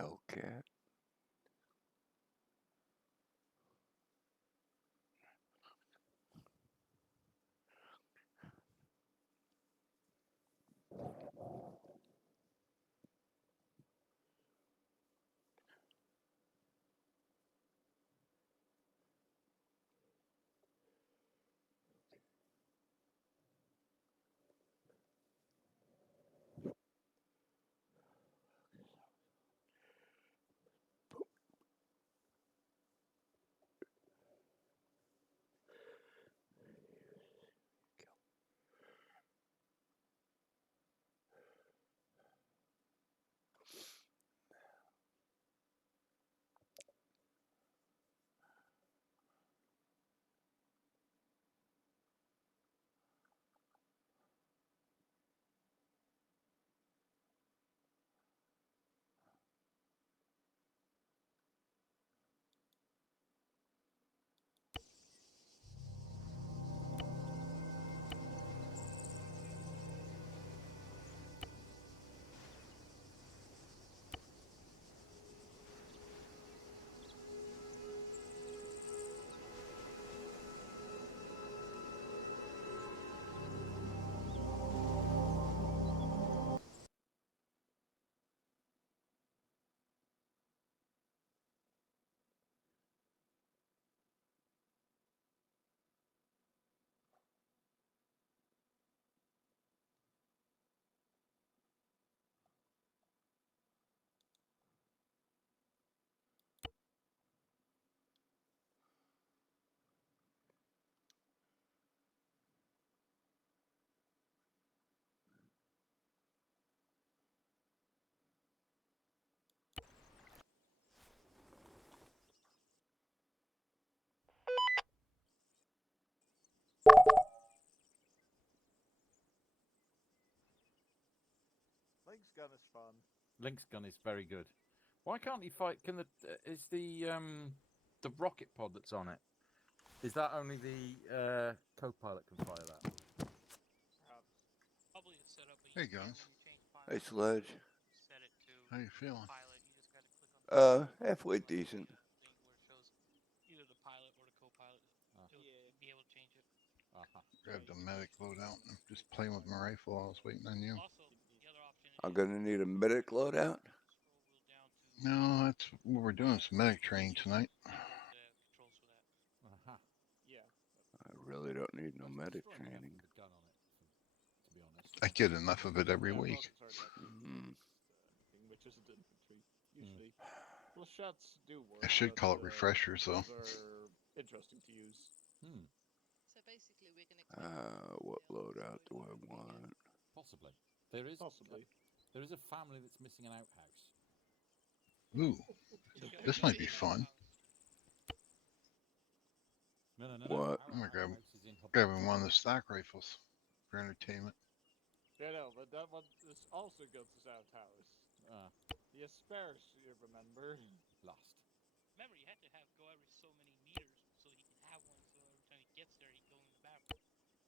Hellcat. Link's gun is fun. Link's gun is very good. Why can't he fight? Can is the rocket pod that's on it? Is that only the co-pilot can fire that? Perhaps. Probably a setup, but Hey, you can guns. when you change Hey, pilot. Sledge. Set it to How you feeling? pilot. You just gotta click on the Halfway like, decent. thing where it shows either the pilot or the co-pilot. It'll be able to change it. Uh-huh. Grab the medic loadout. I'm just playing with my rifle. I was waiting on you. Also, the other option I'm is gonna need a medic loadout. scroll wheel down to No, that's what we're doing. Some medic training tonight. go to the controls for that. Uh-huh. Yeah. I really don't need no That's medic destroying enough training. of the gun on it, to be honest. I get enough of it every Yeah, week. rockets are that Mhm. thing, which isn't infantry, usually. Well, shots do work. I should but, call it refreshers, though. those are interesting to use. Hmm. So basically, we can expect. What loadout do I want? Possibly. There is Possibly. there is a family that's missing an outhouse. Ooh, this might be fun. No. What? Our I'm gonna outhouse is in grabbing one of the stock rifles for entertainment. Yeah, no, but that one is also goes to South House. The Asperse, you remember? Last. Remember, you had to go every so many meters so he can have one. So every time he gets there, he go in the bathroom.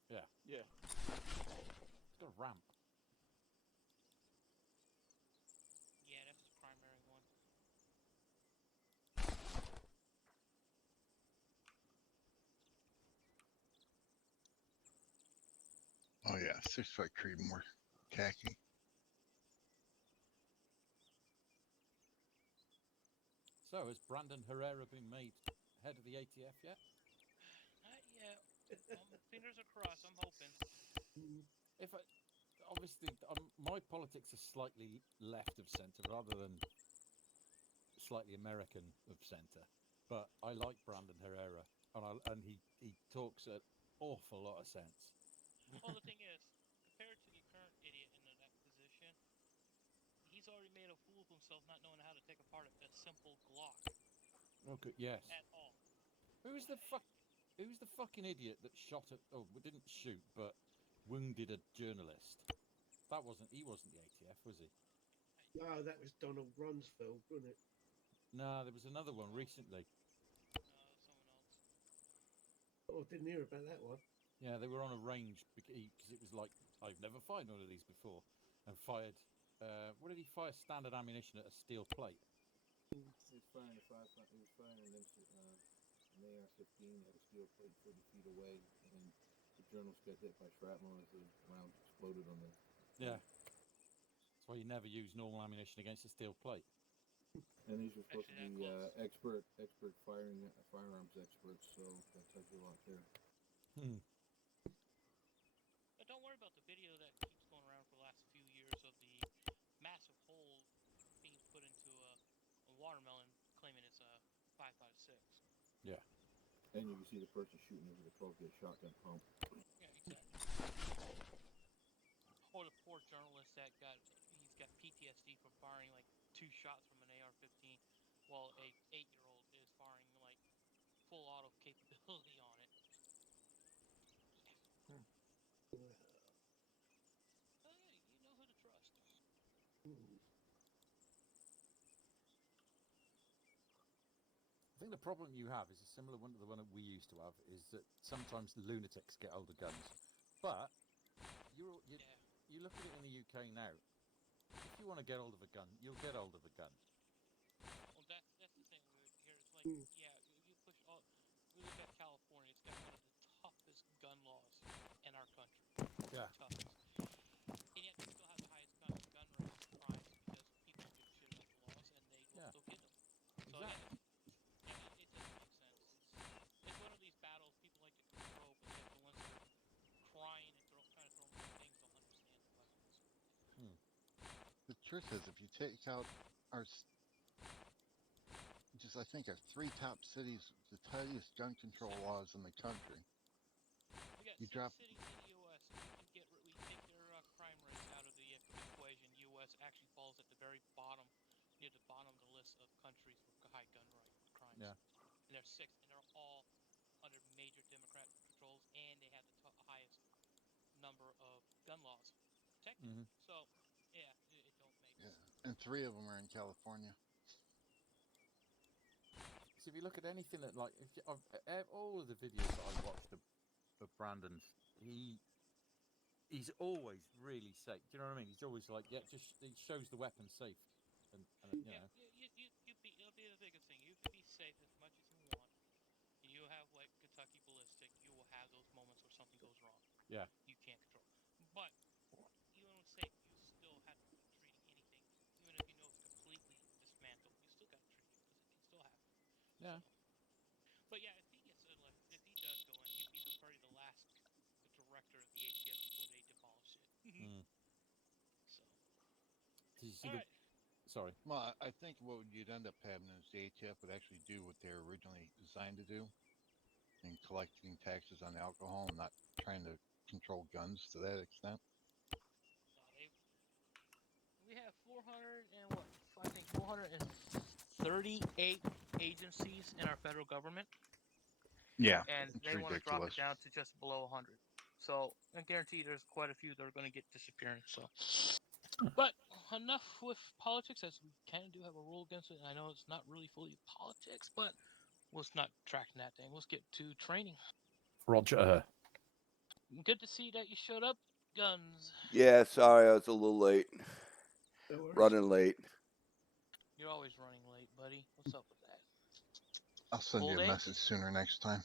Yeah. Yeah. It's got a ramp. Yeah, that's his primary one. Oh yeah, 6-foot Creedmoor khaki. So, has Brandon Herrera been made head of the ATF yet? Not yet. Fingers are crossed. I'm hoping. If I, obviously, my politics are slightly left of centre rather than slightly American of centre. But I like Brandon Herrera, and he talks an awful lot of sense. Well, the thing is, compared to the current idiot in that position, he's already made a fool of himself not knowing how to take apart a simple Glock Okay, yes. at all. Who's the fucking idiot that shot at? Oh, didn't shoot, but wounded a journalist. He wasn't the ATF, was he? No, that was Donald Rumsfeld, wasn't it? No, there was another one recently. Someone else. Oh, didn't hear about that one. Yeah, they were on a range because it was like, I've never fired one of these before, and fired. What did he fire? Standard ammunition at a steel plate. He was firing a he was firing an AR-15 at a steel plate 30 feet away, and the journalist got hit by shrapnel as the round exploded on the. Yeah. That's why you never use normal ammunition against a steel plate. And these are supposed to be expert firearms experts, so that tells you a lot there. But don't worry about the video that keeps going around for the last few years of the massive hole being put into a watermelon, claiming it's a 5.56. Yeah. And you can see the person shooting over the 12-gauge shotgun pump. Yeah, exactly. Or the poor journalist that he's got PTSD from firing like 2 shots from an AR-15, while a 8-year-old is firing like full auto capability on it. Oh yeah, you know who to trust. I think the problem you have is a similar one to the one that we used to have, is that sometimes the lunatics get older guns. But you look at it in the UK now. If you want to get hold of a gun, you'll get hold of a gun. Well, that's the thing here. It's like, yeah, you push all. We look at California. It's got one of the toughest gun laws in our country. Yeah. Toughest. And yet they still have the highest gun rate of crimes because people don't give a shit about the laws and they will still get them. So Exactly. yeah, it doesn't make sense. It's one of these battles people like to throw, but yet the ones that are crying and trying to throw more things don't understand the weapons. The truth is, if you take out I think our 3 top cities with the tightest gun control laws in the country. We got You 6 drop cities in the U.S. If we take their crime rates out of the equation, U.S. actually falls at the very bottom, near the bottom of the list of countries with high gun crimes. Yeah. And they're 6, and they're all under major Democrat controls, and they have the highest number of gun laws protected. So, yeah, it don't make sense. And 3 of them are in California. So if you look at anything that, like, all of the videos that I watched of Brandon's, he's always really safe. Do you know what I mean? He's always like, he shows the weapon safe, and you know. It'll be the biggest thing. You can be safe as much as you want. You have like Kentucky Ballistic. You will have those moments where something goes wrong. Yeah. You can't control. But even with safe, you still have to keep treating anything, even if you know it's completely dismantled. You still got to treat it because it can still happen. Yeah. So, but yeah, if he gets elected, if he does go in, he'd be probably the last director of the ATF before they demolish it. So. Did you see All right. Sorry. Well, I think what you'd end up having is the ATF would actually do what they're originally designed to do, and collecting taxes on alcohol and not trying to control guns to that extent. We have 438 agencies in our federal government. Yeah, and they want to drop it down to just below 100. So I guarantee there's quite a few that are going to get disappearing. So, but enough with politics, as we kind of do have a rule against it. I know it's not really fully politics, but let's not tracking that thing. Let's get to training. Roger. Good to see that you showed up, Guns. Yeah, sorry, I was a little late. Running late. You're always running late, buddy. What's up with that? I'll send you a message sooner next time.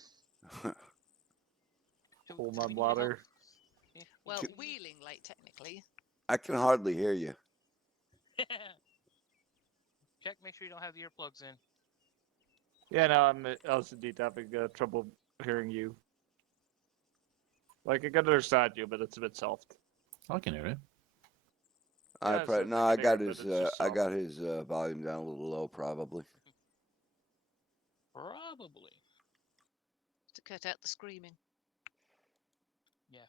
Pull my bladder. Well, wheeling late, technically. I can hardly hear you. Check, make sure you don't have the earplugs in. Yeah, no, I was indeed having trouble hearing you. Like, I can understand you, but it's a bit soft. I can hear it. I got his volume down a little low, probably. Probably. To cut out the screaming. Yeah.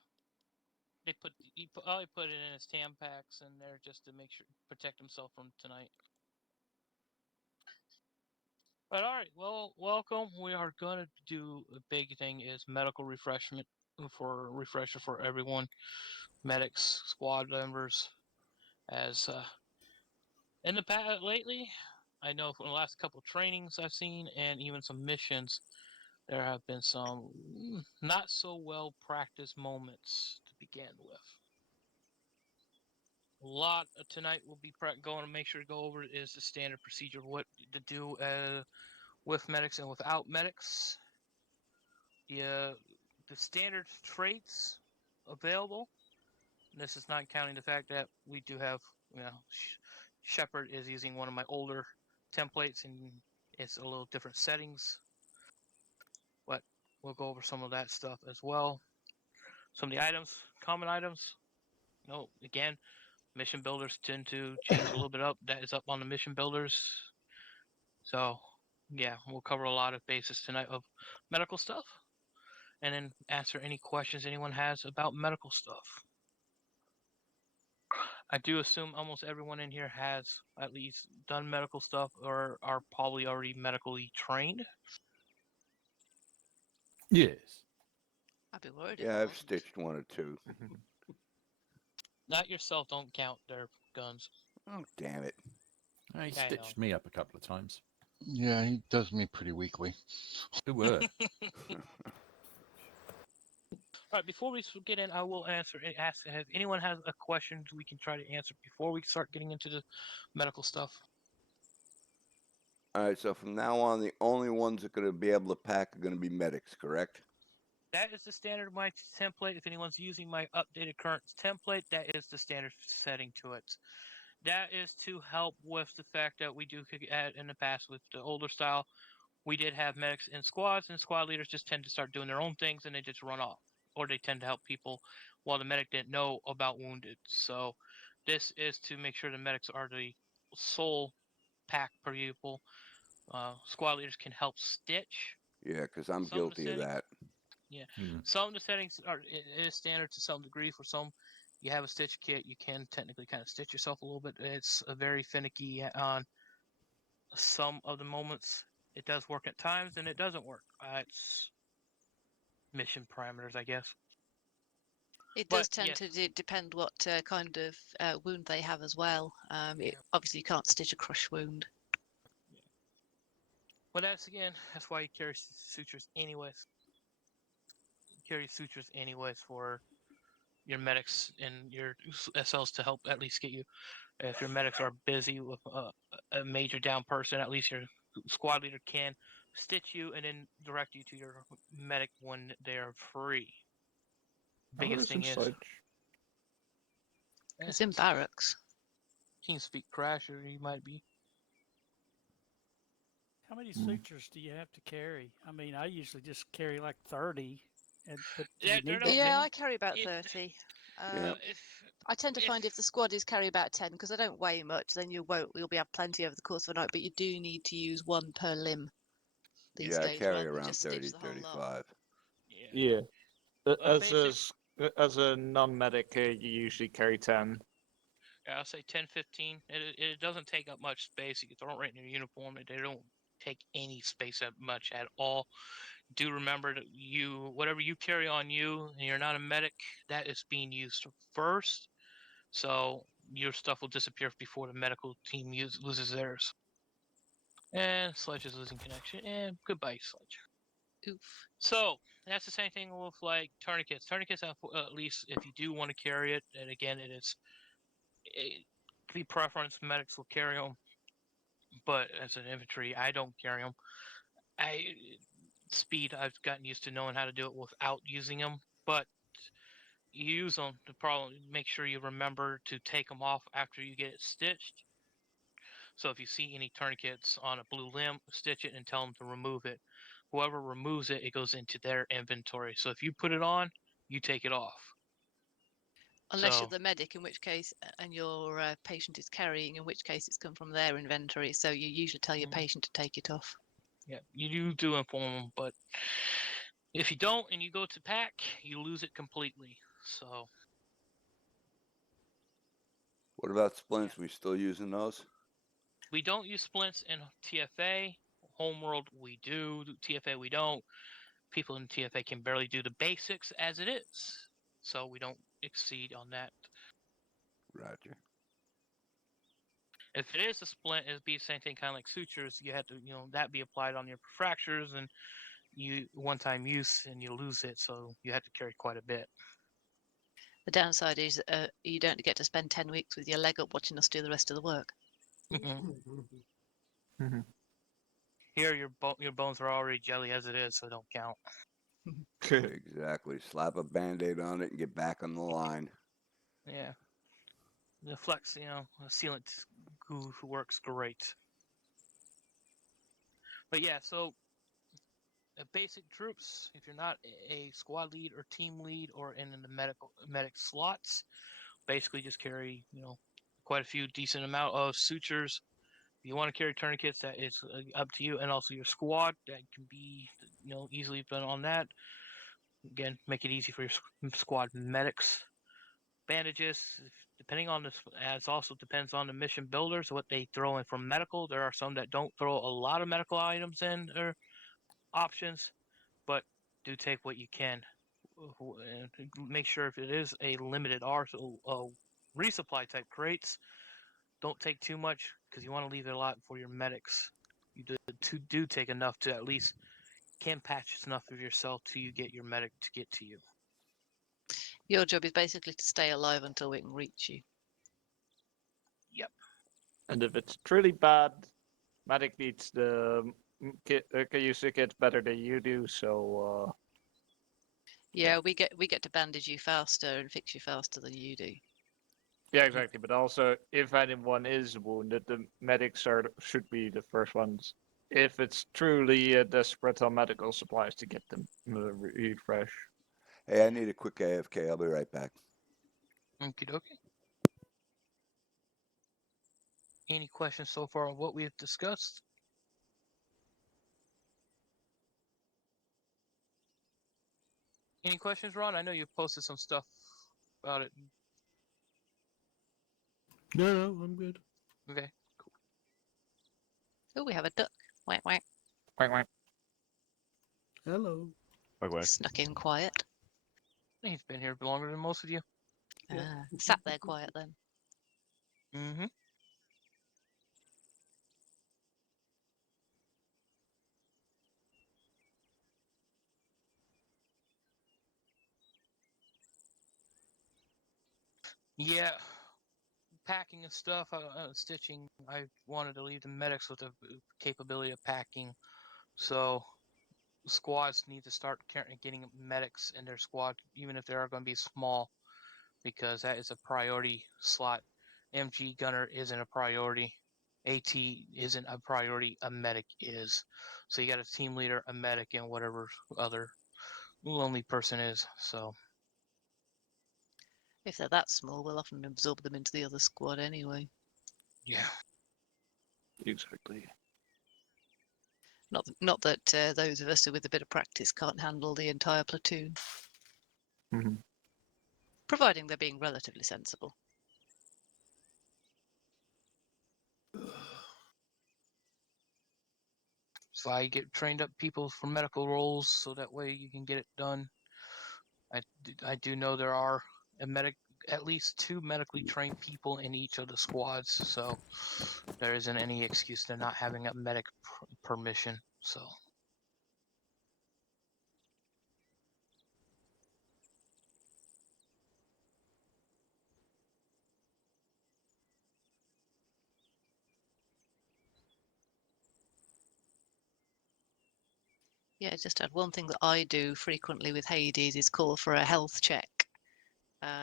He put it in his Tampax in there just to make sure protect himself from tonight. But all right, well, welcome. We are gonna do a big thing is medical refresher for everyone, medics, squad members. As in the past lately, I know from the last couple of trainings I've seen and even some missions, there have been some not so well practiced moments to begin with. a lot of tonight will be going to make sure to go over is the standard procedure of what to do with medics and without medics. The standard traits available. This is not counting the fact that we do have, Shepard is using one of my older templates and it's a little different settings. But we'll go over some of that stuff as well. Some of the items, common items. Again, mission builders tend to change a little bit up. That is up on the mission builders. So, yeah, we'll cover a lot of bases tonight of medical stuff. And then answer any questions anyone has about medical stuff. I do assume almost everyone in here has at least done medical stuff or are probably already medically trained. Yes. I'd be worried. Yeah, I've stitched one or two. Not yourself, don't count their guns. Oh, damn it. He stitched me up a couple of times. Yeah, he does me pretty weakly. Who were? All right, before we get in, I will ask if anyone has a question we can try to answer before we start getting into the medical stuff. All right, so from now on, the only ones that are going to be able to pack are going to be medics, correct? That is the standard of my template. If anyone's using my updated current template, that is the standard setting to it. That is to help with the fact that we do add in the past with the older style, we did have medics in squads, and squad leaders just tend to start doing their own things and they just run off. Or they tend to help people while the medic didn't know about wounded. So this is to make sure the medics are the sole pack per pupil. Squad leaders can help stitch. Yeah, because I'm Some of the guilty of that. Yeah, some of the settings is standard to some degree. For some, you have a stitch kit, you can technically kind of stitch yourself a little bit. It's a very finicky on some of the moments. It does work at times, and it doesn't work. It's mission parameters, I guess. It does But, tend yes. to depend what kind of wound they have as well. Obviously, you can't stitch a crush wound. But that's why you carry sutures anyways. You carry sutures anyways for your medics and your SLs to help at least get you. If your medics are busy with a major down person, at least your squad leader can stitch you and then direct you to your medic when they are free. Biggest thing is It's in barracks. TeamSpeak crash, or you might be. How many sutures do you have to carry? I mean, I usually just carry like 30. But I carry about 30. Yeah. I tend to find if the squaddies carry about 10, because they don't weigh much, then you'll be have plenty over the course of a night, but you do need to use one per limb these Yeah, days. I carry rather than around just stitch 30, the whole lot. 35. Yeah. As basic- a non-medic, you usually carry 10. Yeah, I'll say 10, 15. It doesn't take up much space. You can throw it right in your uniform. They don't take any space up much at all. Do remember that whatever you carry on you, and you're not a medic, that is being used first. So your stuff will disappear before the medical team loses theirs. And Sledge is losing connection. And goodbye, Sledge. Oof. So that's the same thing with like tourniquets. Tourniquets, at least if you do want to carry it, and again, the preference medics will carry them. But as an infantry, I don't carry them. Speed, I've gotten used to knowing how to do it without using them, but you use them. The problem, make sure you remember to take them off after you get it stitched. So if you see any tourniquets on a blue limb, stitch it and tell them to remove it. Whoever removes it, it goes into their inventory. So if you put it on, you take it off. Unless you're the medic, in which case, and your patient is carrying, in which case it's come from their inventory. So you usually tell your patient to take it off. Yeah, you do inform them, but if you don't and you go to pack, you lose it completely. So. What about splints? We still using those? We don't use splints in TFA. Homeworld, we do. TFA, we don't. People in TFA can barely do the basics as it is. So we don't exceed on that. Roger. If it is a splint, it'd be the same thing, kind of like sutures. You have to, that be applied on your fractures, and you one-time use, and you lose it, so you have to carry quite a bit. The downside is you don't get to spend 10 weeks with your leg up watching us do the rest of the work. Here, your bones are already jelly as it is, so don't count. Exactly. Slap a band-aid on it and get back on the line. Yeah. The flex, sealant goo works great. But yeah, so basic troops, if you're not a squad lead or team lead or in the medic slots, basically just carry, quite a few decent amount of sutures. If you want to carry tourniquets, that is up to you, and also your squad that can be, easily done on that. Again, make it easy for your squad medics. Bandages, depending on this, as also depends on the mission builders, what they throw in from medical. There are some that don't throw a lot of medical items in or options, but do take what you can. And make sure if it is a limited resupply type crates, don't take too much because you want to leave it a lot for your medics. You do take enough to at least can patch enough of yourself till you get your medic to get to you. Your job is basically to stay alive until we can reach you. Yep. And if it's truly bad, medic needs the Kayusa kit better than you do, so Yeah, we get to bandage you faster and fix you faster than you do. yeah, exactly. But also, if anyone is wounded, the medics should be the first ones. If it's truly desperate on medical supplies to get them refresh. Hey, I need a quick AFK. I'll be right back. Okie dokie. Any questions so far on what we have discussed? Any questions, Ron? I know you posted some stuff about it. No, I'm good. Okay. Oh, we have a duck. Whack whack. Quack, quack. Hello. Snuck in quiet. He's been here longer than most of you. Yeah. Sat there quiet then. Mm-hmm. Yeah. Packing and stuff, stitching, I wanted to leave the medics with the capability of packing. So squads need to start getting medics in their squad, even if they are going to be small, because that is a priority slot. MG gunner isn't a priority. AT isn't a priority. A medic is. So you got a team leader, a medic, and whatever other lonely person is. So If they're that small, we'll often absorb them into the other squad anyway. yeah. Exactly. Not that those of us who with a bit of practice can't handle the entire platoon. Mm-hmm. Providing they're being relatively sensible. So I get trained up people for medical roles, so that way you can get it done. I do know there are at least 2 medically trained people in each of the squads, so there isn't any excuse to not having a medic permission. So Yeah, just add one thing that I do frequently with Hades is call for a health check,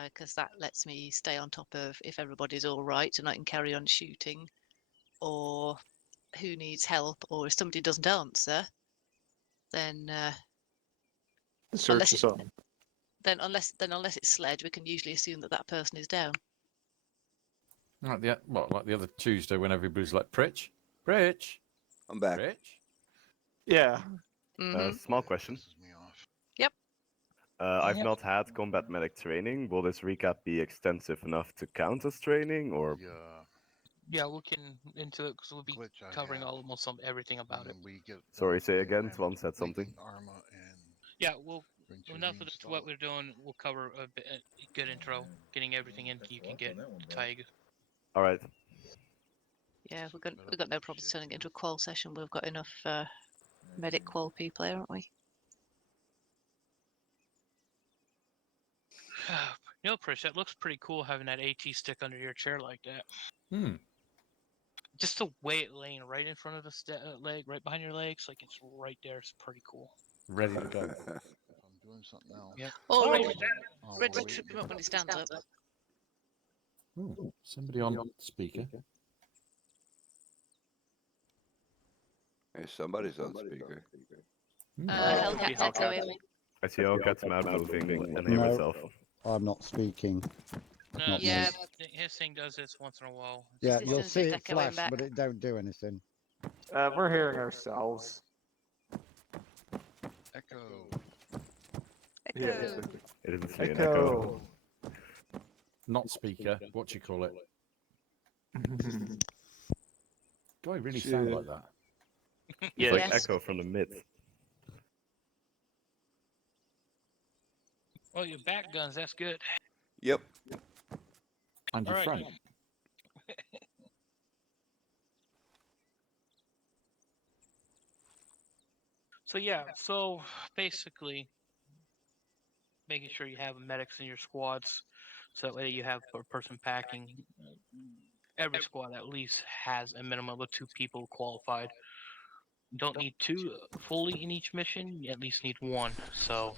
because that lets me stay on top of if everybody's all right and I can carry on shooting, or who needs help, or if somebody doesn't answer, then The search is on. unless it's sledge, we can usually assume that that person is down. Like the other Tuesday when everybody's like, Pritch? I'm back. Pritch? Yeah. Small question. Pisses me off. Yep. I've Yep. not had combat medic training. Will this recap be extensive enough to count as training, or? yeah, we'll get into it because we'll be Glitch I covering have, almost everything about it. We get Sorry, say the again. dynamic Twan said something. making Arma and Yeah, we'll Venturini enough of what installed. we're doing. We'll cover a good intro, getting everything in. You can get Tig. All right. Yeah, we've got no problem turning it into a qual session. We've got enough medic qual people, haven't we? You know, Prish, that looks pretty cool having that AT stick under your chair like that. Just the way it laying right in front of the leg, right behind your legs, like it's right there. It's pretty cool. Ready to go. If I'm doing something else. Yep. Or Oh, ready, that- ready to wait. trip him up when he stands up. Ooh, somebody on speaker. Hey, somebody's on speaker. Hellcat's Hellcat. echoing. I see Hellcat's mouth moving and hear No. myself. I'm not speaking. No, Not me. Yeah. his thing does this once in a while. Yeah, His you'll system's see just it echoing flash, back. but it don't do anything. We're hearing ourselves. Echo. Echo. It isn't saying an echo. Not speaker. What do you call it? Do I really sound like that? It's Yeah. like Yes. echo from the mid. Oh, your back guns, that's good. Yep. And your Alright. front. So yeah, so basically making sure you have medics in your squads so that way you have a person packing. Every squad at least has a minimum of 2 people qualified. You don't need 2 fully in each mission, you at least need 1. So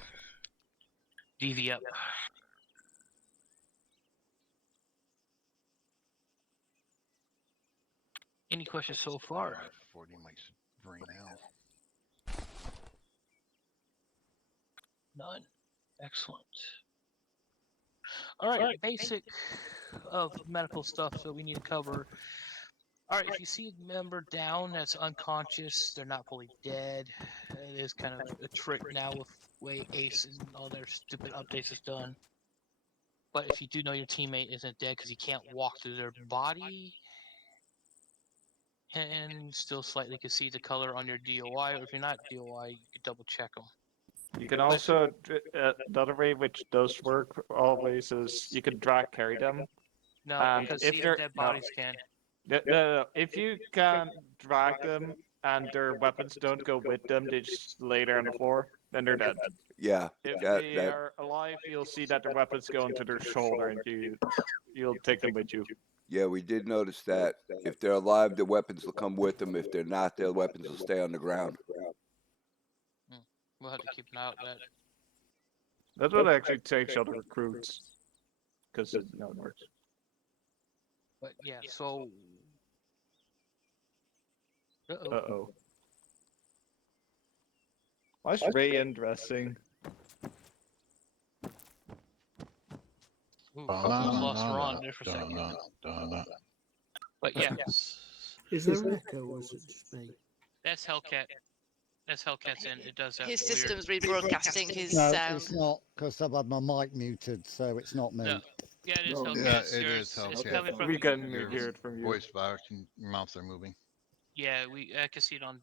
DV up. Any questions so far? 40 might bring out. None. Excellent. All right, basic of medical stuff that we need to cover. All right, if you see a member down that's unconscious, they're not fully dead. It is kind of a trick now with the way ACE and all their stupid updates is done. But if you do know your teammate isn't dead because he can't walk through their body, and still slightly can see the color on your DOI, or if you're not DOI, you can double check them. You can also, the other way which does work always is you can drag carry them. No, because if seeing they're- dead no. bodies can. No, if you can drag them and their weapons don't go with them, they just lay there on the floor, then they're dead. Yeah. If That- they that- are alive, you'll see that their weapons go into their shoulder and you'll take them with you. Yeah, we did notice that. If they're alive, the weapons will come with them. If they're not, their weapons will stay on the ground. We'll have to keep an eye out that. That's what actually takes out the recruits. Because it works. But yeah, so. Uh-oh. Uh-oh. Why is Ray undressing? Ooh, lost Ron there for a second. But yeah, Is there an echo or is it just me? that's Hellcat. That's Hellcat's in. It does that His weird. system's rebroadcasting his No, sound. it's not, because I've had my mic muted, so it's not me. No. Yeah, it is No. Hellcat. Yeah, It's it yours. is It's Hellcat. coming from. We can Your hear it from you. Voice box and your mouths are moving. Yeah, I can see it on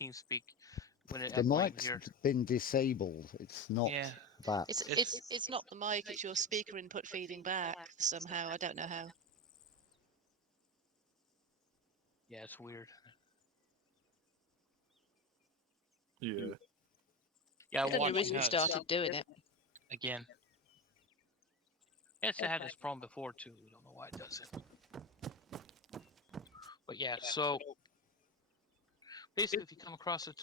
TeamSpeak when it The echoing mic's here. been disabled. It's not Yeah. that. It's not the mic, it's your speaker input feeding back somehow. I don't know how. Yeah, it's weird. Yeah. Yeah, It only watching recently how started doing it. again. Yes, it had this problem before too. We don't know why it does it. But yeah, so basically, if you come across this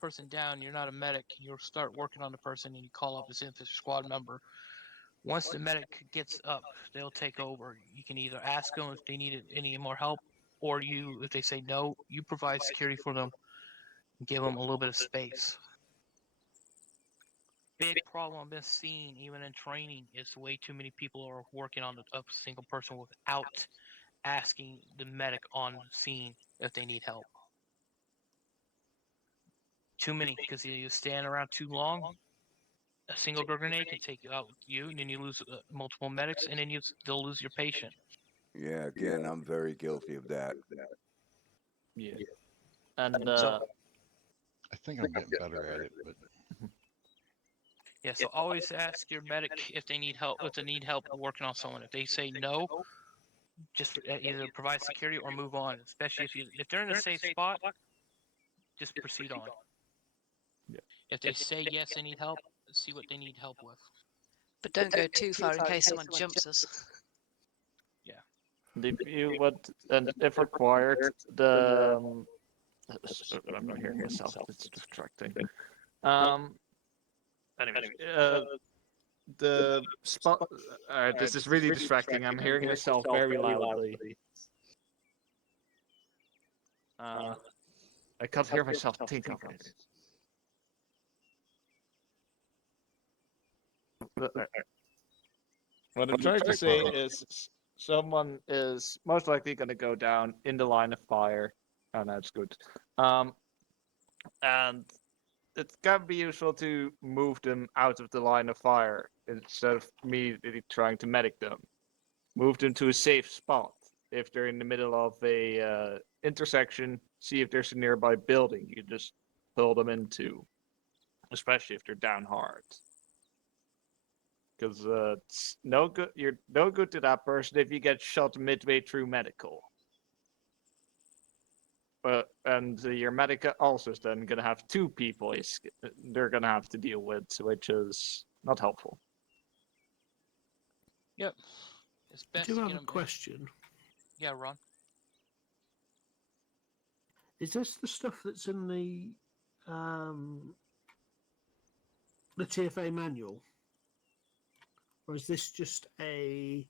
person down, you're not a medic. You start working on the person, and you call up this infantry squad member. Once the medic gets up, they'll take over. You can either ask them if they need any more help, or if they say no, you provide security for them, and give them a little bit of space. Big problem I've been seeing, even in training, is way too many people are working on a single person without asking the medic on scene if they need help. Too many, because you stand around too long. A single grenade can take out you, and then you lose multiple medics, and then they'll lose your patient. Yeah, again, I'm very guilty of that. Yeah. And I think I'm getting better at it, but Yeah, so always ask your medic if they need help. If they need help working on someone, if they say no, just either provide security or move on. Especially if they're in a safe spot, just proceed on. Yeah. If they say yes, they need help, see what they need help with. But don't go too far in case someone jumps us. If you would, and if required, the I'm not hearing myself. It's distracting. Anyways, the spot. This is really distracting. I'm hearing myself very loudly. I can't hear myself think of it. What I'm trying to say is someone is most likely going to go down in the line of fire, and that's good. And it can be useful to move them out of the line of fire instead of immediately trying to medic them. Move them to a safe spot. If they're in the middle of a intersection, see if there's a nearby building you just pull them into, especially if they're down hard. Because it's no good. You're no good to that person if you get shot midway through medical. And your medic also is then gonna have two people they're gonna have to deal with, which is not helpful. Yep. It's I best do to have get a 'em- question. Yeah, Ron. Is this the stuff that's in the TFA manual, or is this just a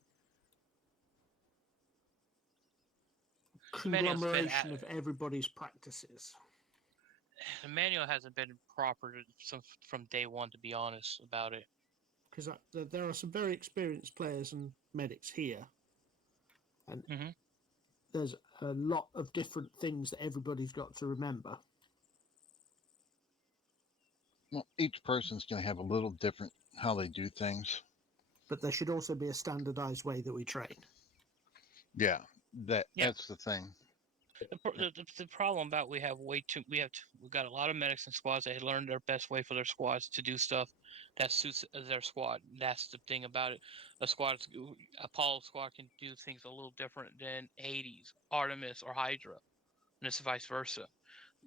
manual's been conglomeration of everybody's practices? The manual hasn't been proper from day one, to be honest about it. Because there are some very experienced players and medics here, and there's a lot of different things that everybody's got to remember. Well, each person's going to have a little different how they do things. But there should also be a standardized way that we train. Yeah, that's the thing. The problem about we've got a lot of medics and squads that learned their best way for their squads to do stuff that suits their squad. That's the thing about it. Apollo squad can do things a little different than Hades, Artemis, or Hydra, and it's vice versa.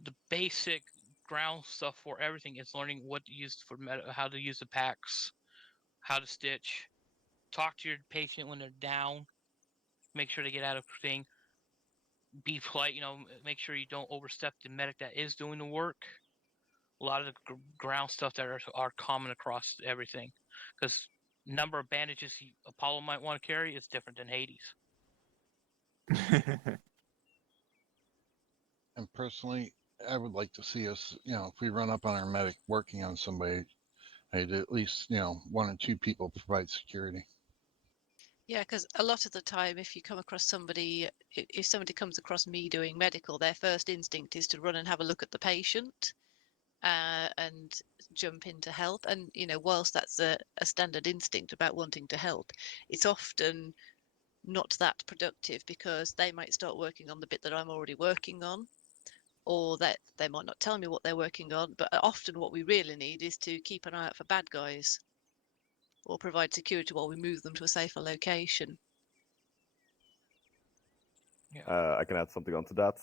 The basic ground stuff for everything is learning what to use for how to use the packs, how to stitch, talk to your patient when they're down, make sure they get out of thing. Be polite, make sure you don't overstep the medic that is doing the work. A lot of the ground stuff that are common across everything, because number of bandages Apollo might want to carry is different than Hades. And personally, I would like to see us, if we run up on our medic working on somebody, I'd at least, one or two people provide security. Yeah, because a lot of the time, if you come across somebody, if somebody comes across me doing medical, their first instinct is to run and have a look at the patient and jump in to help. And, whilst that's a standard instinct about wanting to help, it's often not that productive because they might start working on the bit that I'm already working on, or that they might not tell me what they're working on. But often what we really need is to keep an eye out for bad guys, or provide security while we move them to a safer location. I can add something onto that.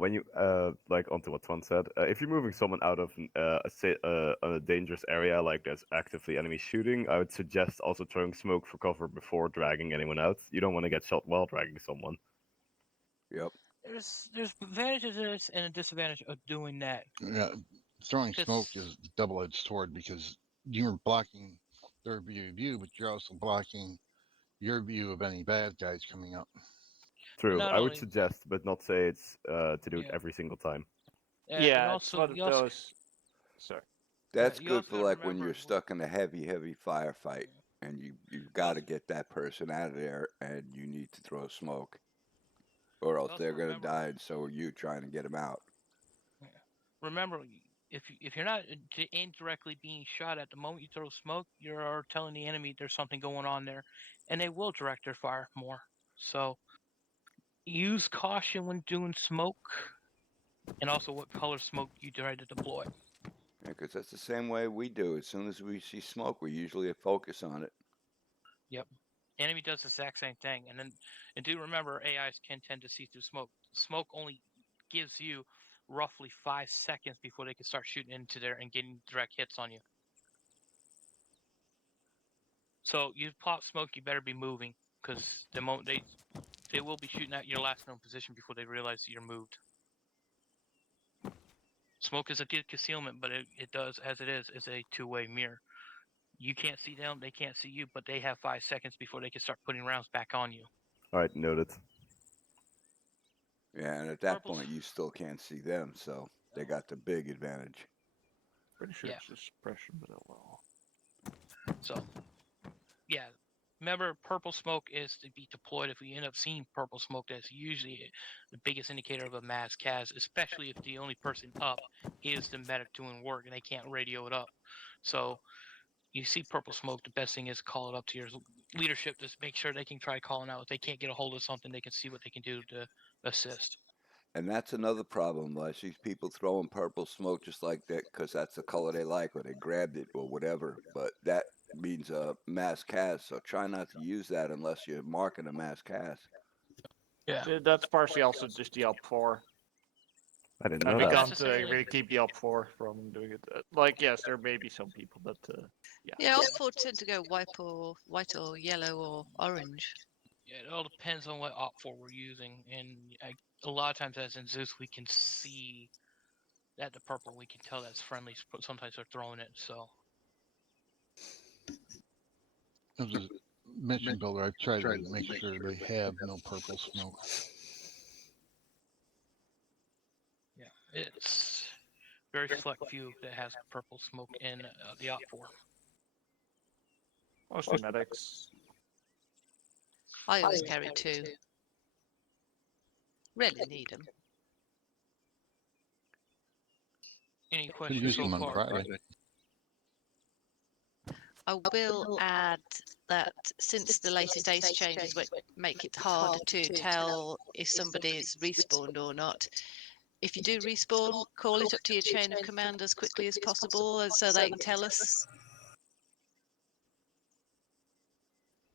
When you onto what Twan said, if you're moving someone out of a dangerous area, like there's actively enemy shooting, I would suggest also throwing smoke for cover before dragging anyone out. You don't want to get shot while dragging someone. Yep. There's advantages and a disadvantage of doing that. Yeah, throwing smoke is a double-edged sword because you're blocking their view of you, but you're also blocking your view of any bad guys coming up. True. I would suggest, but not say it's to do it every single time. Yeah, it's one of those. Sorry. That's you good also for gotta when remember- you're stuck in a heavy firefight and you've got to get that person out of there and you need to throw smoke, or else they're gonna die, and so are you trying to get them out. Remember, if you're not indirectly being shot at the moment you throw smoke, you're telling the enemy there's something going on there, and they will direct their fire more. So use caution when doing smoke, and also what color smoke you try to deploy. Yeah, because that's the same way we do. As soon as we see smoke, we usually focus on it. Yep. Enemy does the exact same thing, and do remember AIs can tend to see through smoke. Smoke only gives you roughly 5 seconds before they can start shooting into there and getting direct hits on you. So you pop smoke, you better be moving, because the moment they will be shooting at your last known position before they realize that you're moved. Smoke is a good concealment, but it does, as it is a two-way mirror. You can't see them, they can't see you, but they have 5 seconds before they can start putting rounds back on you. All right, noted. Yeah, and at that Purples. point, you still can't see them, so they got the big advantage. Pretty sure Yeah. it's a suppression, but oh well. So, yeah. Remember, purple smoke is to be deployed. If we end up seeing purple smoke, that's usually the biggest indicator of a mass CAS, especially if the only person up is the medic doing work and they can't radio it up. So, you see purple smoke, the best thing is call it up to your leadership to make sure they can try calling out. If they can't get a hold of something, they can see what they can do to assist. And that's another problem. I see people throwing purple smoke just like that because that's the color they like, or they grabbed it, or whatever. But that means a mass cast, so try not to use that unless you're marking a mass cast. Yeah. That's partially also just the up 4. I didn't And know we that. can't Necessarily. really keep the up 4 from doing it. Like, yes, there may be some people, but yeah. Yeah, all four tend to go white or yellow or orange. Yeah, it all depends on what op4 we're using, and a lot of times, as in Zeus, we can see that the purple. We can tell that's friendly. Sometimes they're throwing it. So As a mission builder, I try to make sure they have no purple smoke. yeah, it's very select few that has purple smoke in the op4. Mostly medics. I always carry 2. Rarely need them. Any Could questions use so them on far? Friday. I will add that since the latest ACE changes make it hard to tell if somebody's respawned or not, if you do respawn, call it up to your chain of command as quickly as possible so they can tell us.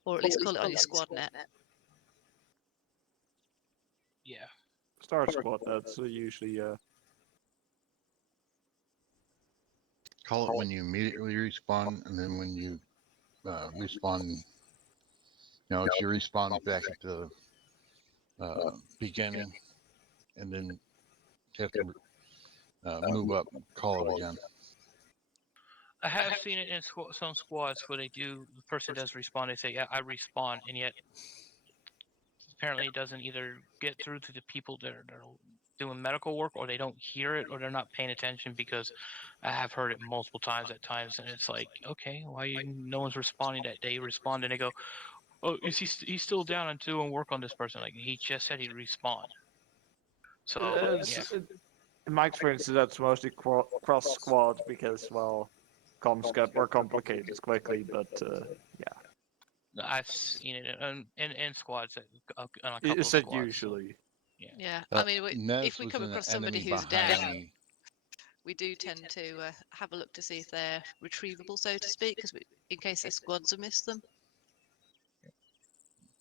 Or at least call it on your squad net. Yeah. Star Squad, that's usually Call it when you immediately respawn, and then when you respawn, you know, if you respawn back at the beginning, and then you have to move up, call it again. I have seen it in some squads where they do, the person does respawn, they say, yeah, I respawn, and yet apparently it doesn't either get through to the people that are doing medical work, or they don't hear it, or they're not paying attention, because I have heard it multiple times at times, and it's like, okay, why no one's responding that day? Respond, and they go, oh, is he's still down and doing work on this person? Like, he just said he'd respawn. So, yeah. in my experience, that's mostly cross squad because, well, comms get more complicated quickly, but yeah. I've seen it in squads, on a couple You of said squads. usually. So, yeah. Yeah, I mean, Nez if we was come an across somebody enemy who's behind down, me. we do tend to have a look to see if they're retrievable, so to speak, because in case their squads have missed them.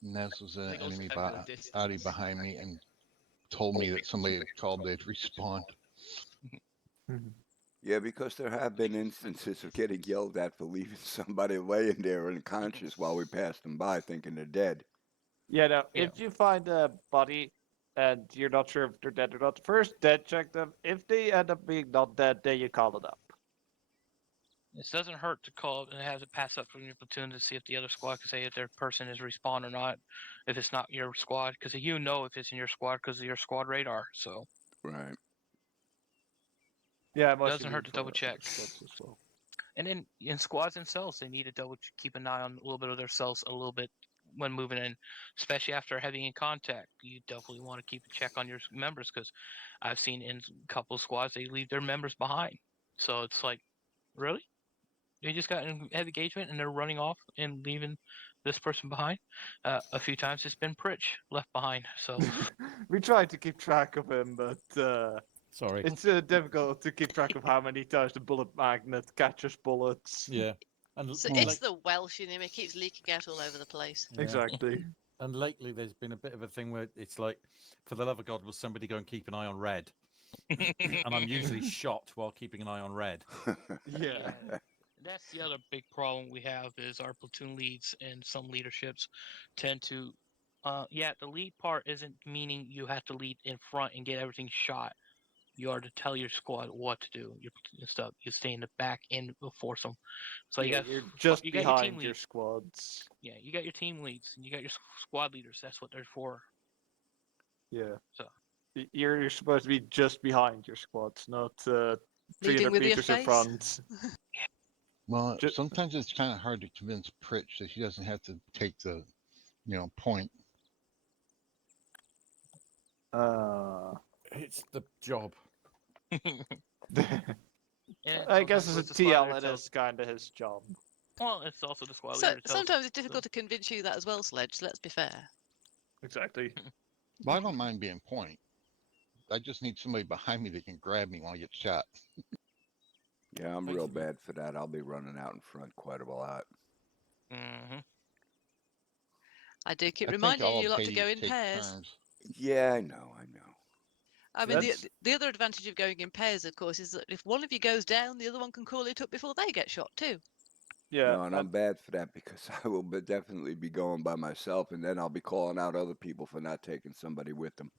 Nez was an They also enemy cover the distance. Audi behind me and told me that somebody had called they'd respawned. Yeah, because there have been instances of getting yelled at for leaving somebody laying there unconscious while we passed them by thinking they're dead. Yeah, no, Yeah. if you find a body and you're not sure if they're dead or not, first dead check them. If they end up being not dead, then you call it up. It doesn't hurt to call and have it pass up from your platoon to see if the other squad can say if their person is respawn or not, if it's not your squad, because you know if it's in your squad because of your squad radar. So Right. Yeah, it doesn't hurt to double check. As well. And then in squads themselves, they need to keep an eye on a little bit of their cells a little bit when moving in, especially after having in contact. You definitely want to keep a check on your members, because I've seen in a couple of squads they leave their members behind. So it's like, really? They just got in heavy engagement and they're running off and leaving this person behind. A few times it's been Pritch left behind. So We tried to keep track of him, but Sorry. it's difficult to keep track of how many times the bullet magnet catches bullets. Yeah. And So it's the Welsh in him, it keeps leaking out all over the place. Yeah. Exactly. And lately, there's been a bit of a thing where it's like, for the love of God, will somebody go and keep an eye on red? And I'm usually shot while keeping an eye on red. Yeah. That's the other big problem we have is our platoon leads and some leaderships tend to, yeah, the lead part isn't meaning you have to lead in front and get everything shot. You are to tell your squad what to do. Your platoon stuff. You stay in the back and force them. So you Yeah, got you're just you got your team behind your leads. squads. Yeah, you got your team leads and you got your squad leaders. That's what they're for. Yeah. So You're supposed to be just behind your squads, not Leading 300 with your meters in face. front. Well, Ju- sometimes it's kind of hard to convince Pritch that he doesn't have to take the, point. It's the job. yeah, I guess sometimes as a it's the squad TL, leader it tells- is kind of his job. Well, it's also the squad So leader tells. sometimes it's difficult to convince you that as well, Sledge. Let's be fair. Exactly. Well, I don't mind being point. I just need somebody behind me that can grab me when I get shot. Yeah, I'm real Basically- bad for that. I'll be running out in front quite a lot. Mm-hmm. I do keep I think reminding all you of lot to go Hades in take pairs. turns. Yeah, I know. I mean, That's- the other advantage of going in pairs, of course, is that if one of you goes down, the other one can call it up before they get shot too. Yeah. No, and I'm bad for that because I will definitely be going by myself, and then I'll be calling out other people for not taking somebody with them.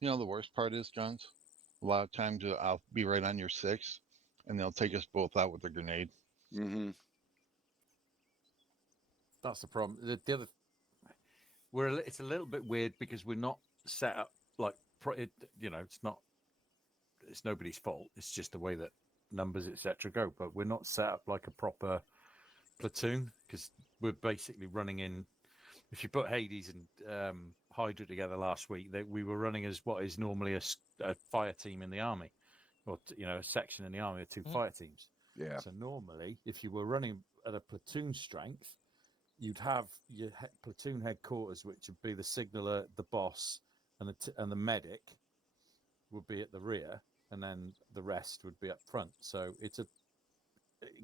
You know, the worst part is, guns. A lot of times I'll be right on your 6, and they'll take us both out with a grenade. Mm-hmm. That's the problem. The other, it's a little bit weird because we're not set up like, it's nobody's fault. It's just the way that numbers, etc., go. But we're not set up like a proper platoon because we're basically running in. If you put Hades and Hydra together last week, we were running as what is normally a fire team in the army, or a section in the army of 2 fire teams. Yeah. So normally, if you were running at a platoon strength, you'd have your platoon headquarters, which would be the signaller, the boss, and the medic would be at the rear, and then the rest would be up front. So it's a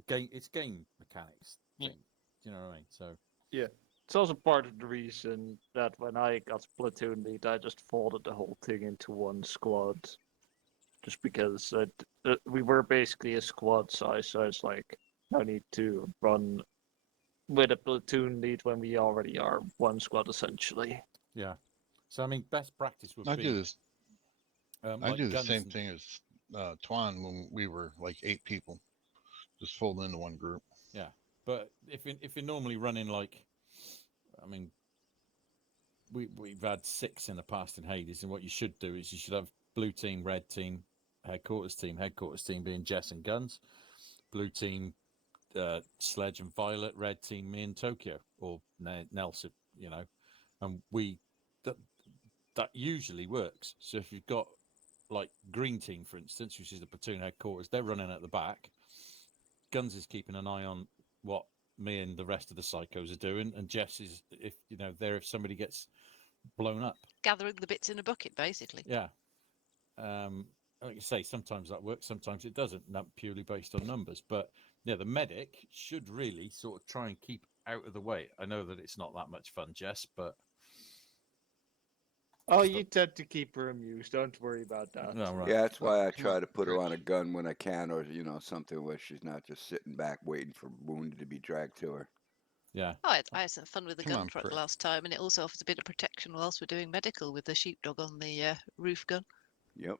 game. It's game mechanics thing. Do you know what I mean? So Yeah. It's also part of the reason that when I got platoon lead, I just folded the whole thing into one squad. Just because we were basically a squad size, so it's like, no need to run with a platoon lead when we already are one squad essentially. yeah. So I mean, best practice would I be do this. I like do the guns same and- thing as Twan when we were like 8 people, just fold into one group. Yeah, but if you're normally running like, I mean, we've had 6 in the past in Hades, and what you should do is you should have blue team, red team, headquarters team being Jess and Guns, blue team, Sledge and Violet, red team me and Tokyo or Nelson, and that usually works. So if you've got like green team, for instance, which is the platoon headquarters, they're running at the back. Guns is keeping an eye on what me and the rest of the psychos are doing, and Jess is, if somebody gets blown up. Gathering the bits in a bucket, basically. Yeah. Like you say, sometimes that works, sometimes it doesn't, and that's purely based on numbers. But yeah, the medic should really sort of try and keep out of the way. I know that it's not that much fun, Jess, but Oh, you tend to keep her amused. Don't worry about that. no, right. Yeah, that's why I Come try on, to put her on a Rich. gun when I can, or something where she's not just sitting back waiting for wounded to be dragged to her. Yeah. Oh, I had some fun with the Come gun on, truck Prick. last time, and it also offers a bit of protection whilst we're doing medical with the sheepdog on the roof gun. Yep.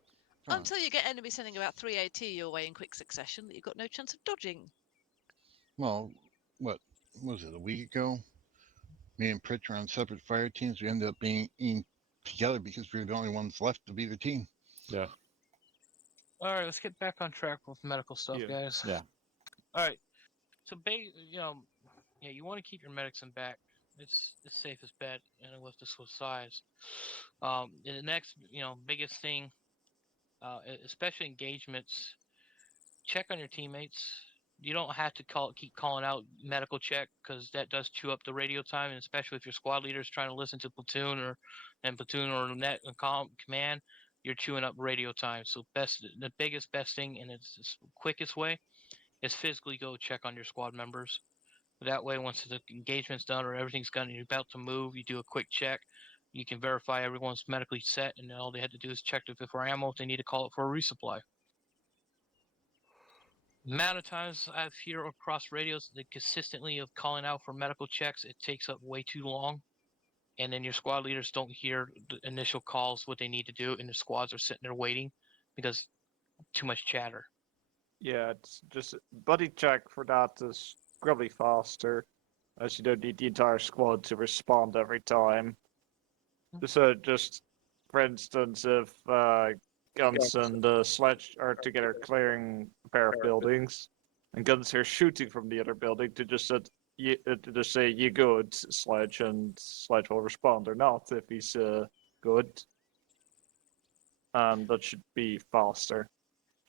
Come on. Until you get enemies sending about 3 AT your way in quick succession that you've got no chance of dodging. Well, what was it, a week ago? Me and Pritch were on separate fire teams. We ended up being together because we were the only ones left to be the team. Yeah. All right, let's get back on track with medical stuff, Yeah. guys. Yeah. All right. So, you want to keep your medics in back. It's the safest bet, and with this size. And the next, biggest thing, especially engagements, check on your teammates. You don't have to keep calling out medical check because that does chew up the radio time, and especially if your squad leader is trying to listen to platoon or net and command, you're chewing up radio time. So the best thing, and it's the quickest way, is physically go check on your squad members. That way, once the engagement's done or everything's done and you're about to move, you do a quick check. You can verify everyone's medically set, and then all they had to do is check if for ammo, if they need to call it for a resupply. amount of times I've heard across radios that consistently of calling out for medical checks, it takes up way too long. And then your squad leaders don't hear the initial calls, what they need to do, and the squads are sitting there waiting because too much chatter. Yeah, it's just buddy check for that is probably faster, as you don't need the entire squad to respond every time. So just, for instance, if Guns and Sledge are together clearing a pair of buildings, and Guns are shooting from the other building, to just say you good, Sledge, and Sledge will respond or not if he's good, and that should be faster.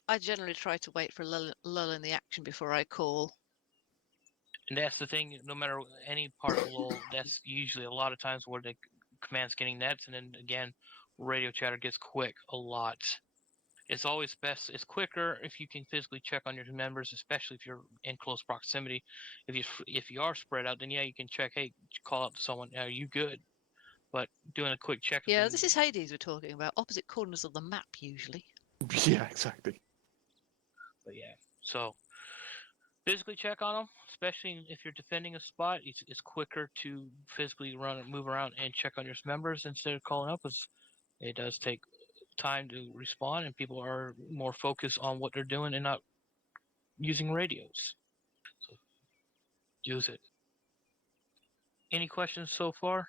I generally try to wait for a lull in the action before I call. And that's the thing, no matter any part of the lull, that's usually a lot of times where the command's getting nets, and then again, radio chatter gets quick a lot. It's always best, it's quicker if you can physically check on your members, especially if you're in close proximity. If you are spread out, then yeah, you can check, hey, call out to someone, are you good? But doing a quick check. Yeah, this is Hades we're talking about. Opposite corners of the map, usually. Yeah, exactly. But yeah, so physically check on them, especially if you're defending a spot. It's quicker to physically run and move around and check on your members instead of calling up, because it does take time to respond, and people are more focused on what they're doing and not using radios. So use it. Any questions so far?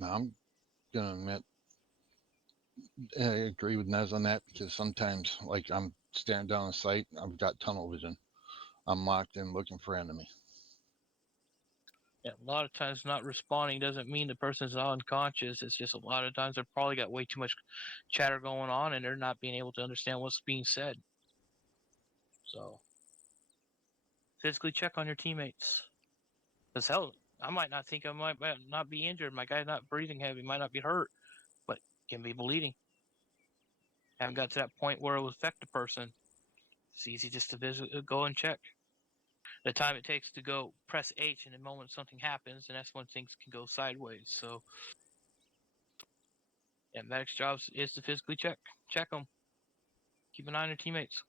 Now, I'm gonna admit, I agree with Nez on that, because sometimes, like, I'm staring down a sight, I've got tunnel vision, I'm locked in looking for enemy. Yeah, a lot of times not responding doesn't mean the person's unconscious. It's just a lot of times they've probably got way too much chatter going on and they're not being able to understand what's being said. So physically check on your teammates. Because hell, I might not think I might not be injured. My guy's not breathing heavy, might not be hurt, but can be bleeding. Haven't got to that point where it will affect the person. It's easy just to go and check. The time it takes to go press H, and the moment something happens, and that's when things can go sideways. So, yeah, medic's job is to physically check them, keep an eye on your teammates.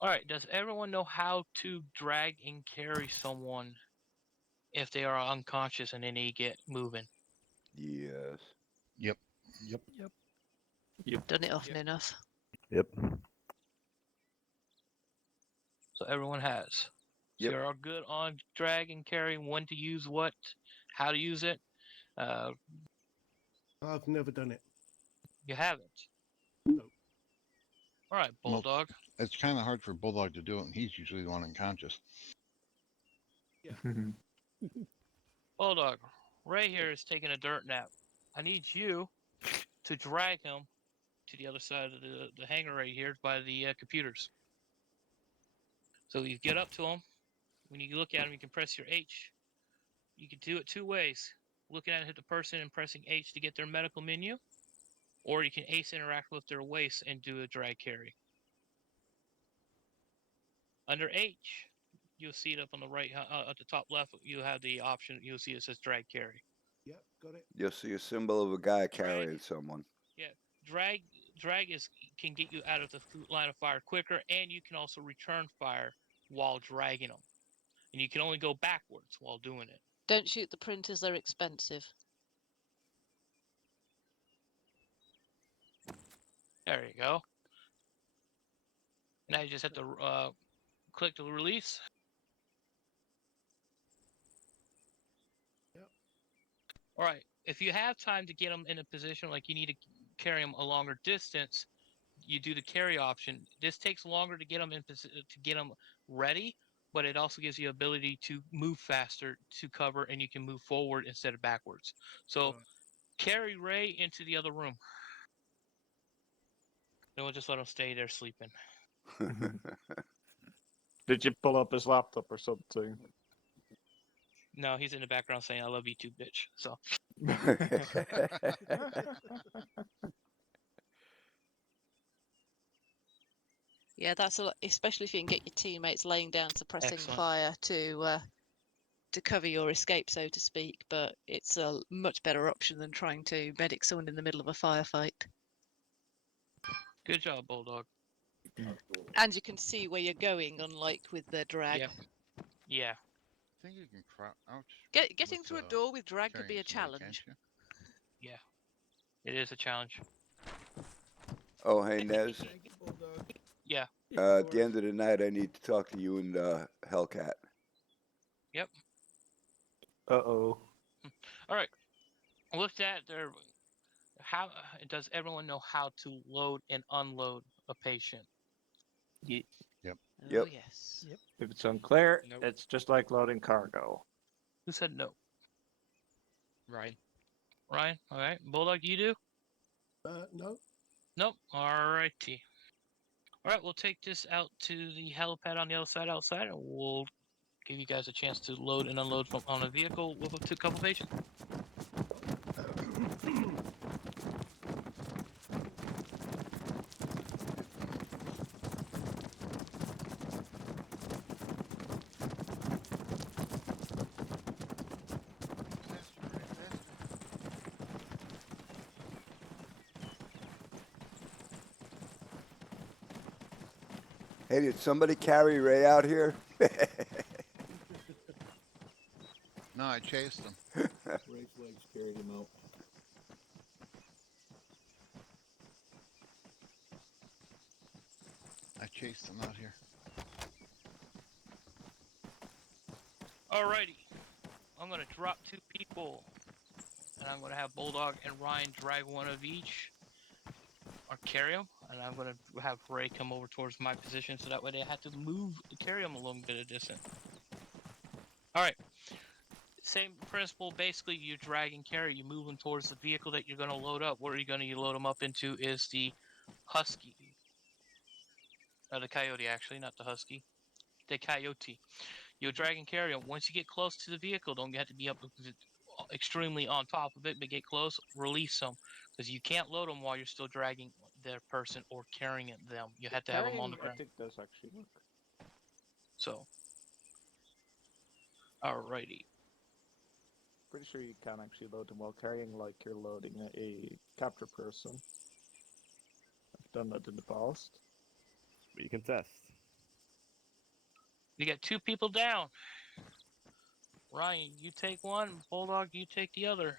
All right, does everyone know how to drag and carry someone if they are unconscious and they need to get moving? Yes. Yep. You've done it often enough. Yep. So everyone has. Yep. So you're all good on drag and carry, when to use what, how to use it. I've never done it. You haven't. No. All right, Well, Bulldog. It's kind of hard for Bulldog to do it, and he's usually the one unconscious. Bulldog, Ray here is taking a dirt nap. I need you to drag him to the other side of the hangar right here by the computers. So you get up to him. When you look at him, you can press your H. You can do it two ways. Looking at the person and pressing H to get their medical menu, or you can ace interact with their waist and do a drag carry. Under H, you'll see it up on the right, at the top left, you have the option, you'll see it says drag carry. Yep, got it. You'll see a symbol of a guy carrying someone. Yeah, drag can get you out of the line of fire quicker, and you can also return fire while dragging them. And you can only go backwards while doing it. Don't shoot the printers, they're expensive. There you go. Now you just have to click the release. Yep. All right. If you have time to get them in a position like you need to carry them a longer distance, you do the carry option. This takes longer to get them to get them ready, but it also gives you ability to move faster to cover, and you can move forward instead of backwards. So carry Ray into the other room. And we'll just let him stay there sleeping. Did you pull up his laptop or something? No, he's in the background saying, "I love you too, bitch." So. Yeah, that's a lot, especially if you can get your teammates laying down suppressing Excellent. fire to to cover your escape, so to speak, but it's a much better option than trying to medic someone in the middle of a firefight. Good job, Bulldog. And you can see where you're going, unlike with the drag. Yep. Yeah. I think you can crouch. Getting with, through a door with drag could be carrying a somebody, challenge. can't you? It is a challenge. Oh, hey, Nez. Yeah. At the end of the night, I need to talk to you and Hellcat. Yep. Uh-oh. All right. With that, how does everyone know how to load and unload a patient? Oh, Yep. yes. Yep. If it's unclear, Nope. it's just like loading cargo. Who said no? Right. Ryan? All right. Bulldog, you do? No. Nope. All righty. All right, we'll take this out to the helipad on the other side outside, and we'll give you guys a chance to load and unload from on a vehicle with up to a couple patients. Hey, did somebody carry Ray out here? No, I chased him. Ray's legs carried him out. I chased him out here. Alrighty. I'm gonna drop 2 people, and I'm gonna have Bulldog and Ryan drag one of each, or carry them, and I'm gonna have Ray come over towards my position, so that way they have to move to carry them a little bit of distance. All right. Same principle. Basically, you drag and carry. You move them towards the vehicle that you're gonna load up. What are you gonna load them up into? Is the Husky, or the Coyote, actually, not the Husky, the Coyote. You'll drag and carry them. Once you get close to the vehicle, don't have to be up extremely on top of it, but get close, release them, because you can't load them while you're still dragging their person or carrying them. You have to have them on the Carrying, I ground. think does actually work. So, alrighty. Pretty sure you can actually load them while carrying, like you're loading a capture person. I've done that in the past. But you can test. You got 2 people down. Ryan, you take one. Bulldog, you take the other.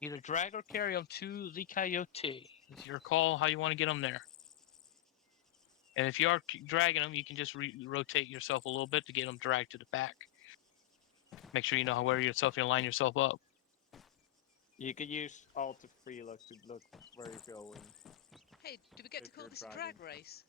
Either drag or carry them to the Coyote. It's your call how you want to get them there. And if you are dragging them, you can just rotate yourself a little bit to get them dragged to the back. Make sure you know where yourself, you line yourself up. You could use Alt F3 like to look where you're going. Hey, do we get to If call you're this a drag dragging. race?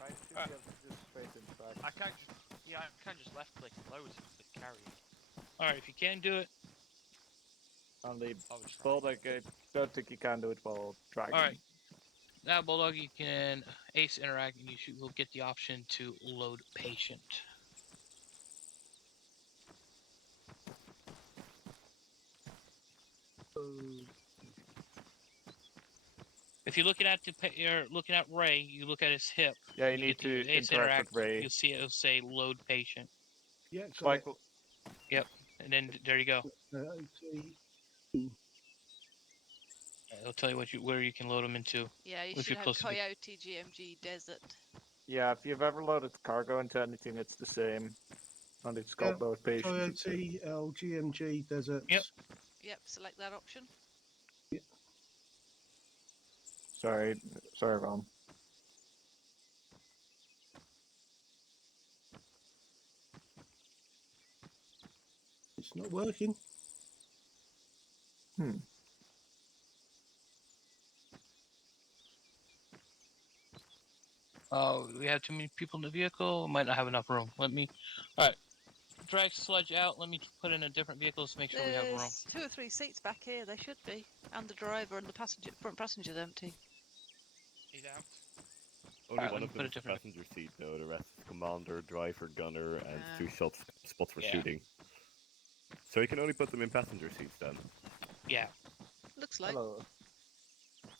Right, should Alright. be able to just straight in track. I can't just left click and load and click carry. Alright, if you can do it. On the I would try. Bulldog, I don't think you can do it while dragging. Alright. Now, Bulldog, you can ace interact and you will get the option to load patient. If you're looking at you're looking at Ray, you look at his hip. Yeah, you need get the to ace interact with Ray. You'll see it'll say load patient, Yeah, It's got like, it. and then there you go. OT. It'll tell you where you can load them into. Yeah, you If should you're have close to the- Coyote, GMG, Desert. yeah, if you've ever loaded cargo into anything, it's the same. And it's called load patient. Coyote, LGMG, Desert. Yep. Yep, select that option. Sorry, Ron. It's not working. Oh, we have too many people in the vehicle. Might not have enough room. Let me. All right. Drag sludge out. Let me put in a different vehicle to make sure we have room. There's 2 or 3 seats back here. They should be, and the driver and the front passenger's empty. He's out. Only Alright, one let me of put them a is different- passenger seat though. The rest is commander, driver, gunner, and Ah. 2 spots for Yeah. shooting. So you can only put them in passenger seats then. Yeah. Looks like. Hello.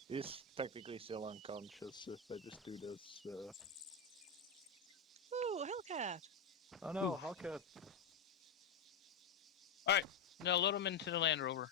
He's technically still unconscious if I just do this. Ooh, Hellcat! Oh no, Hellcat. All right, now load him into the Land Rover.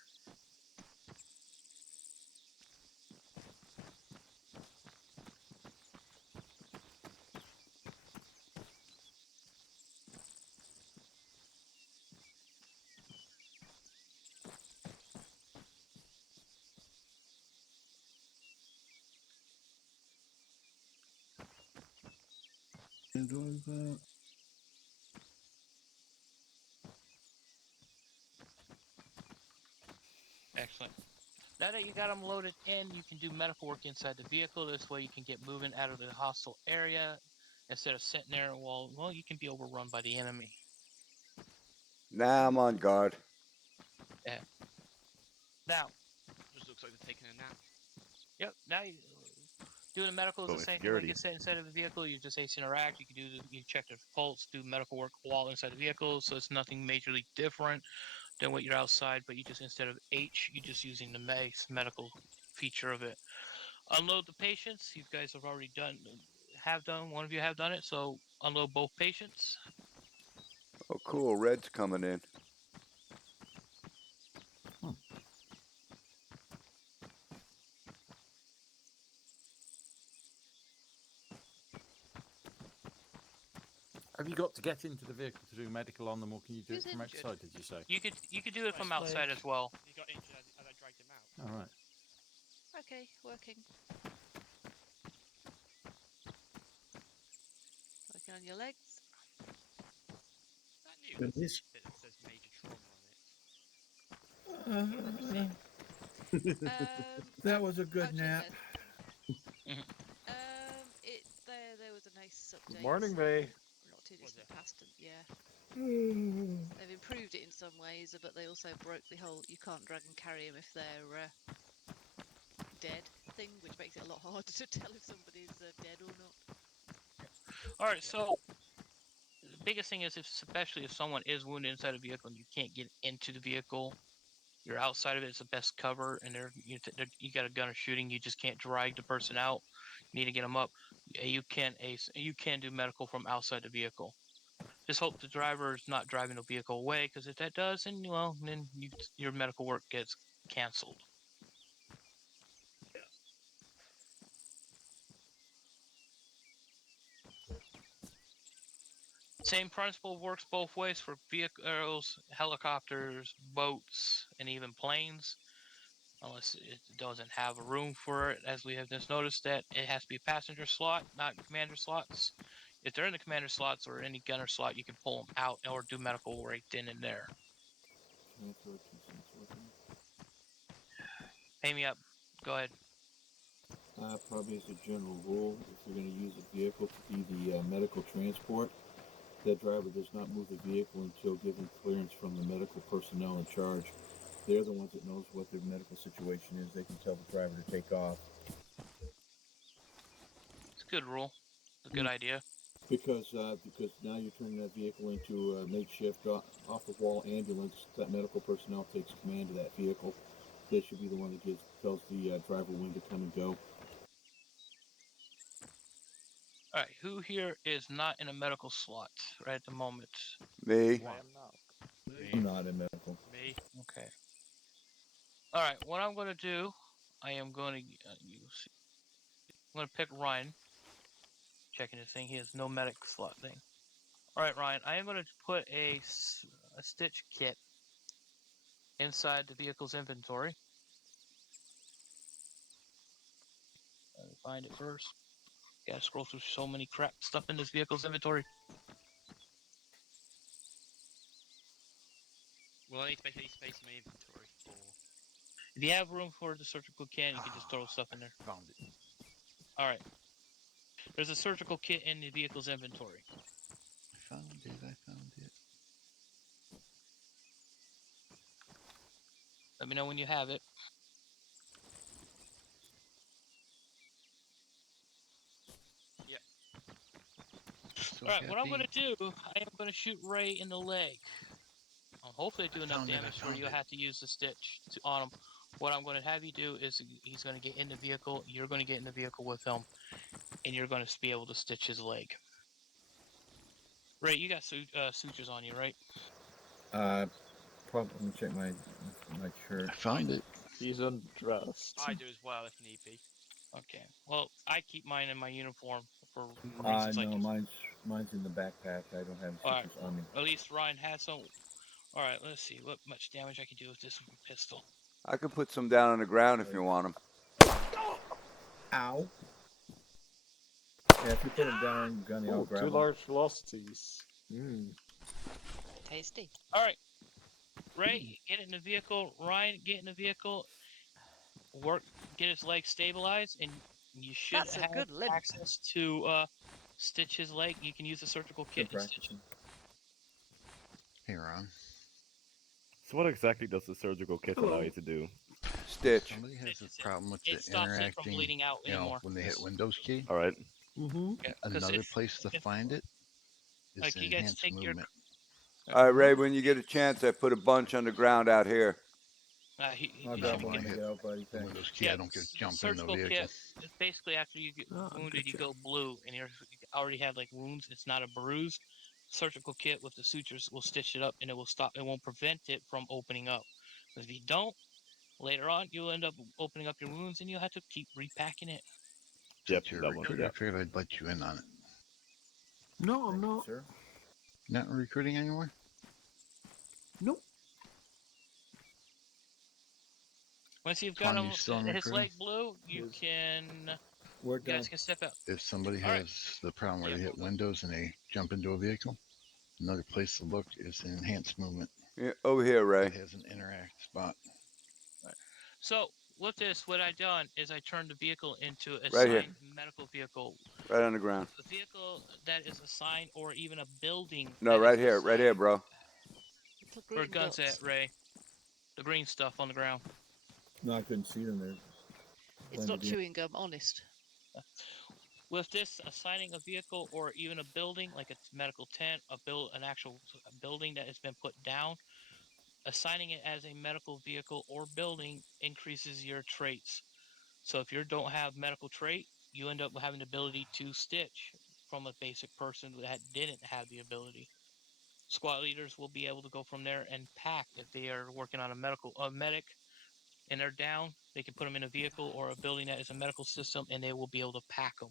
Excellent. Now that you got them loaded in, you can do medical work inside the vehicle. This way you can get moving out of the hostile area instead of sitting there while, well, you can be overrun by the enemy. Nah, I'm on guard. Yeah. Now, Just looks like they're taking a nap. yep, now you doing the medical is Going the same thing security. like you said inside of the vehicle. You just ace interact. You can do you check the pulse, do medical work while inside the vehicle, so it's nothing majorly different than what you're outside, but you just instead of H, you're just using the medical feature of it. Unload the patients. You guys have already done. One of you have done it, so unload both patients. Oh, cool. Red's coming in. Have you got to get into the vehicle to do medical on them, or can you do Who's it from injured? outside? Did you say? You could do it from Nice outside leg. as well. He got injured as I dragged him out. All right. Okay, working. Working on your legs. That new Good. bit that says major trauma on it. That was a good actually, nap. There was a nice update. Good morning, May. Not too Was distant it? past, yeah. They've improved it in some ways, but they also broke the whole you can't drag and carry them if they're dead thing, which makes it a lot harder to tell if somebody's dead or not. All right, so the biggest thing is, especially if someone is wounded inside a vehicle and you can't get into the vehicle, you're outside of it. It's the best cover, and you got a gunner shooting. You just can't drag the person out. You need to get them up. You can do medical from outside the vehicle. Just hope the driver is not driving the vehicle away, because if that does, then your medical work gets canceled. Same principle works both ways for vehicles, helicopters, boats, and even planes. Unless it doesn't have a room for it, as we have just noticed that it has to be a passenger slot, not commander slots. If they're in the commander slots or any gunner slot, you can pull them out or do medical right then and there. Pay me up. Go ahead. Probably as a general rule, if you're going to use a vehicle to be the medical transport, that driver does not move the vehicle until given clearance from the medical personnel in charge. They're the ones that knows what their medical situation is. They can tell the driver to take off. It's a good rule. It's a good idea. Because now you're turning that vehicle into a makeshift off-the-wall ambulance. That medical personnel takes command of that vehicle. They should be the one that tells the driver when to come and go. All right, who here is not in a medical slot right at the moment? Me. I am not. I'm not in medical. Me. Okay. All right, what I'm going to do, I am going to I'm going to pick Ryan. Checking his thing, he has no medic slot thing. All right, Ryan, I am going to put a stitch kit inside the vehicle's inventory. Let me find it first. Gotta scroll through so many crap stuff in this vehicle's inventory. Well, I need to make any space in my inventory for. If you have room for the surgical kit, you can just throw stuff in there. Found it. All right. There's a surgical kit in the vehicle's inventory. I found it. Let me know when you have it. So All right, what I'm going to do, I am going to shoot Ray in the leg. Hopefully do enough found it, I damage where found you'll it. have to use the stitch on him. What I'm going to have you do is he's going to get in the vehicle. You're going to get in the vehicle with him, and you're going to be able to stitch his leg. Ray, you got sutures on you, right? Probably. Let me check my shirt. I find it. He's undressed. I do as well if need be. Okay. Well, I keep mine in my uniform for reasons like No, this. mine's in the backpack. I don't have Alright. sutures on me. At least Ryan has some. All right. Let's see what much damage I can do with this pistol. I can put some down on the ground if you want them. Ow. Yeah, if you put them down, Gunny, I'll Oh, grab two them. large velocities. Tasty. All right. Ray, get in the vehicle. Ryan, get in the vehicle. Get his leg stabilized, and you should That's a have good limp. access to stitch his leg. You can use a surgical kit Good to stitch practicing. Hey, Ron. So what exactly does the surgical kit allow you to do? Stitch. Somebody has Stitches a problem with it the stops it from interacting, bleeding out you know, anymore. when they hit Windows key. All right. Mm-hmm. Yeah, 'cause Another if- place to if- find it is like, the you guys enhanced take your- movement. All right, Ray, when you get a chance, I put a bunch on the ground out here. he I'll should grab be one I and hit get out, buddy. The Thanks. Windows key, Yeah, I don't get the jump in the surgical vehicle. kit is basically after you get Oh, wounded, you gotcha. go blue, and you already have like wounds. It's not a bruise. Surgical kit with the sutures will stitch it up, and it will stop. It won't prevent it from opening up. Because if you don't, later on you'll end up opening up your wounds, and you'll have to keep repacking it. Yep, Since you're that a one. recruiter, Yeah. I figured I'd let you in on it. No, I'm Thank you, not. sir. Not recruiting anymore? Nope. Once you've Tom, got you still in his recruiting? leg blue, you can. We're You done. guys can step out. If somebody All right. has the problem where Yeah, they hit we'll go. Windows and they jump into a vehicle, another place to look is the enhanced movement. Yeah, over here, Ray. It has an interact spot. So with this, what I done is I turned the vehicle into a Right here. assigned medical vehicle. Right on the ground. A vehicle that is assigned, or even a building. No, that right is here, right here, assigned- bro. Little Where green guns dots. at, Ray? The green stuff on the ground. No, I couldn't see them there. It's not Blended in. chewing gum, honest. With this, assigning a vehicle or even a building, like a medical tent, an actual building that has been put down, assigning it as a medical vehicle or building increases your traits. So if you don't have medical trait, you end up having the ability to stitch from a basic person that didn't have the ability. Squad leaders will be able to go from there and pack if they are working on a medic, and they're down. They can put them in a vehicle or a building that is a medical system, and they will be able to pack them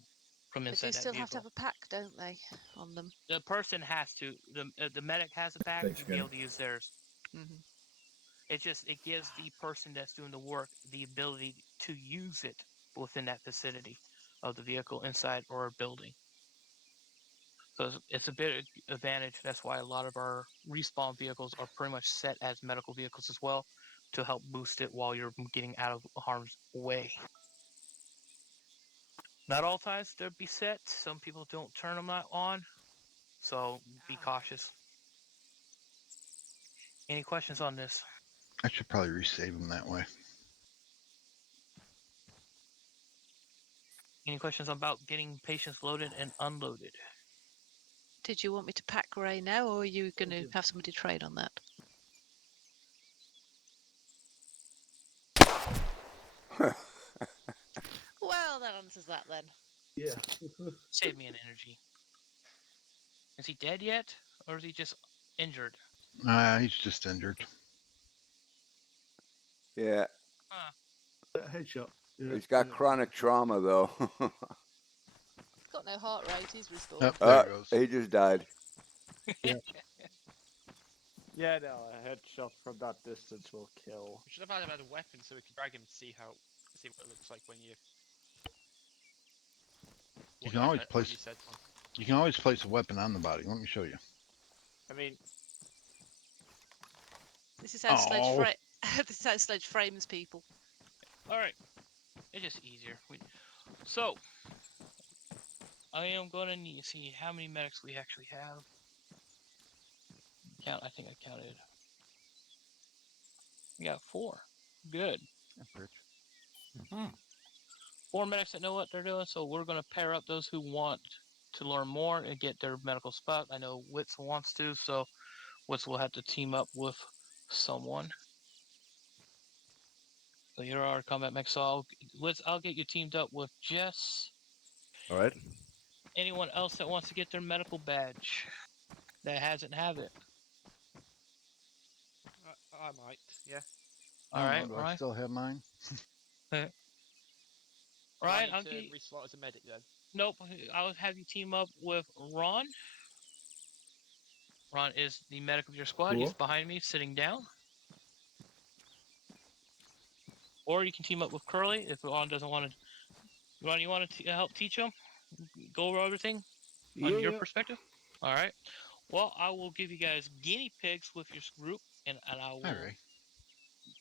from But inside they that still vehicle. have to have a pack, don't they, on them? The person has to. The medic has a pack. Thanks, You'll be able Kenny. to use theirs. Hmm. It gives the person that's doing the work the ability to use it within that vicinity of the vehicle, inside or a building. So it's a bit of advantage. That's why a lot of our respawn vehicles are pretty much set as medical vehicles as well, to help boost it while you're getting out of harm's way. Not all times they'll be set. Some people don't turn them on, so be cautious. Any questions on this? I should probably resave them that way. Any questions about getting patients loaded and unloaded? Did you want me to pack Ray now, or are you going to have somebody train on that? Well, that answers that then. Yeah. Save me an energy. Is he dead yet, or is he just injured? He's just injured. Yeah, Headshot. Yeah, he's got yeah. chronic trauma though. He's got no heart rate. He's restored. Yep, there it goes. He just died. Yeah, no, a headshot from that distance will kill. We should have had him had a weapon so we could drag him and see what it looks like when you. You can always what place- you said, Tom. You can always place a weapon on the body. Let me show you. I mean, This is how Sledge Oh. This is how Sledge frames people. All right, it's just easier. So, I am going to need to see how many medics we actually have. I think I counted. We got 4. Good. Yeah, 4 medics that know what they're doing, so we're going to pair up those who want to learn more and get their medical spot. I know Witz wants to, so Witz will have to team up with someone. exactly. You're our combat mech, so I'll get you teamed up with Jess. All right. Anyone else that wants to get their medical badge that hasn't have it. I might, yeah. All right, do I Ryan. still have mine? Ryan, I I'll need get. to reslot as a medic then. Nope, I'll have you team up with Ron. Ron is the medic of your squad. He's Cool. behind me, sitting down. Or you can team up with Curly if Ron doesn't want to. Ron, you want to help teach him? Go over everything on your Yeah. perspective? All right. Well, I will give you guys guinea pigs with your group, and I will Alright.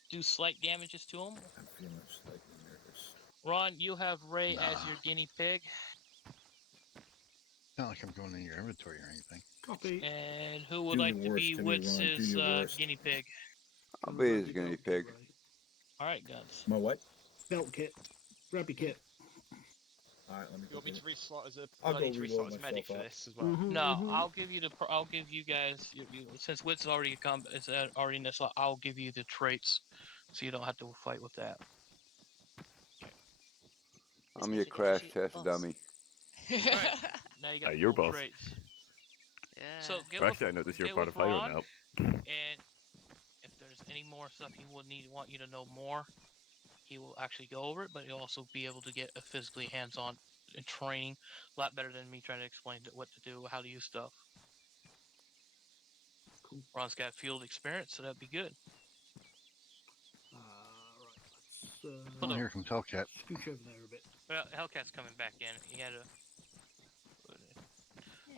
do slight damages to them. I'm feeling slightly nervous. Ron, you have Ray as your guinea pig, Not like I'm going in your inventory or anything. Copy. and who would Do like your to worst be to me, Ron. Do Witz's your worst. guinea pig? I'll be his guinea pig. All right, Guns. My what? Belt kit. Grabby kit. Alright, let me You want me to reslot as a? I'll I go need to reload reslot as a medic myself for up. this as well. Mhm, No, mhm. I'll give you I'll give you guys. Since Witz is already already in this, I'll give you the traits, so you don't have to fight with that. This I'm means your we get to crash shoot the test boss. dummy. Right. Now you got Your full boss. traits. Yeah. So get Actually, I noticed you're get part with of Hydro Ron, now. and if there's any more stuff he will want you to know more, he will actually go over it. But he'll also be able to get a physically hands-on training, a lot better than me trying to explain what to do, how to use stuff. Cool. Ron's got field experience, so that'd be good. Right. Let's Hold Oh, up. here comes Hellcat. scooch over there a bit. Well, Hellcat's coming back in. He had a.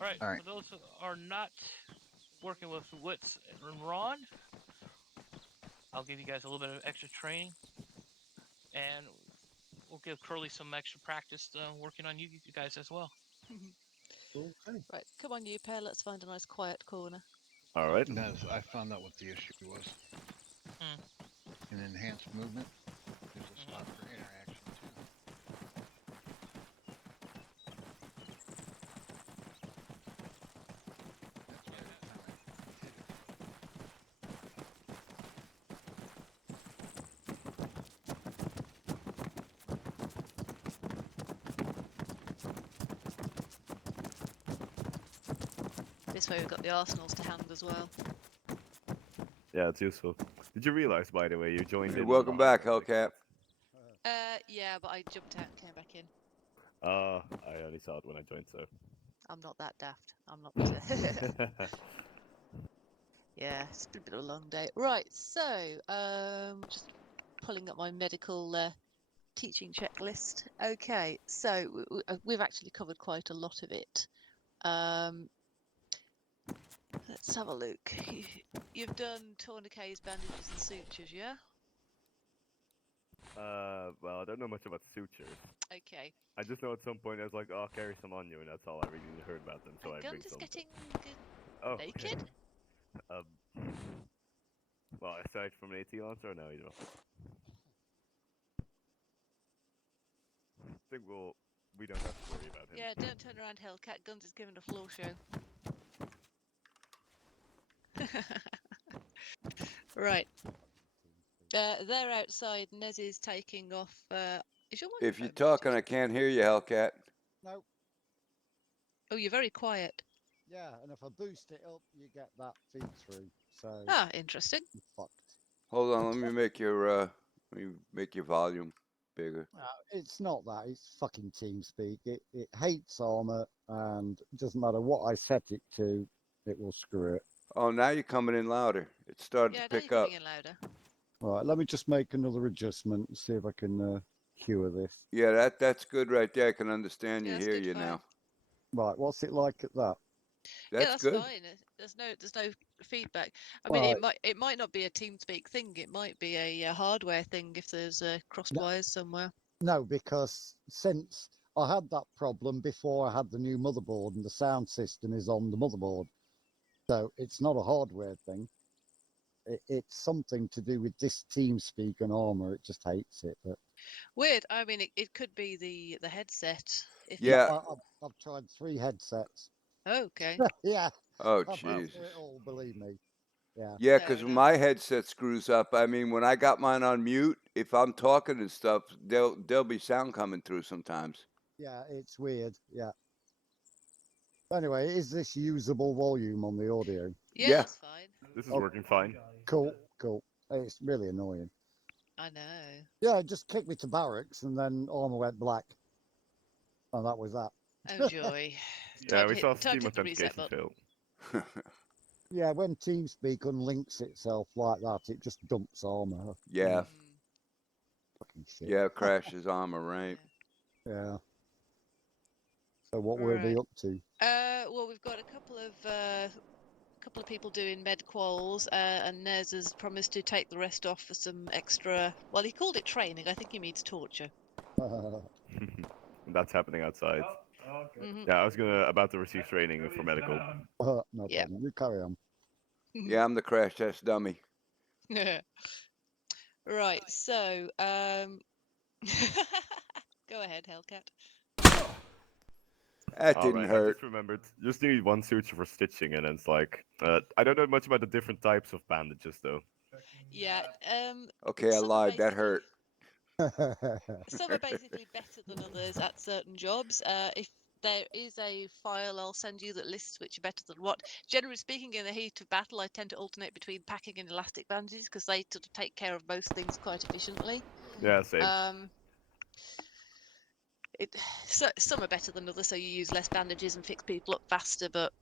All right. All right. For those who are not working with Witz and Ron, I'll give you guys a little bit of extra training, and we'll give Curly some extra practice working on you guys as well. Okay. Right, come on, you pair. Let's find a nice quiet corner. All right. Guys, I found out what the issue was. Hmm. In enhanced movement, there's a spot for interaction too. That's the other time I did it. This way we've got the arsenals to hand as well. Yeah, it's useful. Did you realize, by the way, you joined Hey, in? welcome on back, our- Hellcat. Yeah, but I jumped out and came back in. I only saw it when I joined, so. I'm not that daft. I'm not. Yeah, it's been a bit of a long day. Right, so just pulling up my medical teaching checklist. Okay, so we've actually covered quite a lot of it. Let's have a look. You've done tourniquets, bandages, and sutures, yeah? Well, I don't know much about sutures. Okay. I just know at some point I was like, oh, carry some on you, and that's all I really heard about them. So I bring Gun's some. getting Oh, okay. naked. Well, aside from an AT launcher, no, you don't. I think we don't have to worry about him. Yeah, don't turn around, Hellcat. Guns is giving a floor show. Right. They're outside. Nez is taking off. Is your If you're microphone talking, muted? I can't hear you, Hellcat. No. Oh, you're very quiet. Yeah, and if I boost it up, you get that feed through. So Ah, interesting. you're fucked. Hold on, let me make your volume bigger. It's not that. It's fucking TeamSpeak. It hates armor, and it doesn't matter what I set it to, it will screw it. Oh, now you're coming in louder. It started Yeah, to now you're pick up. coming in louder. Right, let me just make another adjustment and see if I can cure this. Yeah, that's good right there. I can understand you, Yeah, that's hear good, you fine. now. Right, what's it like at that? Yeah, That's that's good. fine. There's no feedback. I mean, Right. it might not be a TeamSpeak thing. It might be a hardware thing if there's crossed wires somewhere. No, because since I had that problem before I had the new motherboard, and the sound system is on the motherboard, so it's not a hardware thing. It's something to do with this TeamSpeak and armor. It just hates it. But Weird. I mean, it could be the headset. If Yeah. I've tried 3 headsets. Okay. Yeah. Oh, I've been Jesus. through it all, believe me. Yeah. Yeah, Fair because enough. my headset screws up. I mean, when I got mine on mute, if I'm talking and stuff, there'll be sound coming through sometimes. Yeah, it's weird. Yeah. Anyway, is this usable volume on the audio? Yeah, Yeah. that's fine. This is Oh. working fine. Cool, cool. It's really annoying. I know. Yeah, it just kicked me to barracks and then armor went black. And that was that. Oh joy. Yeah, we saw Time Steam to hit the reset authentication button. fail. Yeah, when TeamSpeak unlinks itself like that, it just dumps armor. Yeah. Mm, Fucking shit. Yeah, crashes armor, right? Yeah. So what were they Right. up to? Well, we've got a couple of people doing med quals, and Nez has promised to take the rest off for some extra. Well, he called it training. I think he means torture. That's happening outside. Mhm. Yeah, I was about to receive training for medical. No Yep. problem. You carry on. Yeah, I'm the crash test dummy. Right. So, go ahead, Hellcat. That All didn't right, I hurt. just remembered. Just need one suture for stitching, and then it's like I don't know much about the different types of bandages, though. Yeah. Okay, I Some are lied. That basically- hurt. Some are basically better than others at certain jobs. If there is a file I'll send you that lists which are better than what. Generally speaking, in the heat of battle, I tend to alternate between packing and elastic bandages because they sort of take care of most things quite efficiently. Yeah, same. Some are better than others, so you use less bandages and fix people up faster. But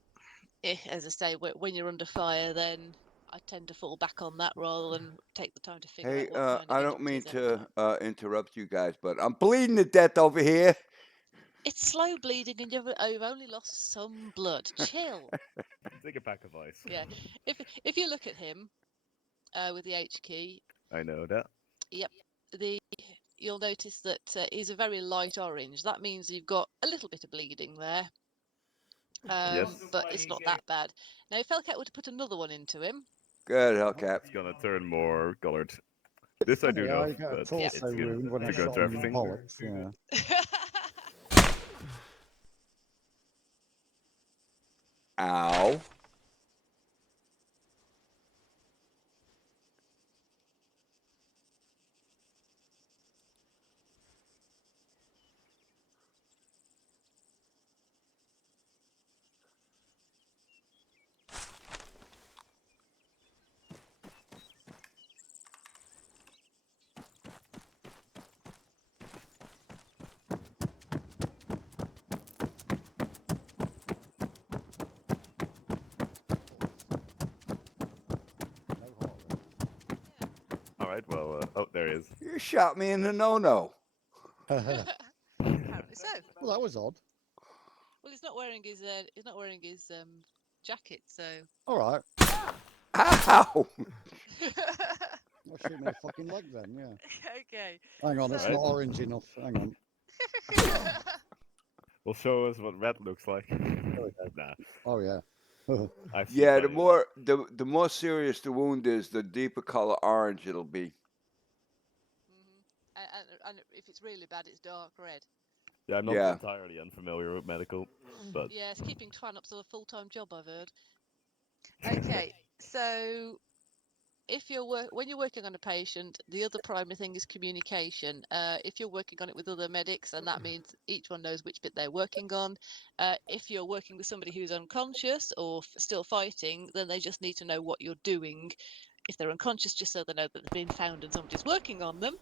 as I say, when you're under fire, then I tend to fall back on that rather than take the time to figure Hey, out what kind of I injury don't it mean is every to interrupt you guys, but I'm bleeding to death over here. It's slow bleeding, and you've only lost some blood. Chill. Take a pack of ice. Yeah. If you look at him with the H key, I know that. yep, you'll notice that he's a very light orange. That means you've got a little bit of bleeding there. Yes. But it's not that bad. Now, if Hellcat were to put another one into him, Good, Hellcat. It's gonna turn more colored. This I do Yeah, know, I got a but it's torso wound when I to go shot to him in everything. bollocks. Yeah. Ow. All right. Well, oh, there he is. You shot me in the no-no. apparently so. Well, that was odd. Well, he's not wearing his jacket, so. All right. Ow! I'll shoot me a fucking leg then, yeah. Okay. Hang on, it's So- not orange enough. Hang on. Will show us what red looks like. Nah. Oh, yeah. I've seen Yeah, the plenty of more more serious the wound is, the deeper color orange it'll be. and if it's really bad, it's dark red. Yeah, I'm not Yeah. entirely unfamiliar with medical, but Yeah, it's keeping Twan up's a full-time job, I've heard. Okay, so when you're working on a patient, the other primary thing is communication. If you're working on it with other medics, and that means each one knows which bit they're working on. If you're working with somebody who's unconscious or still fighting, then they just need to know what you're doing. If they're unconscious, just so they know that they've been found and somebody's working on them.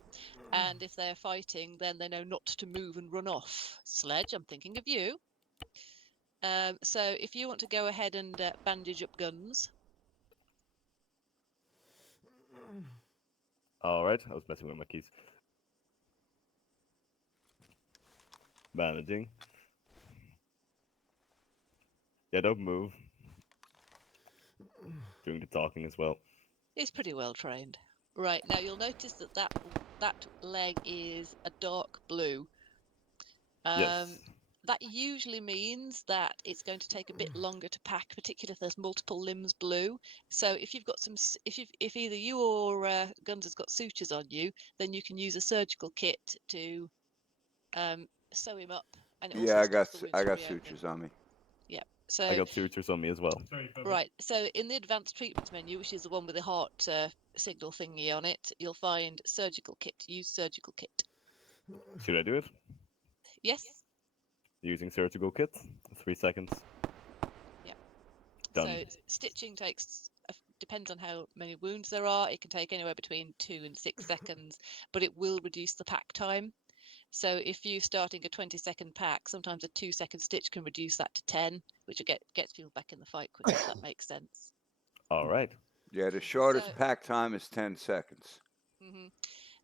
And if they're fighting, then they know not to move and run off. Sledge, I'm thinking of you. So if you want to go ahead and bandage up guns. all right. I was messing with my keys. Bandaging. Yeah, don't move. Doing the talking as well. He's pretty well trained. Right, now you'll notice that leg is a dark blue. Yes. That usually means that it's going to take a bit longer to pack, particularly if there's multiple limbs blue. So if you've got if either you or Guns has got sutures on you, then you can use a surgical kit to sew him up. And it also Yeah, stops the wound I from got reopening. sutures on me. Yeah. So I got sutures on me as well. right. So in the advanced treatments menu, which is the one with the heart signal thingy on it, you'll find surgical kit. Use surgical kit. Should I do it? Yes. Using surgical kit. 3 seconds. Yeah. Done. So stitching takes depends on how many wounds there are. It can take anywhere between 2 and 6 seconds, but it will reduce the pack time. So if you're starting a 20-second pack, sometimes a 2-second stitch can reduce that to 10, which will gets people back in the fight quicker. If that makes sense. All right. Yeah, the shortest So- pack time is 10 seconds. hmm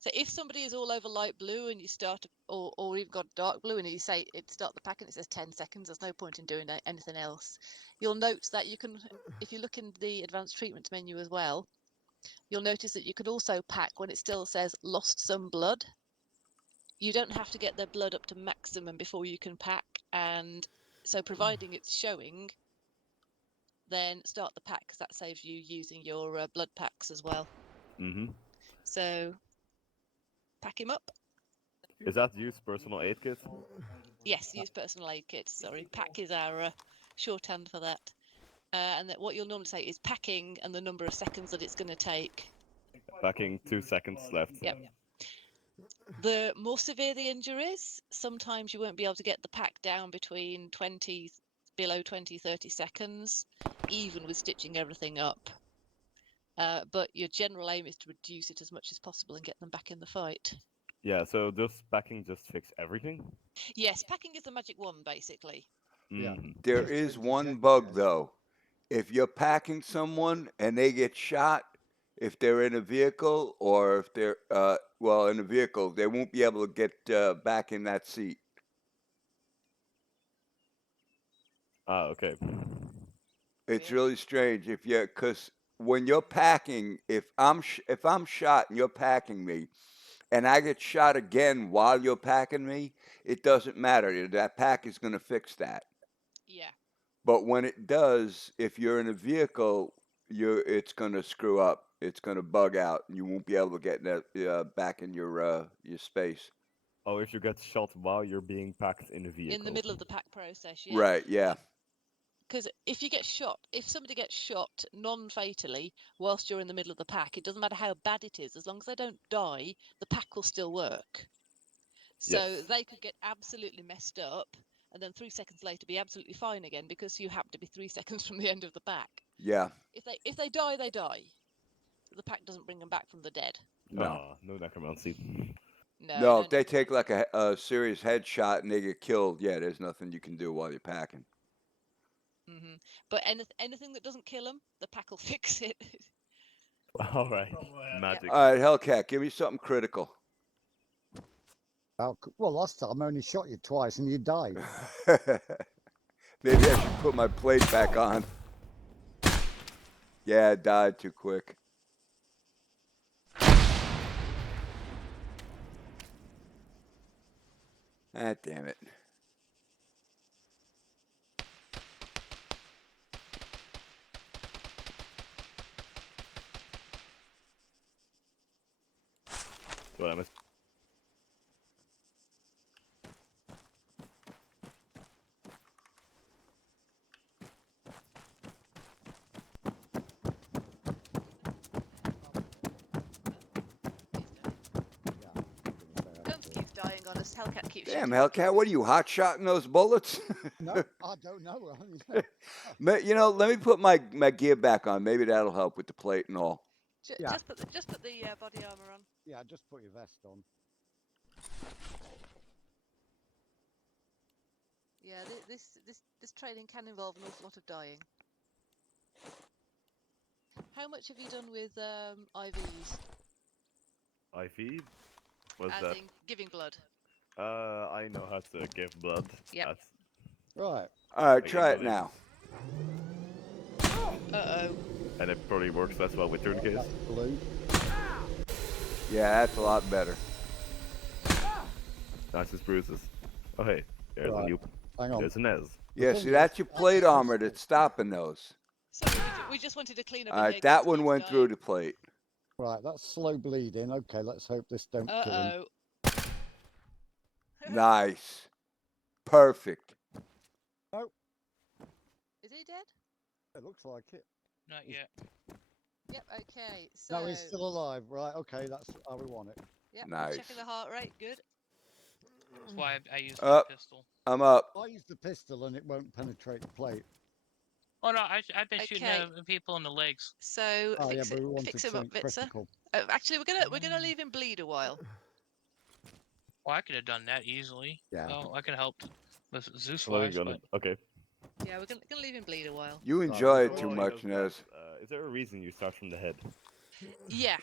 So if somebody is all over light blue and you start, or even got dark blue, and you say start the pack and it says 10 seconds, there's no point in doing anything else. You'll note that you can, if you look in the advanced treatments menu as well, you'll notice that you can also pack when it still says lost some blood. You don't have to get their blood up to maximum before you can pack, and so providing it's showing, then start the pack, because that saves you using your blood packs as well. Mm-hmm. So pack him up. Is that use personal aid kit? Yes, use personal aid kit. Sorry, pack is our shorthand for that. And that what you'll normally say is packing and the number of seconds that it's going to take. Packing 2 seconds left. Yep. The more severe the injuries, sometimes you won't be able to get the pack down between below 20, 30 seconds, even with stitching everything up. But your general aim is to reduce it as much as possible and get them back in the fight. Yeah, so does packing just fix everything? Yes, packing is the magic wand, basically. Yeah. Mhm. There Just is to one interject bug there. though. If you're packing someone and they get shot, if they're in a vehicle or if they're in a vehicle, they won't be able to get back in that seat. Ah, okay. It's Weird. really strange because when you're packing, if I'm shot and you're packing me, and I get shot again while you're packing me, it doesn't matter. That pack is going to fix that. Yeah. But when it does, if you're in a vehicle, it's going to screw up. It's going to bug out, and you won't be able to get that back in your space. Oh, if you get shot while you're being packed in a vehicle. In the middle of the pack process, yeah. Right? Yeah. Because if somebody gets shot non-fatally whilst you're in the middle of the pack, it doesn't matter how bad it is, as long as they don't die, the pack will still work. So Yes. they could get absolutely messed up, and then 3 seconds later be absolutely fine again because you happen to be 3 seconds from the end of the pack. Yeah. If they die, they die. The pack doesn't bring them back from the dead. No. No necromancy. No, if they take like a serious headshot and they get killed, yeah, there's nothing you can do while you're packing. But anything that doesn't kill them, the pack will fix it. All right. Magic. All right, Hellcat, give me something critical. Well, last time I only shot you twice and you died. Maybe I should put my plate back on. Yeah, it died too quick. Ah, damn it. Well, I must... Guns keeps dying on us. Hellcat keeps Damn, shooting. Hellcat, what are you, hot-shotting those bullets? No, I don't know. I mean, You know, let me put my gear back on. Maybe that'll help with the plate and all. Yeah. Just put the body armor on. yeah, just put your vest on. Yeah, this training can involve an awful lot of dying. How much have you done with IVs? IV? What's As that? in giving blood. I know how to give blood. Yep. That's... Right. All right, I try can it now. Uh-oh. And it probably works less well with tourniquets. That's blue. Yeah, that's a lot better. Nice as bruises. Oh hey, there's a Right. new... Hang on. There's a Nez. Yeah, thing see, is, that's your plate that's armor that's stopping those. So we just wanted to clean up. All in right, here, that guns one keeps went through dying. the plate. Right, that's slow bleeding. Okay, let's hope this don't kill him. Uh-oh. Nice. Perfect. Oh, he dead? It looks like it. Not yet. Yep. Okay. So. No, he's still alive. Right. Okay, that's how we want it. Yep. Nice. Checking the heart rate. Good. That's why I used the Up. pistol. I'm up. I use the pistol and it won't penetrate the plate. Oh no, I've been shooting Okay. people in the legs. So Oh yeah, fix but we it, wanted fix him up, something Vitzer. critical. Actually, we're gonna leave him bleed a while. Well, I could have done that easily. Yeah. Well, I could have helped with Zeus Well, Flash, you're gonna- but Okay. Yeah, we're gonna leave him bleed a while. You enjoy it Well, too he much, does that, Nez. Is there a reason you start from the head? Yeah.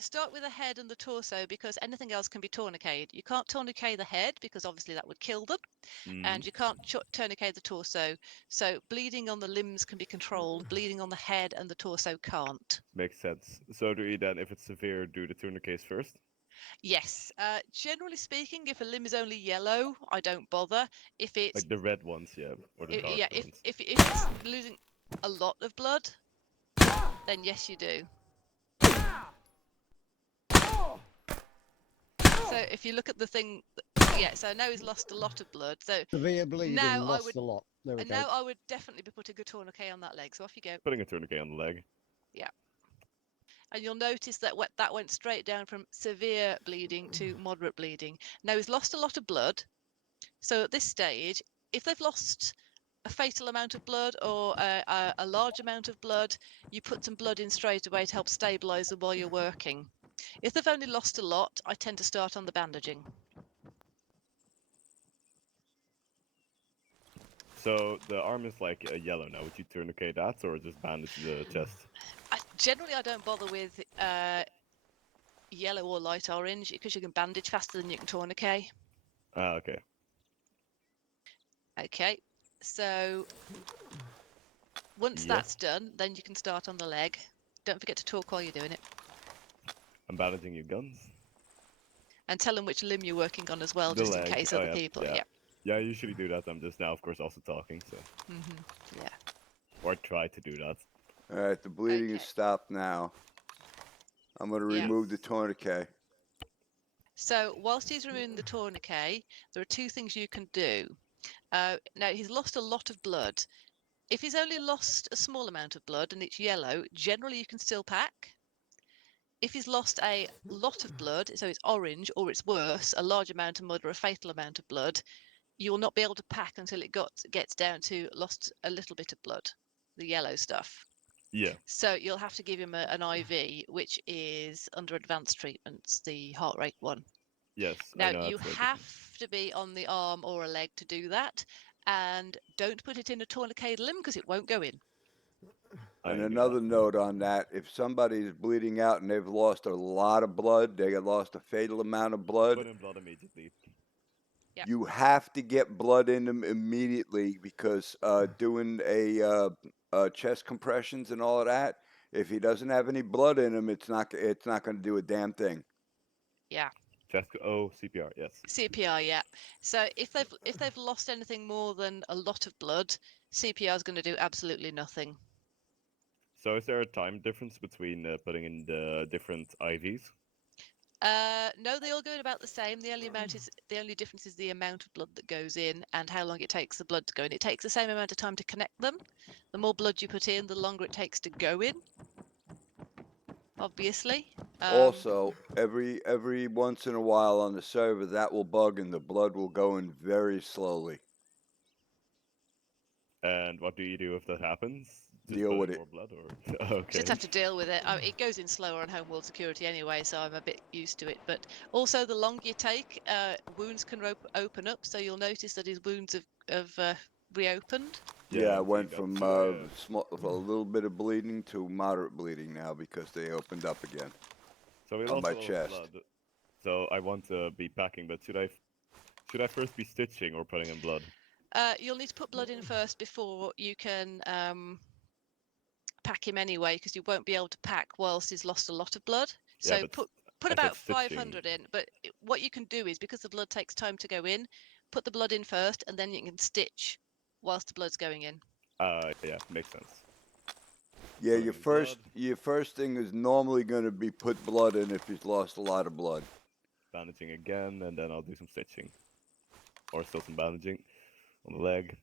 Start with the head and the torso because anything else can be tourniqueted. You can't tourniquet the head because obviously that would kill them, and you can't tourniquet the torso. So bleeding on the limbs can be controlled. Bleeding on the head and the torso can't. Makes sense. So do you then, if it's severe, do the tourniquets first? Yes. Generally speaking, if a limb is only yellow, I don't bother. If it's Like the red ones, yeah, or the dark yeah, ones. if it's losing a lot of blood, then yes, you do. So if you look at the thing, yeah. So now he's lost a lot of blood. So Severe bleeding, now I lost would, a lot. There we and go. now I would definitely be putting a tourniquet on that leg. So off you go. Putting a tourniquet on the leg. Yeah. And you'll notice that that went straight down from severe bleeding to moderate bleeding. Now he's lost a lot of blood. So at this stage, if they've lost a fatal amount of blood or a large amount of blood, you put some blood in straight away to help stabilize them while you're working. If they've only lost a lot, I tend to start on the bandaging. So the arm is like yellow now. Would you tourniquet that or just bandage the chest? Generally, I don't bother with yellow or light orange because you can bandage faster than you can tourniquet. Ah, okay. Okay, so once Yeah. that's done, then you can start on the leg. Don't forget to talk while you're doing it. I'm bandaging your guns. And tell them which limb you're working on as well, The just leg. in case Oh, other yeah, people. yeah. Yeah. Yeah, I usually do that. I'm just now, of course, also talking. So. Yeah. Or try to do that. All right, the bleeding Okay. is stopped now. I'm going to Yeah. remove the tourniquet. So whilst he's removing the tourniquet, there are two things you can do. Now he's lost a lot of blood. If he's only lost a small amount of blood and it's yellow, generally you can still pack. If he's lost a lot of blood, so it's orange or it's worse, a large amount of blood or a fatal amount of blood, you will not be able to pack until it gets down to lost a little bit of blood, the yellow stuff. Yeah. So you'll have to give him an IV, which is under advanced treatments, the heart rate one. Yes. Now I know you that's have to be on the arm or a leg to do that, and don't put it in a tourniqueted limb because it won't go in. And another note on that, if somebody's bleeding out and they've lost a lot of blood, they have lost a fatal amount of blood, Put in blood immediately. Yep. you have to get blood in them immediately because doing a chest compressions and all of that, if he doesn't have any blood in him, it's not going to do a damn thing. Yeah. Chest. Oh, CPR. Yes. CPR, yeah. So if they've lost anything more than a lot of blood, CPR is going to do absolutely nothing. So is there a time difference between putting in the different IVs? No, they all go in about the same. The only difference is the amount of blood that goes in and how long it takes the blood to go in. It takes the same amount of time to connect them. The more blood you put in, the longer it takes to go in. Obviously. Also, every once in a while on the server, that will bug and the blood will go in very slowly. And what do you do if that happens? Just Deal put with in it. more blood, or okay. Just have to deal with it. It goes in slower on Homeworld Security anyway, so I'm a bit used to it. But also, the longer you take, wounds can open up. So you'll notice that his wounds have reopened. Yeah, I so went you got from two, a little bit of bleeding to moderate bleeding now because they opened up again. So we on lost my a lot of chest. blood. So I want to be packing, but should I first be stitching or putting in blood? You'll need to put blood in first before you can pack him anyway, because you won't be able to pack whilst he's lost a lot of blood. So Yeah, but put I said about stitching. 500 in. But what you can do is, because the blood takes time to go in, put the blood in first, and then you can stitch whilst the blood's going in. Yeah, makes sense. Yeah, Putting in your first thing is normally going to be put blood in if he's lost a lot of blood. Bandaging again, and then I'll do some stitching, or still some bandaging on the leg.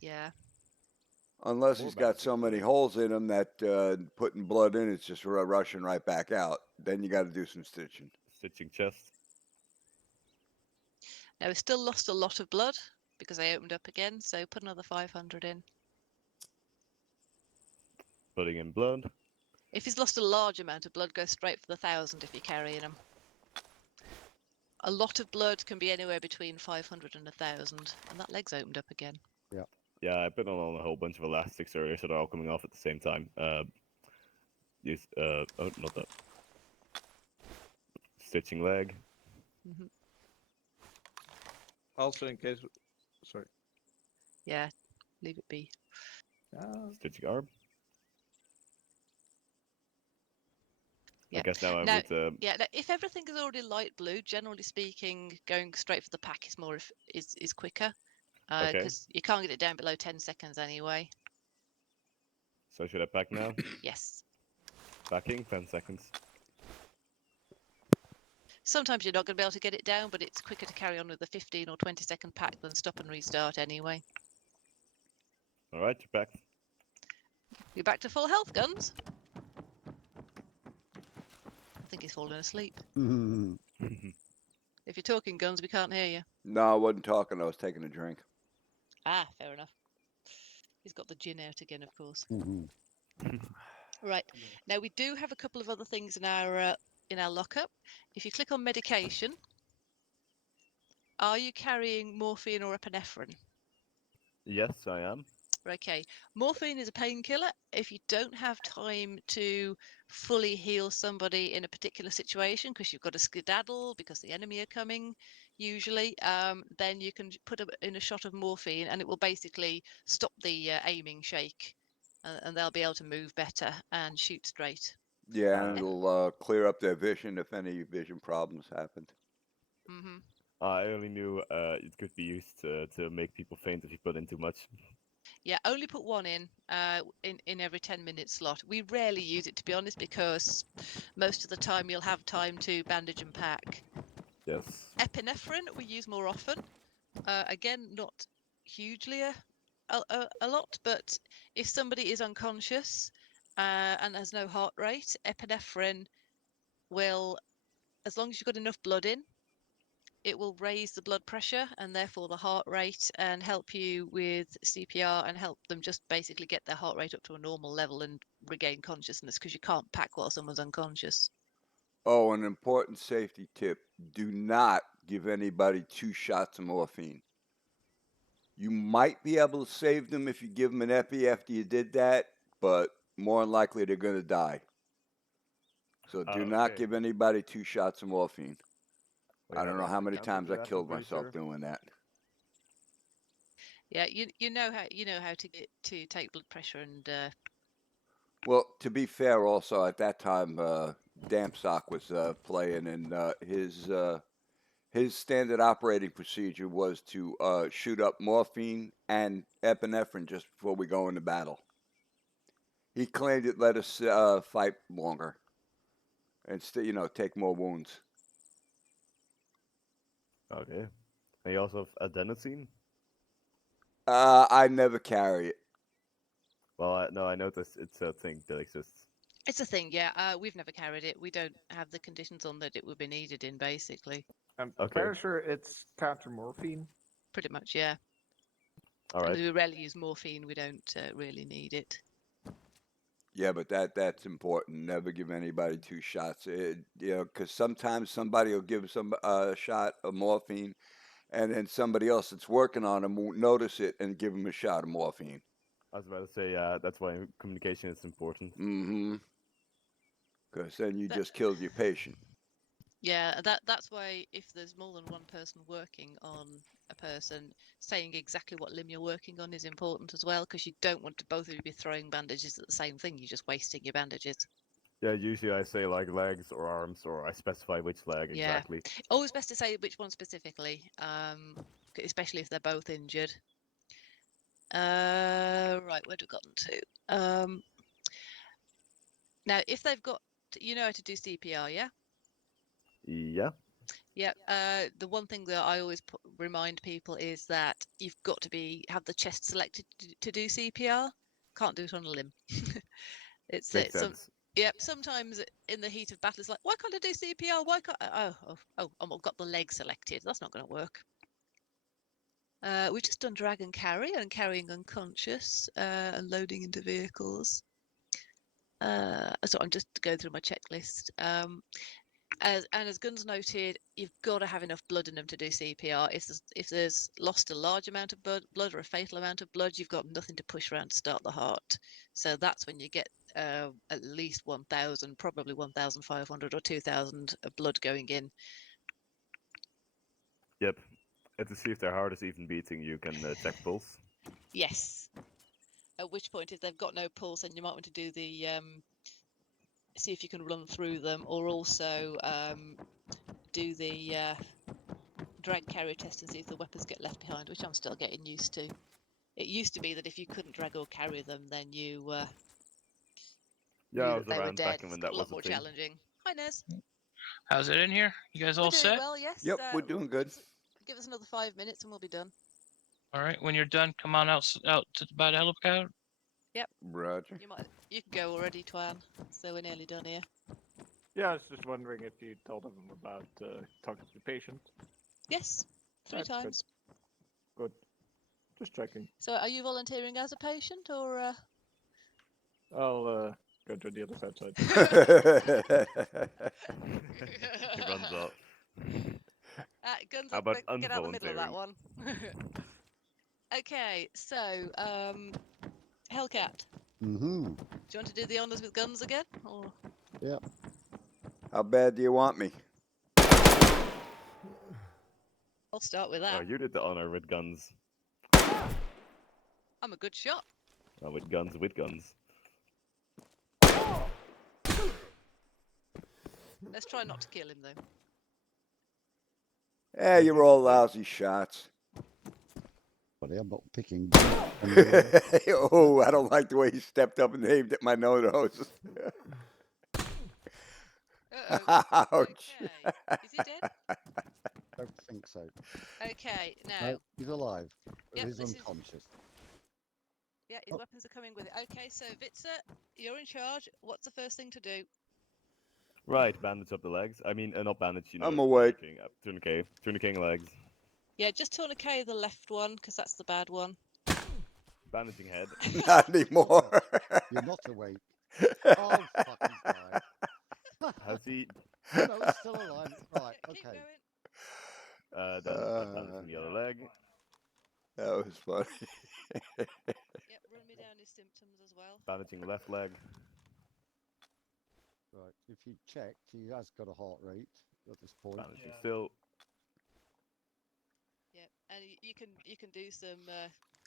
Yeah. Unless More he's got so many holes in him that putting blood in it's just rushing right back out. Then you got to do some stitching. Stitching chest. Now, we've still lost a lot of blood because I opened up again, so put another 500 in. Putting in blood. If he's lost a large amount of blood, go straight for the 1,000 if you're carrying him. A lot of blood can be anywhere between 500 and 1,000, and that leg's opened up again. Yeah, I put on a whole bunch of elastics earlier, so they're all coming off at the same time. Use oh, not that. Stitching leg. Hmm. Also, in case, sorry. Yeah, leave it be. Stitching arm. Yeah. I guess now I Now, would. yeah, now, if everything is already light blue, generally speaking, going straight for the pack is more is quicker, Okay. because you can't get it down below 10 seconds anyway. So should I pack now? Yes. Packing 10 seconds. Sometimes you're not going to be able to get it down, but it's quicker to carry on with the 15 or 20-second pack than stop and restart anyway. All right, you're packed. You're back to full health, Guns. I think he's fallen asleep. If you're talking, Guns, we can't hear you. No, I wasn't talking. I was taking a drink. Ah, fair enough. He's got the gin out again, of course. Right. Now, we do have a couple of other things in our lockup. If you click on medication, are you carrying morphine or epinephrine? Yes, I am. Okay. Morphine is a painkiller. If you don't have time to fully heal somebody in a particular situation because you've got to skedaddle because the enemy are coming, usually, then you can put in a shot of morphine and it will basically stop the aiming shake, and they'll be able to move better and shoot straight. Yeah, and it'll clear up their vision if any vision problems happened. Mm-hmm. I only knew it could be used to make people faint if you put in too much. Yeah, only put one in every 10-minute slot. We rarely use it, to be honest, because most of the time you'll have time to bandage and pack. Yes. Epinephrine we use more often. Again, not hugely a lot, but if somebody is unconscious and has no heart rate, epinephrine will, as long as you've got enough blood in, it will raise the blood pressure and therefore the heart rate and help you with CPR and help them just basically get their heart rate up to a normal level and regain consciousness, because you can't pack while someone's unconscious. Oh, an important safety tip. Do not give anybody 2 shots of morphine. You might be able to save them if you give them an epi after you did that, but more than likely they're going to die. So do not Okay. give anybody 2 shots of morphine. Wait, I don't know there's how a many counter times to I that, I'm killed pretty myself sure. doing that. Yeah, you know how to get to take blood pressure and Well, to be fair, also at that time, Damp Sock was playing, and his standard operating procedure was to shoot up morphine and epinephrine just before we go into battle. He claimed it let us fight longer and take more wounds. Okay. And you also have adenosine? I never carry it. Well, no, I noticed it's a thing that exists. it's a thing. Yeah, we've never carried it. We don't have the conditions on that it would be needed in, basically. I'm Okay. fairly sure it's counter morphine. Pretty much, yeah. All right. We rarely use morphine. We don't really need it. Yeah, but that's important. Never give anybody 2 shots. Because sometimes somebody will give some shot of morphine, and then somebody else that's working on them won't notice it and give them a shot of morphine. I was about to say, that's why communication is important. Mm-hmm. Because then you That- just killed your patient. Yeah, that's why if there's more than one person working on a person, saying exactly what limb you're working on is important as well, because you don't want to both of you be throwing bandages at the same thing. You're just wasting your bandages. Yeah, usually I say like legs or arms, or I specify which leg Yeah. exactly. Always best to say which one specifically, especially if they're both injured. Right, where have we gotten to? Now, if they've got, you know how to do CPR, yeah? Yeah. Yeah. The one thing that I always remind people is that you've got to have the chest selected to do CPR. can't do it on a limb. Makes it's sense. Yep. Sometimes in the heat of battle, it's like, why can't I do CPR? Why can't I've got the leg selected. That's not going to work. We've just done drag and carry and carrying unconscious and loading into vehicles. So I'm just going through my checklist. As Guns noted, you've got to have enough blood in them to do CPR. If there's lost a large amount of blood or a fatal amount of blood, you've got nothing to push around to start the heart. So that's when you get at least 1,000, probably 1,500 or 2,000 of blood going in. Yep. And to see if their heart is even beating, you can check pulse. Yes. At which point, if they've got no pulse, then you might want to do the see if you can run through them, or also do the drag carrier test and see if the weapons get left behind, which I'm still getting used to. It used to be that if you couldn't drag or carry them, then you Yeah, knew I that was they were around dead. back It's when got that a lot was a more thing. challenging. Hi, Nez. How's it in here? You guys We're all doing set? well, yes. Yep, we're doing good. Give us another 5 minutes and we'll be done. All right. When you're done, come on out to by the helipad. Yep. Roger. You can go already, Twan. So we're nearly done here. Yeah, I was just wondering if you told them about talking to the patient. Yes, 3 Right, good. times. Good. Just checking. So are you volunteering as a patient or? I'll go to the other side. He runs off. Guns How up, about get out the middle of that unvolunteering? one. Okay, so Hellcat, Mm-hmm. do you want to do the honours with guns again? Or Yep. How bad do you want me? I'll start with Oh, that. you did the honor with guns. I'm a good shot. With guns, with guns. Let's try not to kill him though. Eh, you're all lousy shots. Buddy, I'm not picking. Oh, I don't like the way he stepped up and aimed at my no-nos. Ouch. Okay. Is he dead? Don't think so. Okay, now. No, he's alive. But Yep, he's this is- unconscious. Yeah, his weapons are coming with it. Okay, so Vitzer, you're in charge. What's the first thing to do? Right, bandage up the legs. I mean, not bandage, you know. I'm awake. Tourniqueting legs. Yeah, just tourniquet the left one because that's the bad one. Bandaging head. Not anymore. You're not awake. Oh, fuck, he's died. Has he? No, he's still alive. Right, Keep okay. going. Then bandaging the other leg. That was funny. Yep, run me down his symptoms as well. Bandaging left leg. Right, if you checked, he has got a heart rate at this point. Bandaging still. Yep, and you can do some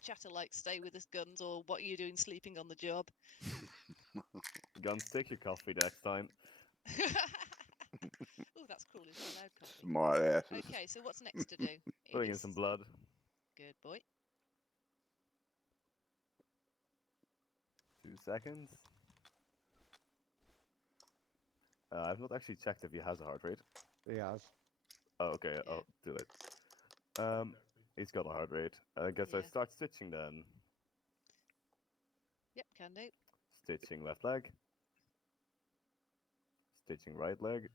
chatter like stay with us guns or what are you doing sleeping on the job. Guns, take your coffee next time. Oh, that's cool. Is that loud coffee? Smart asses. Okay, so what's next to do? Putting in some blood. Good boy. 2 seconds. I've not actually checked if he has a heart rate. He has. Oh, okay. Oh, too late. He's got a heart rate. I guess I Yeah. start stitching then. Yep, can do. Stitching left leg. Stitching right leg.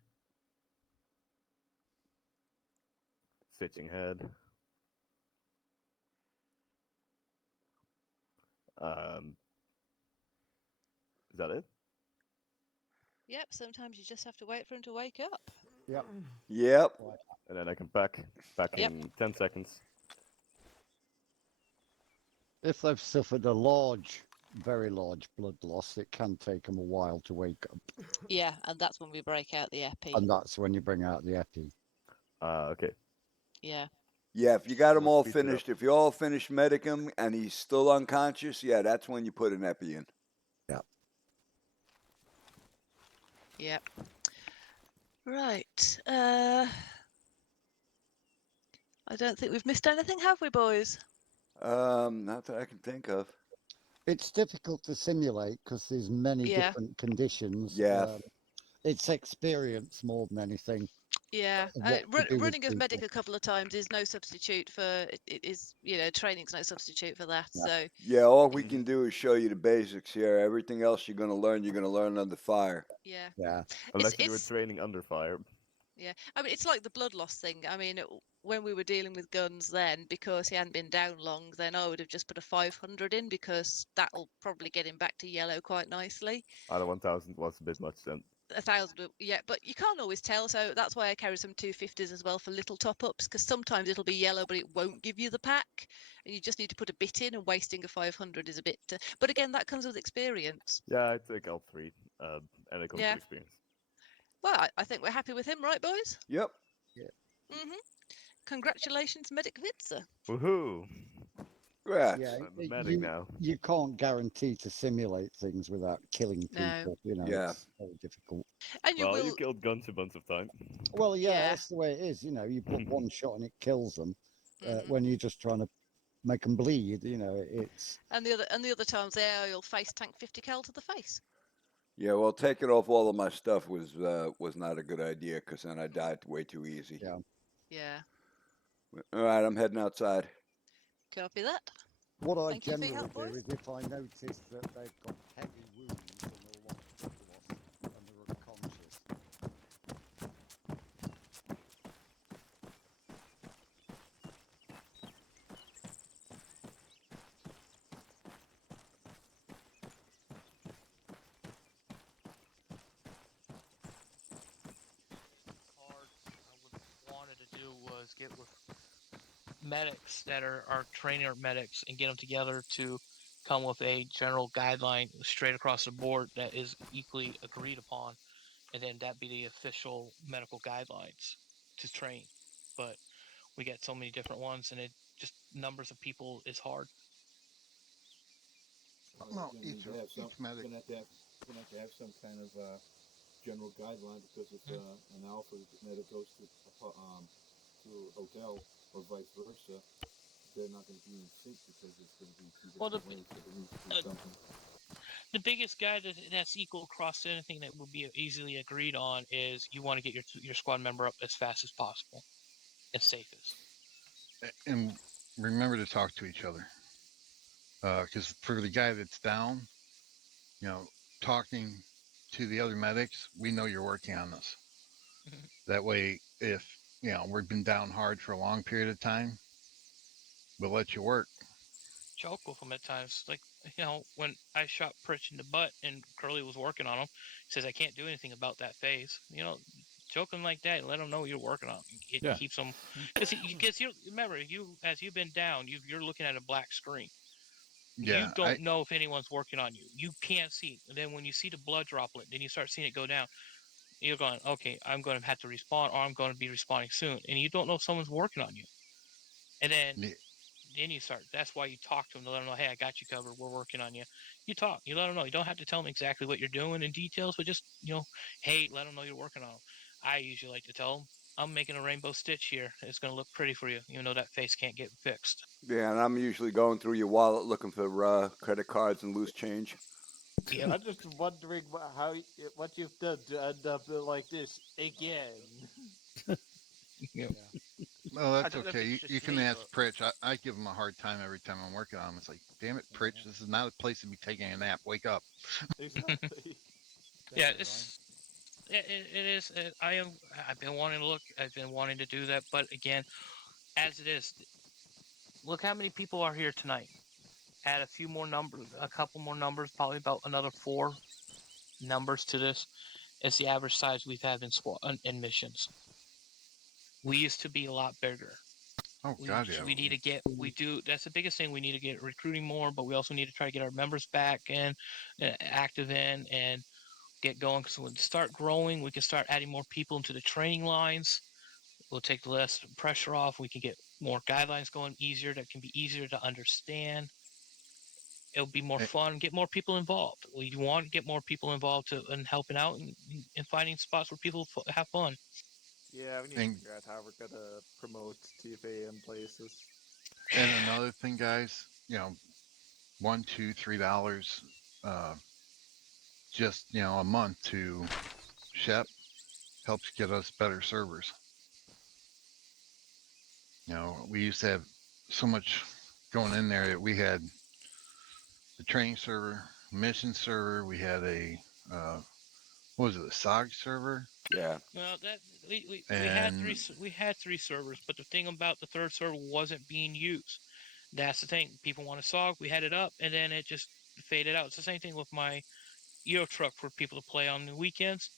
Stitching head. Is that it? Yep, sometimes you just have to wait for him to wake up. Yep. Yep. And then I can back Yep. in 10 seconds. If they've suffered a large, very large blood loss, it can take them a while to wake up. Yeah, and that's when we break out the epi. And that's when you bring out the epi. Okay. Yeah. Yeah, if you got him all Speeds it up. finished, if you all finished medicum and he's still unconscious, yeah, that's when you put an epi in. Yep. Right. I don't think we've missed anything, have we, boys? Not that I can think of. It's difficult to simulate because there's many Yeah. different conditions. Yeah. it's experience more than anything. Yeah, of what to do with running as medic people. a couple of times is no substitute for it is training's no substitute for that. Yeah. So Yeah, all we can do is show you the basics here. Everything else you're gonna learn under fire. yeah, Yeah. Unless you do a it's training under fire. yeah. I mean, it's like the blood loss thing. I mean, when we were dealing with guns then, because he hadn't been down long, then I would have just put a 500 in because that'll probably get him back to yellow quite nicely. Out of 1000 was a bit much then. 1,000, yeah, but you can't always tell. So that's why I carry some 250s as well for little top ups, because sometimes it'll be yellow, but it won't give you the pack, and you just need to put a bit in. And wasting a 500 is a bit. But again, that comes with experience. Yeah, I take L3, and it comes Yeah. with experience. Well, I think we're happy with him, right, boys? Yep. Congratulations, Medic Vitzer. Woohoo! Congrats. Yeah, I'm a medic now. you can't guarantee to simulate things without killing people. No. Yeah. It's very difficult. And you Well, will. you killed guns a bunch of time. Well, yeah, Yeah. that's the way it is. You put one shot and it kills them. Mhm. When you're just trying to make them bleed, it's And the other times there, you'll face tank 50 cal to the face. Yeah, well, taking off all of my stuff was not a good idea because then I died way too easy. Yeah. Yeah. All right, I'm heading outside. Copy that. what I Thank you for your generally help, do boys. is if I notice that they've got heavy wounds and a lot of blood loss and they're unconscious. Hard. What I wanted to do was get with medics that are training our medics and get them together to come with a general guideline straight across the board that is equally agreed upon, and then that be the official medical guidelines to train. But we get so many different ones, and it just numbers of people is hard. No, Gonna need each, to have some, each medic. gonna have to have some kind of general guideline because if an alpha medic goes to a hotel or vice versa, they're not going to be in sync because it's going to be two Well, different ways. So there needs to be something. The biggest guide that's equal across anything that would be easily agreed on is you want to get your squad member up as fast as possible, as safest. And remember to talk to each other. Because for the guy that's down, talking to the other medics, we know you're working on this. That way, if, we've been down hard for a long period of time, we'll let you work. Joke with him at times. Like, when I shot Pritch in the butt and Curly was working on him, he says, I can't do anything about that phase. Joking like that and let him know you're working on him. It keeps them. Because remember, as you've been down, you're looking at a black screen. Yeah, You don't know if anyone's working on you. You can't see. And then when you see the blood droplet, then you start seeing it go down. You're going, okay, I'm going to have to respawn, or I'm going to be respawning soon. And you don't know if someone's working on you. And then you start. That's why you talk to them to let them know, hey, I got you covered. We're working on you. You talk. You let them know. You don't have to tell them exactly what you're doing in details, but just, hey, let them know you're working on them. I usually like to tell them, I'm making a rainbow stitch here. It's going to look pretty for you, even though that face can't get fixed. Yeah, and I'm usually going through your wallet looking for credit cards and loose change. Yeah, I'm just wondering what you've done to end up like this again. Yeah. No, that's don't know if okay. it's You just can me, ask but- Pritch. I give him a hard time every time I'm working on him. It's like, damn it, Pritch, this is not a place to be taking a nap. Wake up. Exactly. Yeah, it is. I've been wanting to look. I've been wanting to do that, but again, as it is, look how many people are here tonight. Add a few more numbers, a couple more numbers, probably about another 4 numbers to this. It's the average size we've had in missions. We used to be a lot bigger. Oh God, yeah. We need to get. We do. That's the biggest thing. We need to get recruiting more, but we also need to try to get our members back and active in and get going. So when we start growing, we can start adding more people into the training lines. We'll take less pressure off. We can get more guidelines going easier. That can be easier to understand. It'll be more fun. Get more people involved. We want to get more people involved in helping out and finding spots where people have fun. Yeah, we need to figure out how we're gonna promote TFA in places. And another thing, guys, $1, $2, $3, just a month to Shep helps get us better servers. You know, we used to have so much going in there that we had the training server, mission server. We had a what was it, the SOG server, Yeah. Well, that we and we had three servers, but the thing about the third server wasn't being used. That's the thing. People want to SOG. We had it up, and then it just faded out. It's the same thing with my Euro truck for people to play on the weekends.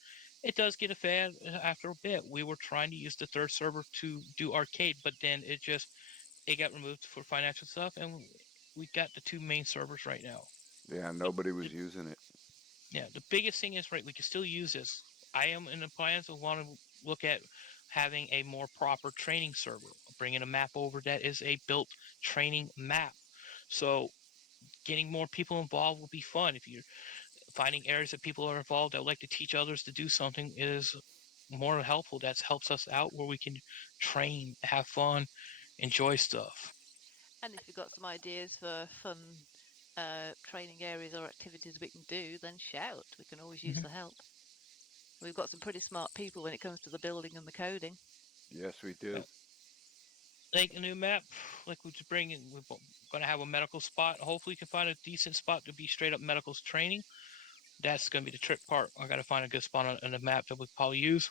It does get a fad after a bit. We were trying to use the third server to do arcade, but then it got removed for financial stuff, and we got the two main servers right now. Yeah, nobody was using it. Yeah, the biggest thing is, right, we can still use this. I am in the plans of want to look at having a more proper training server, bringing a map over that is a built training map. So getting more people involved will be fun. If you're finding areas that people are involved that would like to teach others to do something is more helpful. That helps us out where we can train, have fun, enjoy stuff. And if you've got some ideas for fun training areas or activities we can do, then shout. We can always use the help. We've got some pretty smart people when it comes to the building and the coding. Yes, we do. Like a new map, like we just bring in, we're going to have a medical spot. Hopefully, we can find a decent spot to be straight up medicals training. That's going to be the trick part. I got to find a good spot on the map that we probably use.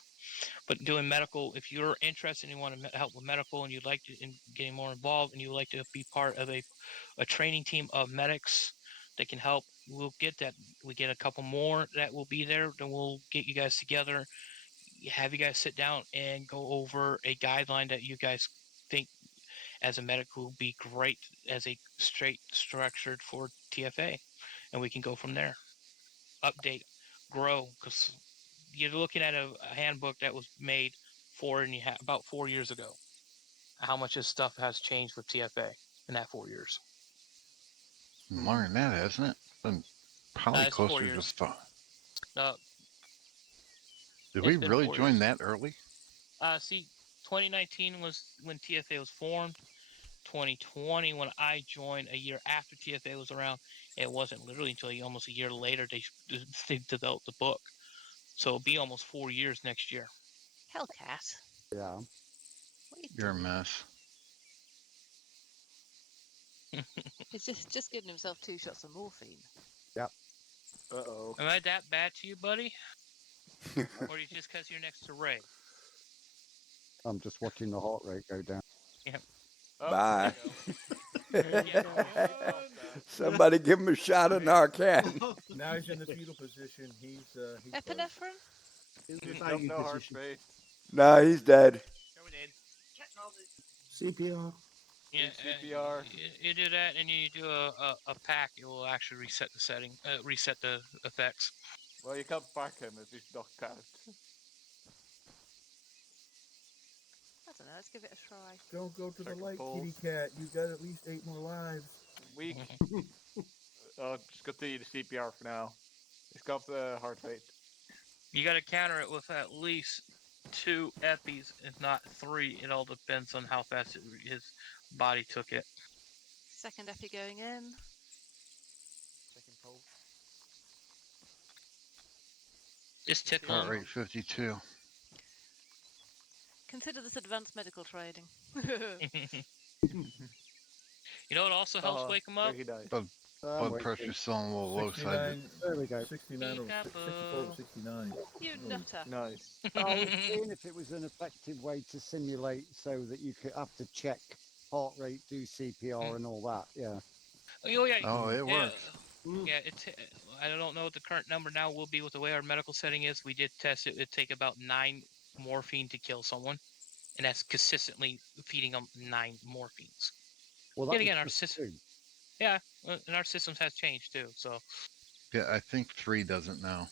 But doing medical, if you're interested and you want to help with medical and you'd like to in getting more involved and you would like to be part of a training team of medics that can help, we'll get that. We get a couple more that will be there. Then we'll get you guys together, have you guys sit down and go over a guideline that you guys think as a medic will be great as a straight structured for TFA, and we can go from there. Update, grow, because you're looking at a handbook that was made about 4 years ago. How much this stuff has changed with TFA in that 4 years? longer than that, hasn't it? Been probably It's 4 closer to years. just fun. Did It's we been really 4 join years. that early? See, 2019 was when TFA was formed. 2020, when I joined a year after TFA was around, it wasn't literally until almost a year later they developed the book. So it'll be almost 4 years next year. Hellcat. Yeah. What are you You're a doing? mess. He's just giving himself 2 shots of morphine. Yep. Uh-oh. Am I that bad to you, buddy? Or you just because you're next to Ray? I'm just watching the heart rate go down. Yeah. Oh, Bye. there you go. Somebody give him a shot of Narcan. Now he's in the fetal position. He's Epinephrine? Nope, no heart rate. No, he's dead. CPR. Yeah, CPR. you do that, and you do a pack. It will actually reset the setting, reset the effects. Well, you can't back him if he's knocked out. I don't know, let's give it a try. Don't go to the Second light, pulse. kitty cat. You got at least 8 more lives. Weak. Just continue the CPR for now. He's got the heart rate. You got to counter it with at least 2 epis, if not 3. It all depends on how fast his body took it. Second epi going in. Second pulse. Just tick Heart on. rate 52. Consider this advanced medical training. You know what also helps wake him up? He died. Blood pressure's still on a little low side. There we go. 69 over 64 over 69. You nutter. Nice. I was seeing if it was an effective way to simulate so that you could have to check heart rate, do CPR, and all that. Yeah. Oh yeah. Oh, it works. Yeah, I don't know what the current number now will be with the way our medical setting is. We did test it. It'd take about 9 morphine to kill someone, and that's consistently feeding them 9 morphines. Well, Yet that again, was our just system. 2. Yeah, and our systems has changed too. So, Yeah, I think 3 doesn't now.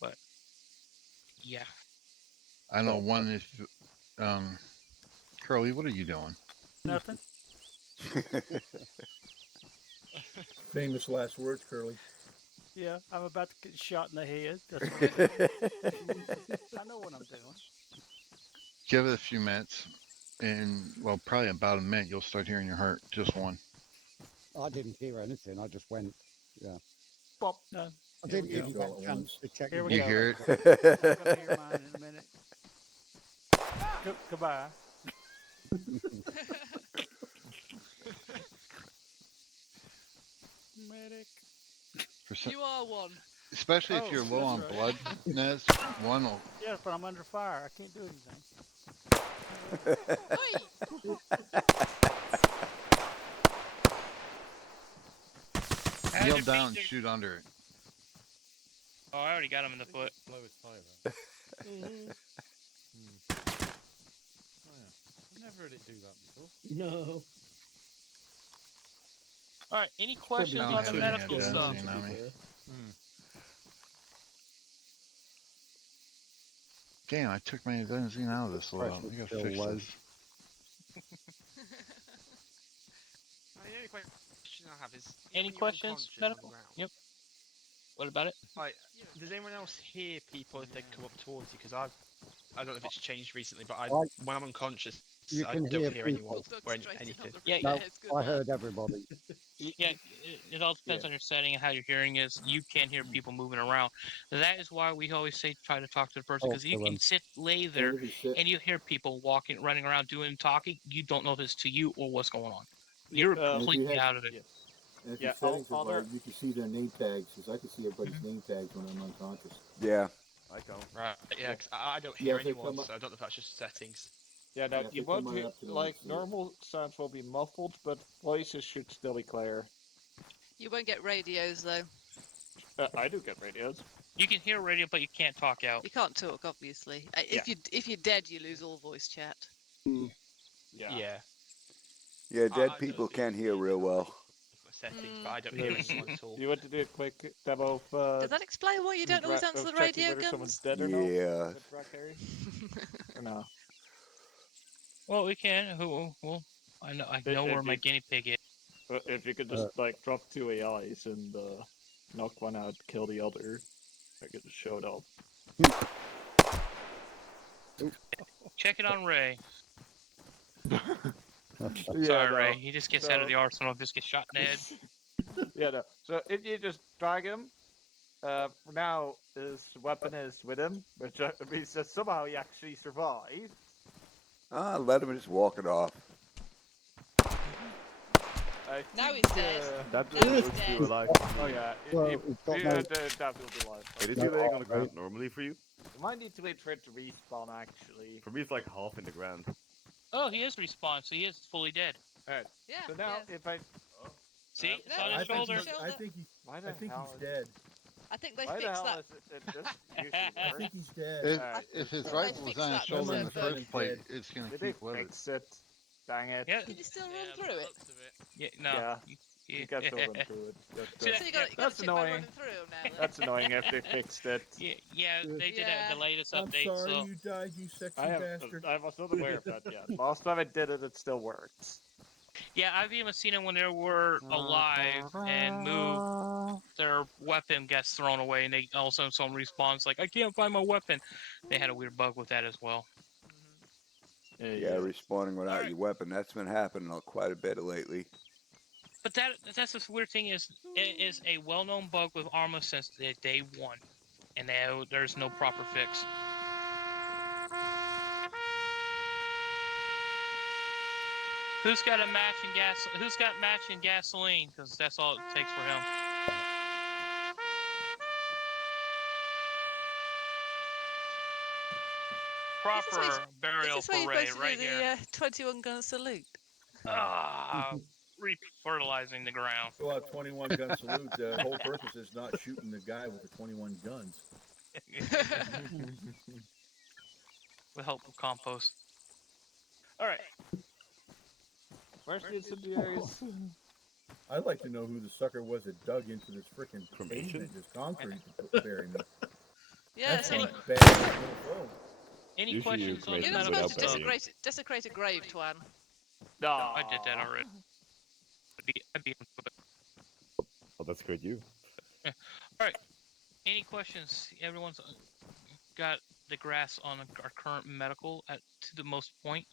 but yeah, I know one is. Curly, what are you doing? Nothing. Famous last words, Curly. Yeah, I'm about to get shot in the head. That's what I'm doing. I know what I'm doing. Give it a few minutes, and well, probably about a minute, you'll start hearing your heart. Just one. I didn't hear anything. I just went. Yeah. Pop. No. I Here we didn't go. even get All a at chance once. to check. Here the we You go. hear it? I'm gonna hear mine in a minute. Goodbye. Medic. For some, You are one. especially if Oh, you're low that's on right. blood, Nez, one will. Yeah, but I'm under fire. I can't do anything. How's Kneel your down and feet? shoot under it. Oh, I already got him in the I think foot. it's blow his tire out. Mm-hmm. Oh, yeah. I've never heard it do that before. No. All right. Any Probably questions don't on the have any medical ideas, stuff? you know me. Damn, I took my adenosine out of this oil. Pressure's We gotta still fix low. this. The only question I have is, Any when you're questions, unconscious on the medical? ground, Yep. What about it? Like, does anyone else hear people if they come up towards you? Because I don't know if it's changed recently, but when I'm unconscious, You I can don't hear hear anyone people. or anything. Yeah, No, I heard everybody. Yeah, it all depends on your setting and how your hearing is. You can't hear people moving around. That is why we always say try to talk to the person, Talk because you to can them. lay there, if you sit- and you hear people walking, running around, doing talking. You don't know if it's to you or what's going on. You're And if you completely have- out of it. And if Yeah, your settings all are there- right, you can see their name tags, because I can see everybody's name tags when I'm unconscious. Yeah. I can't. Right, yeah, 'cause I don't Yeah, hear if they anyone, come up- so I don't know if that's just settings. Yeah, no, Yeah, if you they come won't right hear, up to them, like, see it. normal sounds will be muffled, but voices should still be clear. You won't get radios though. I do get radios. You can hear radio, but you can't talk out. You can't talk, obviously. If you're dead, you lose all voice chat. Yeah. Yeah, dead I people don't think can't hear real well. my settings, but I don't hear anyone at all. You want to do a quick demo of Does that explain why you don't always answer the checking radio whether someone's guns? dead or not? Yeah. with BlackBerry? Or no? Well, we can. Well, I know If where my you- guinea pig is. If you could just like drop 2 AIs and knock one out, kill the other, I could just show it up. Check it on Ray. Yeah, Sorry, no. Ray. He just gets out of So- the arsenal, just gets shot in the head. Yeah, no. So if you just drag him, for now his weapon is with him, which means that somehow he actually survived. Let him just walk it off. Now he's dead. That Now just he's puts dead. you alive. Oh yeah, Well, if it's got you no- that will be live. Wait, is No, he laying on the right. ground normally for you? You might need to wait for it to respawn actually. For me, it's like half in the ground. Oh, he is respawned, so he is fully dead. Alright. Yeah. So now yeah. if I See, it's No, on his I think shoulder. he's- I think why the I think hell he's is- dead. I think they Why the fixed hell that. is it this usually I works? think he's dead. If, Alright. if his They rifle was fixed on his that shoulder in the themselves. first place, Dead. it's gonna Did they keep with it. fix it? Dang it. Yeah. Can you still run through it? Yeah, no. Yeah. You- You can still run through it. See, So you got to That's check by annoying. running through 'em now. Then. That's annoying if they fixed it. Yeah, they did Yeah. the latest I'm update. sorry So you died, you sexy I bastard. was not aware of that yet. Last time I did it, it still worked. yeah, I've even seen it when they were alive and moved. Their weapon gets thrown away, and they all of a sudden someone respawns like, "I can't find my weapon." They had a weird bug with that as well. Yeah, respawning without Alright. your weapon. That's been happening quite a bit lately. But that's the weird thing is it is a well-known bug with Arma since day one, and there's no proper fix. Who's got a matching gas? Who's got matching gasoline? Because that's all it takes for him. Proper Is burial this where for you're Ray, supposed to right do here. the 21 gun salute? Re-fertilizing the ground. Well, 21 gun salute. The whole purpose is not shooting the guy with the 21 guns. With help of compost. Alright. Where's the incendiaries? I'd like to know who the sucker was that dug into this freaking Cremation? pavement, this concrete to bury me. Yeah. That's So not you- bad. Oh, Any Usually you questions on the cremate you're not them medical supposed to without stuff? desecrate a grave, Twan. No, I did that already. I'd be Oh, that's great. You. Any questions? Everyone's got the grasp on our current medical to the most point.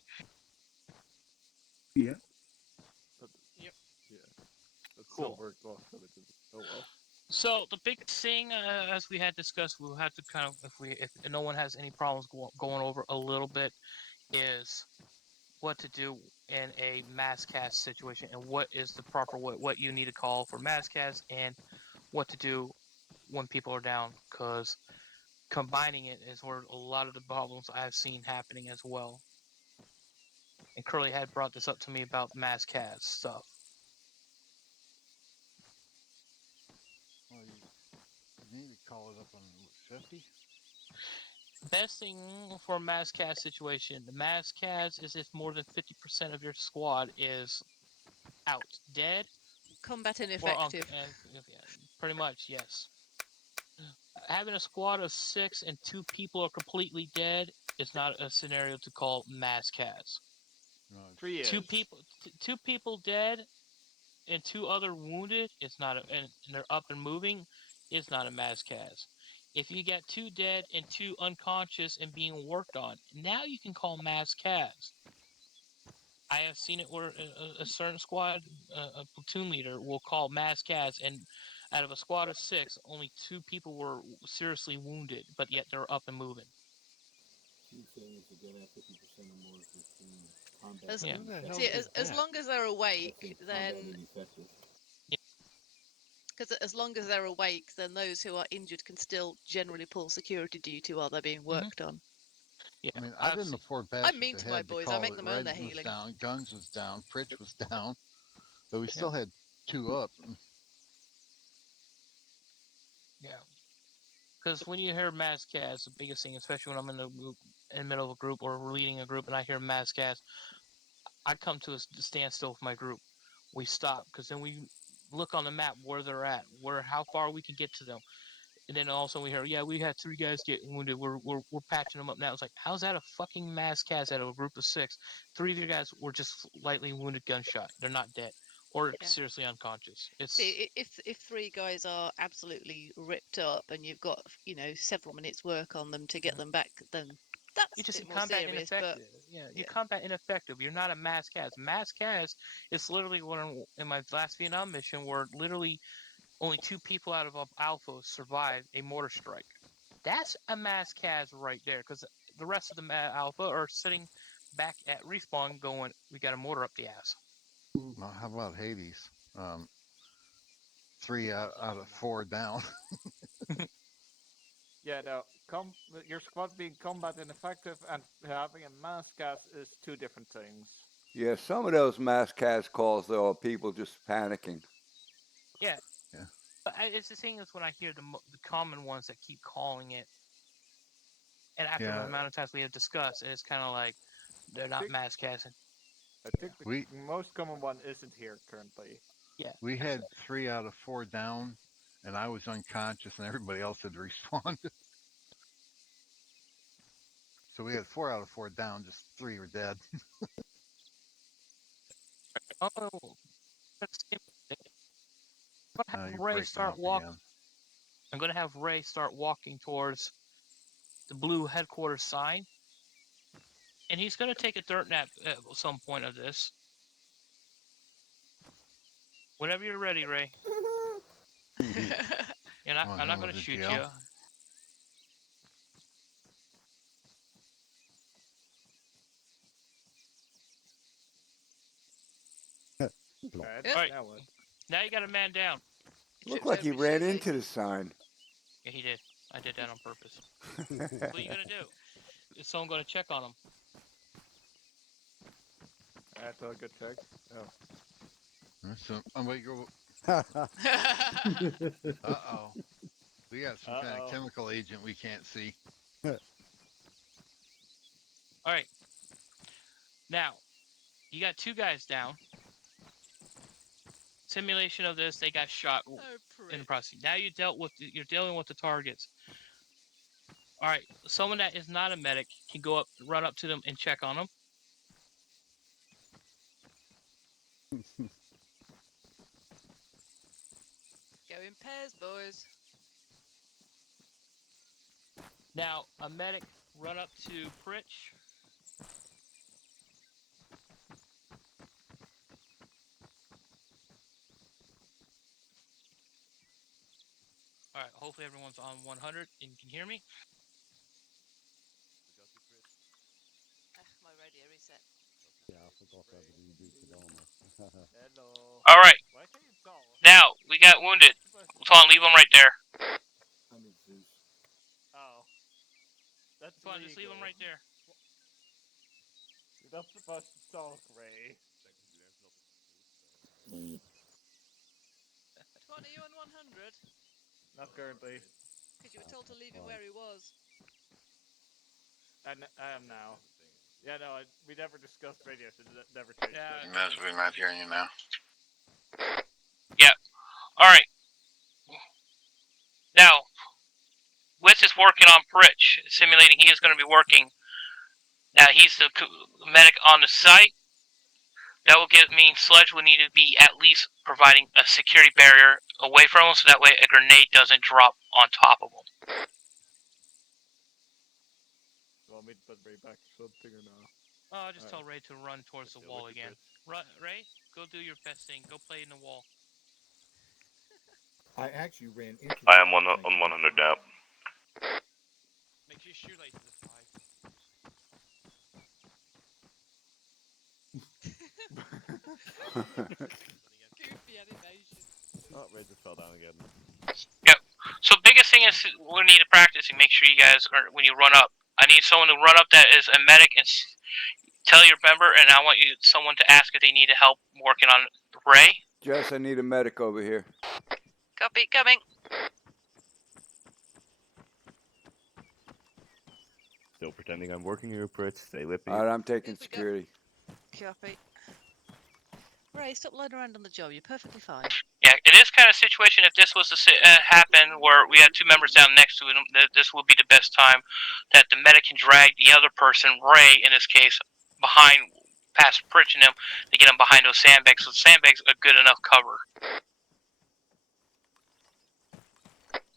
That still worked well. Oh well. So the big thing, as we had discussed, we'll have to kind of, if no one has any problems going over a little bit, is what to do in a mass cast situation and what is the proper what you need to call for mass cast and what to do when people are down, because combining it is where a lot of the problems I've seen happening as well. And Curly had brought this up to me about mass cast stuff. Well, you need to call it up on 50. Best thing for a mass cast situation, the mass cast is if more than 50% of your squad is out, dead, Combat or ineffective. yeah, pretty much, yes. Having a squad of 6 and 2 people are completely dead is not a scenario to call mass cast. No, 3 Two is. people dead and 2 other wounded is not and they're up and moving is not a mass cast. If you get 2 dead and 2 unconscious and being worked on, now you can call mass cast. I have seen it where a certain squad, a platoon leader will call mass cast, and out of a squad of 6, only 2 people were seriously wounded, but yet they're up and moving. He's saying if you get at 50% or more, it's being combat As, Yeah. ineffective. see, as long as they're I awake, think then combat ineffective. because as long as they're awake, then those who are injured can still generally pull security duty while they're being worked on. Yeah, I mean, I've been the poor bastard I'm mean that to my had to boys. I call make it. them earn Red their was healing. down, Guns was down, Pritch was down, but we still had 2 up. Yeah. Because when you hear mass cast, the biggest thing, especially when I'm in the middle of a group or leading a group, and I hear mass cast, I come to a standstill with my group. We stop because then we look on the map where they're at, how far we can get to them, and then also we hear, yeah, we had 3 guys get wounded. We're patching them up now. It's like, how's that a fucking mass cast out of a group of 6? 3 of you guys were just lightly wounded, gunshot. They're not dead or Yeah. seriously unconscious. It's See, if 3 guys are absolutely ripped up and you've got several minutes work on them to get them back, then that's you a just bit more combat serious. But ineffective. Yeah, you combat ineffective. You're not a mass cast. Mass cast is literally when in my last Vietnam mission, where literally only 2 people out of Alpha survived a mortar strike. That's a mass cast right there, because the rest of the Alpha are sitting back at respawn, going, "We got a mortar up the ass." Well, how about Hades? 3 out of 4 down. Yeah, no. Your squad being combat ineffective and having a mass cast is 2 different things. Yeah, some of those mass cast calls though are people just panicking. Yeah. Yeah. But it's the thing is when I hear the common ones that keep calling it, and after the amount of times we have discussed, it's kind of like they're not mass casting. I think the most common one isn't here currently. Yeah. We had 3 out of 4 down, and I was unconscious, and everybody else had respawned. So we had 4 out of 4 down, just 3 were dead. Oh, let's see. I'm gonna have You're Ray breaking start up walking. again. I'm gonna have Ray start walking towards the blue headquarters sign, and he's gonna take a dirt nap at some point of this. Whenever you're ready, Ray. I'm not gonna shoot you. Okay, All right. now what? Now you got a man down. Looked like he ran into the sign. Yeah, he did. I did that on purpose. What are you gonna do? Is someone gonna check on him? That's a good check. Oh. So, wait, go. Uh-oh. We got some kind of chemical agent we can't see. All right. Now, you got 2 guys down. Simulation of this, they got shot in the process. Now you're dealing with the targets. All right, someone that is not a medic can go up, run up to them, and check on them. Go in pairs, boys. Now, a medic run up to Pritch. hopefully everyone's on 100 and you can hear me. My radio reset. Yeah, I forgot how to reboot it on it. Hello. All right. Why can't you talk? Now we got wounded. Tuan, leave him right there. I'm in Zeus. Oh. That's Tuan, just leave him right there. You're not supposed to talk, Ray. Tuan, are you on 100? Not currently. Because you were told to leave him where he was. I am now. Yeah, no, we never discussed radio, so it never changed. That's we're not hearing you now. Yeah. All right. Now, Wes is working on Pritch, simulating he is going to be working. Now, he's the medic on the site. That will mean Sledge will need to be at least providing a security barrier away from him, so that way a grenade doesn't drop on top of him. You want me to put Ray back to something or no? Just tell Ray to run towards the wall again. Ray, go do your best thing. Go play in the wall. I actually ran into. I am on 100 now. Make sure your shoelaces are tied. Goofy animation. Oh, Ray just fell down again. Yep. So biggest thing is we need to practice and make sure you guys are, when you run up. I need someone to run up that is a medic and tell your member, and I want someone to ask if they need help working on Ray. Jess, I need a medic over here. Copy, coming. Still pretending I'm working here, Pritch. Stay lippy. Alright, I'm taking security. Copy. Ray, stop lying around on the job. You're perfectly fine. Yeah, in this kind of situation, if this was to happen where we had two members down next to him, this would be the best time that the medic can drag the other person, Ray in this case, behind, past Pritch and him, to get him behind those sandbags. So the sandbags are good enough cover.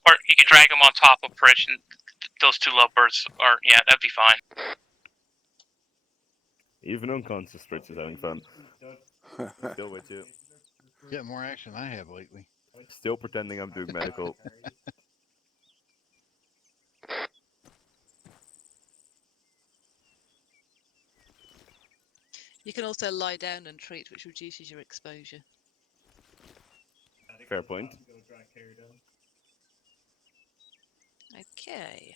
Or you could drag him on top of Pritch, and those two lovebirds are, yeah, that'd be fine. Even unconscious Pritch is having fun. Still with you. Get more action than I have lately. Still pretending I'm doing medical. You can also lie down and treat, which reduces your exposure. Fair point. Okay.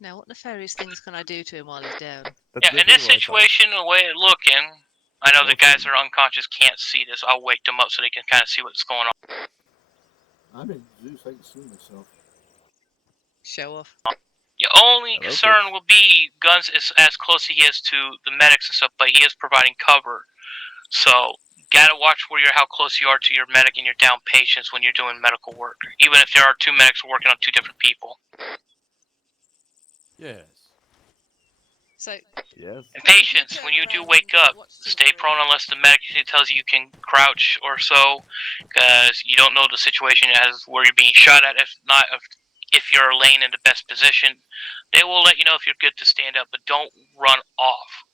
Now, what nefarious things can I do to him while he's down? Yeah, in this situation, the way it's looking, I know the guys that are unconscious can't see this. I'll wake them up so they can kind of see what's going on. I'm in Zeus. I can see myself. Show off. Your only concern will be Guns is as close as he is to the medics and stuff, but he is providing cover. So, gotta watch how close you are to your medic and your down patients when you're doing medical work. Even if there are two medics working on two different people. Yes. So. Yes. And patience, when you do wake up, stay prone unless the medic tells you can crouch or so, because you don't know the situation as where you're being shot at. If not, if you're laying in the best position, they will let you know if you're good to stand up, but don't run off.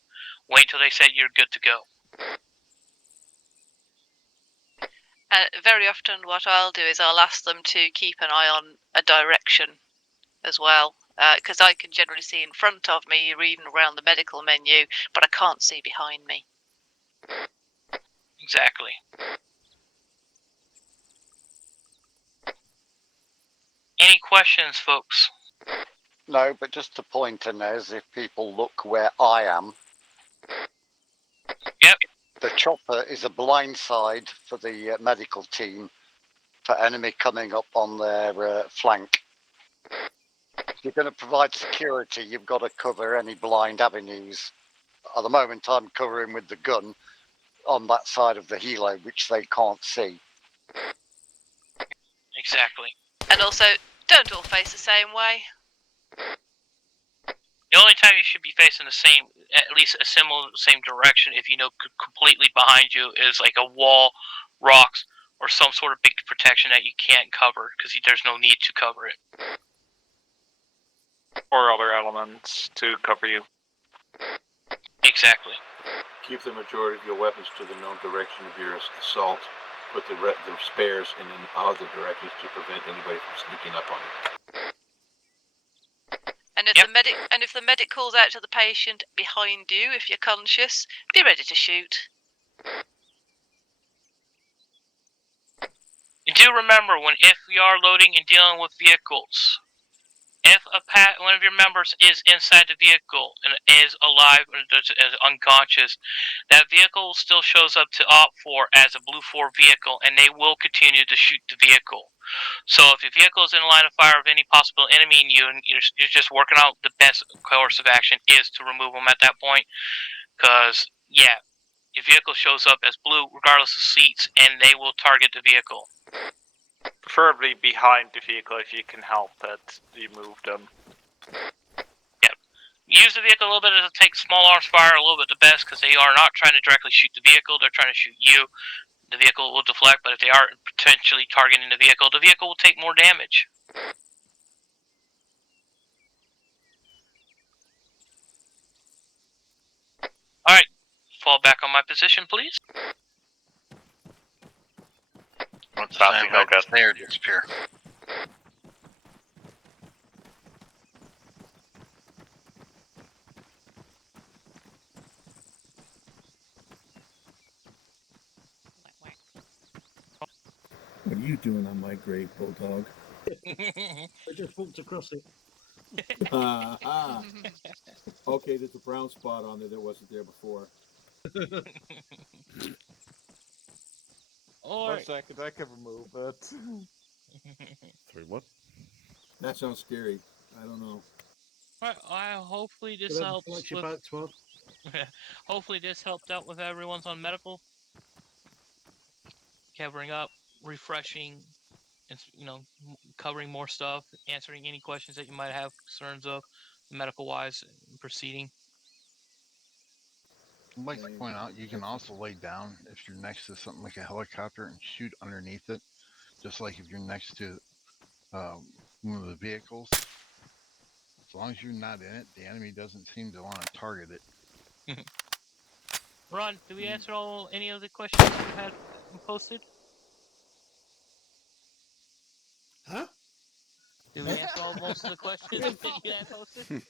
Wait till they say you're good to go. Very often what I'll do is I'll ask them to keep an eye on a direction as well, because I can generally see in front of me or even around the medical menu, but I can't see behind me. Exactly. Any questions, folks? No, but just to point in as if people look where I am. Yep. The chopper is a blind side for the medical team for enemy coming up on their flank. If you're going to provide security, you've got to cover any blind avenues. At the moment, I'm covering with the gun on that side of the helo, which they can't see. Exactly. And also, don't all face the same way. The only time you should be facing the same, at least a same direction, if you know completely behind you is like a wall, rocks, or some sort of big protection that you can't cover, because there's no need to cover it. Or other elements to cover you. Exactly. Keep the majority of your weapons to the known direction of your assault. put the spares in other directions to prevent anybody from sneaking up on it. And if the medic calls out to the patient behind you, if you're conscious, be ready to shoot. You do remember if we are loading and dealing with vehicles, if one of your members is inside the vehicle and is alive or is unconscious, that vehicle still shows up to OPFOR as a Blue 4 vehicle, and they will continue to shoot the vehicle. So if your vehicle is in line of fire of any possible enemy and you're just working out the best course of action is to remove them at that point. Because, yeah, your vehicle shows up as blue regardless of seats, and they will target the vehicle. Preferably behind the vehicle if you can help it. You move them. Yep. Use the vehicle a little bit to take small arms fire a little bit the best, because they are not trying to directly shoot the vehicle, they're trying to shoot you. The vehicle will deflect, but if they are potentially targeting the vehicle will take more damage. Alright, fall back on my position, please. Once the sandbag is there, disappear. What are you doing on my grave, Bulldog? I just walked across it. Okay, there's a brown spot on there that wasn't there before. For a second, I can remove it. Sorry, what? That sounds scary. I don't know. Alright, hopefully this helps with... Hopefully this helped out with everyone's on medical. Covering up, refreshing, and covering more stuff, answering any questions that you might have concerns of, medical-wise, proceeding. I'd like to point out, you can also lay down if you're next to something like a helicopter and shoot underneath it, just like if you're next to one of the vehicles. As long as you're not in it, the enemy doesn't seem to want to target it. Ron, did we answer any of the questions that you had posted? Huh? Did we answer most of the questions that you had posted?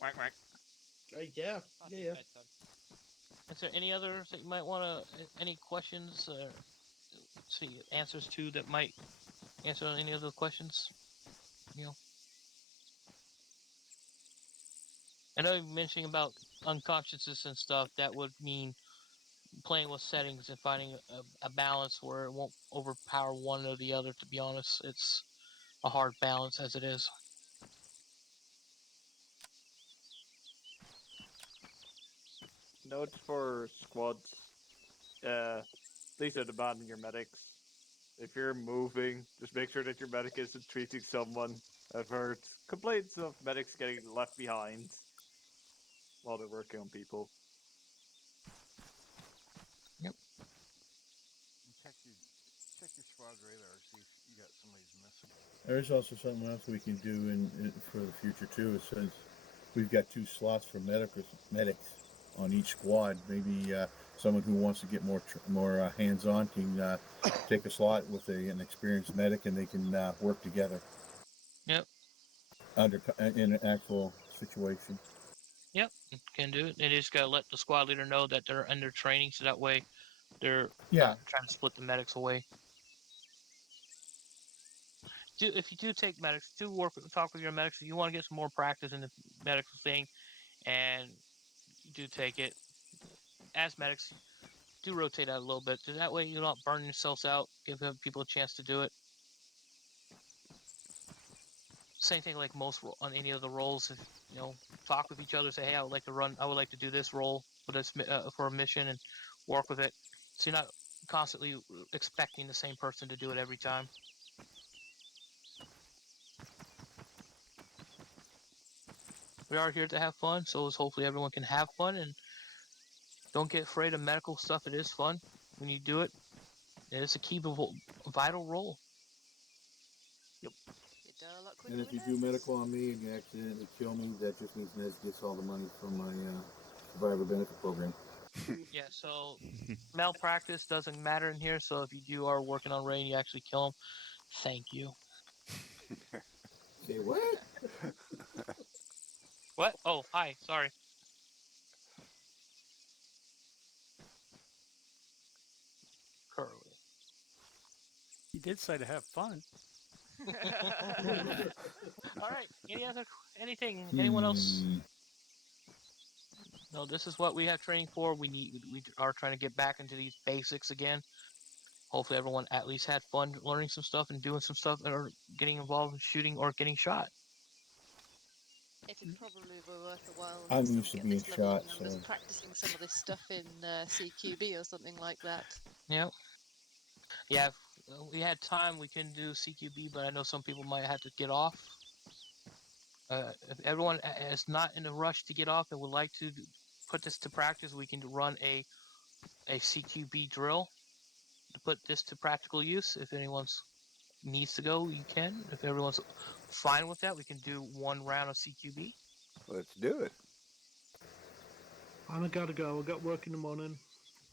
Whack, whack. Yeah. Is there any others that you might want to, any questions, answers to that might answer any of the questions? I know you're mentioning about unconsciousness and stuff. That would mean playing with settings and finding a balance where it won't overpower one or the other. To be honest, it's a hard balance as it is. Note for squads. Please don't abandon your medics. If you're moving, just make sure that your medic isn't treating someone. I've heard complaints of medics getting left behind while they're working on people. Yep. Check your squad radar, see if you got somebody's missing. There's also something else we can do for the future too. It says we've got 2 slots for medics on each squad. Maybe someone who wants to get more hands-on can take a slot with an experienced medic, and they can work together. Yep. In an actual situation. Yep, can do it. They just gotta let the squad leader know that they're under training, so that way they're not trying to split the medics away. If you do take medics, talk with your medics. If you want to get some more practice in the medical thing, and you do take it, as medics, do rotate out a little bit. So that way you're not burning yourselves out. Give people a chance to do it. Same thing like most on any of the roles. If talk with each other, say, hey, I would like to do this role for this for a mission, and work with it. So you're not constantly expecting the same person to do it every time. We are here to have fun, so hopefully everyone can have fun, and don't get afraid of medical stuff. It is fun when you do it. It is a key vital role. Yep. And if you do medical on me and you accidentally kill me, that just means Nez gets all the money from my survivor benefit program. Yeah, so malpractice doesn't matter in here. So if you are working on Ray and you actually kill him, thank you. Say what? What? Oh, hi. Sorry. Curly. You did say to have fun. All right. Anything? Anyone else? No, this is what we have training for. We are trying to get back into these basics again. Hopefully, everyone at least had fun learning some stuff and doing some stuff, or getting involved in shooting or getting shot. It'd probably be worth a while I'm to used to get being this level shot, of numbers, so practicing some of this stuff in CQB or something like that. Yep. Yeah, if we had time, we can do CQB, but I know some people might have to get off. If everyone is not in a rush to get off and would like to put this to practice, we can run a CQB drill to put this to practical use. If anyone's needs to go, you can. If everyone's fine with that, we can do one round of CQB. Let's do it. I gotta go. I've got work in the morning.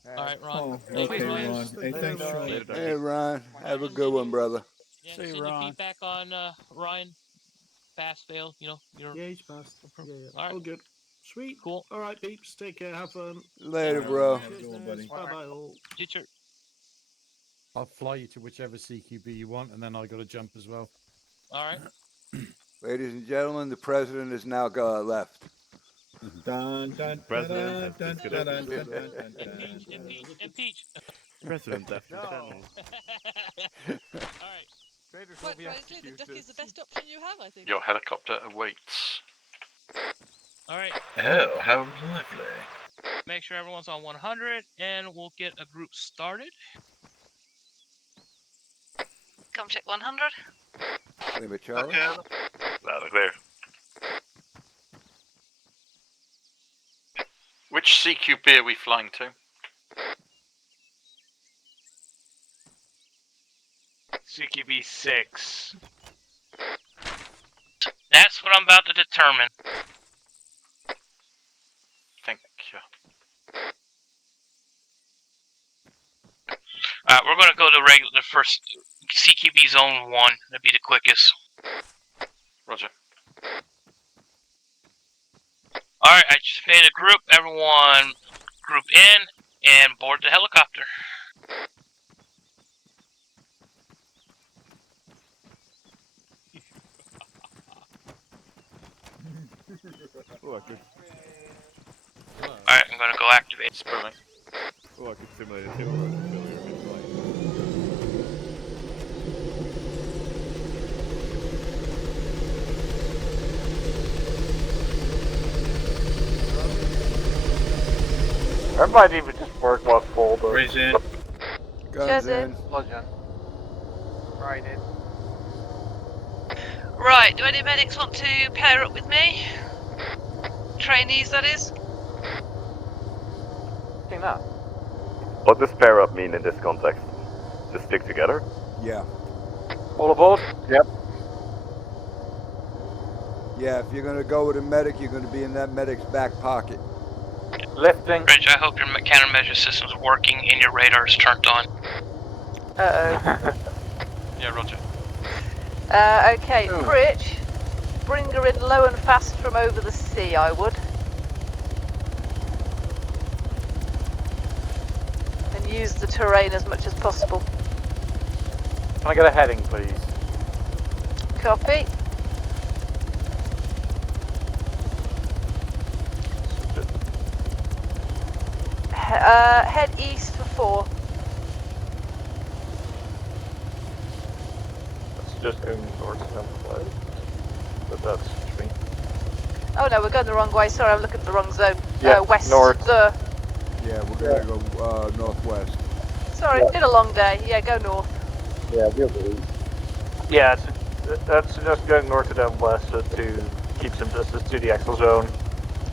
All right, Ron. Oh, Thank okay, you, Ron. Ron. Hey, thanks, Sean. Later, Hey, Ron. Have a good one, brother. Yeah, See you, send your Ron. feedback on Ryan. Pass, fail. You know, you're Yeah, he's passed. Yeah. all right. All good. Sweet. Cool. All right, peeps. Take care. Have fun. Later, All bro. right, have a good one, buddy. Bye bye all. Teacher. I'll fly you to whichever CQB you want, and then I got to jump as well. All right. Ladies and gentlemen, the president is now left. Dun, dun, President dun, has dun, dun, dun, dun, dun, dun, dun. Impeach. President left the No. channel. All right. Traitors will Quite be frankly, the duck executed. is the best option you have, I think. Your helicopter awaits. All right. Oh, how lovely. Make sure everyone's on 100, and we'll get a group started. Come check 100. Lima Charlie. Loud and clear. Which CQB are we flying to? CQB 6. That's what I'm about to determine. Thank you. Alright, we're gonna go to the first CQB zone 1. That'd be the quickest. Roger. Alright, I just made a group. Everyone group in and board the helicopter. Oh, I could. Alright, I'm gonna go activate. Spurling. Oh, I could simulate a table run failure mid-flight. I might even just work while full, but... Raise in. Guns in. Right in. Right, do any medics want to pair up with me? Trainees, that is? What does pair up mean in this context? Just stick together? Yeah. All aboard? Yep. Yeah, if you're going to go with a medic, you're going to be in that medic's back pocket. Lifting. Rich, I hope your countermeasure system's working and your radar is turned on. Uh-oh. Yeah, roger. Okay, Pritch, bring her in low and fast from over the sea, I would. And use the terrain as much as possible. Can I get a heading, please? Copy. Head east for 4. It's just going north and but that's me. Oh no, we're going the wrong way. Sorry, I'm looking at the wrong zone. Yeah, West. north. Yeah, we're going to go northwest. Sorry, been a long day. Yeah, go north. Yeah, Yeah, that's just going north and then west to keep some distance to the axle zone.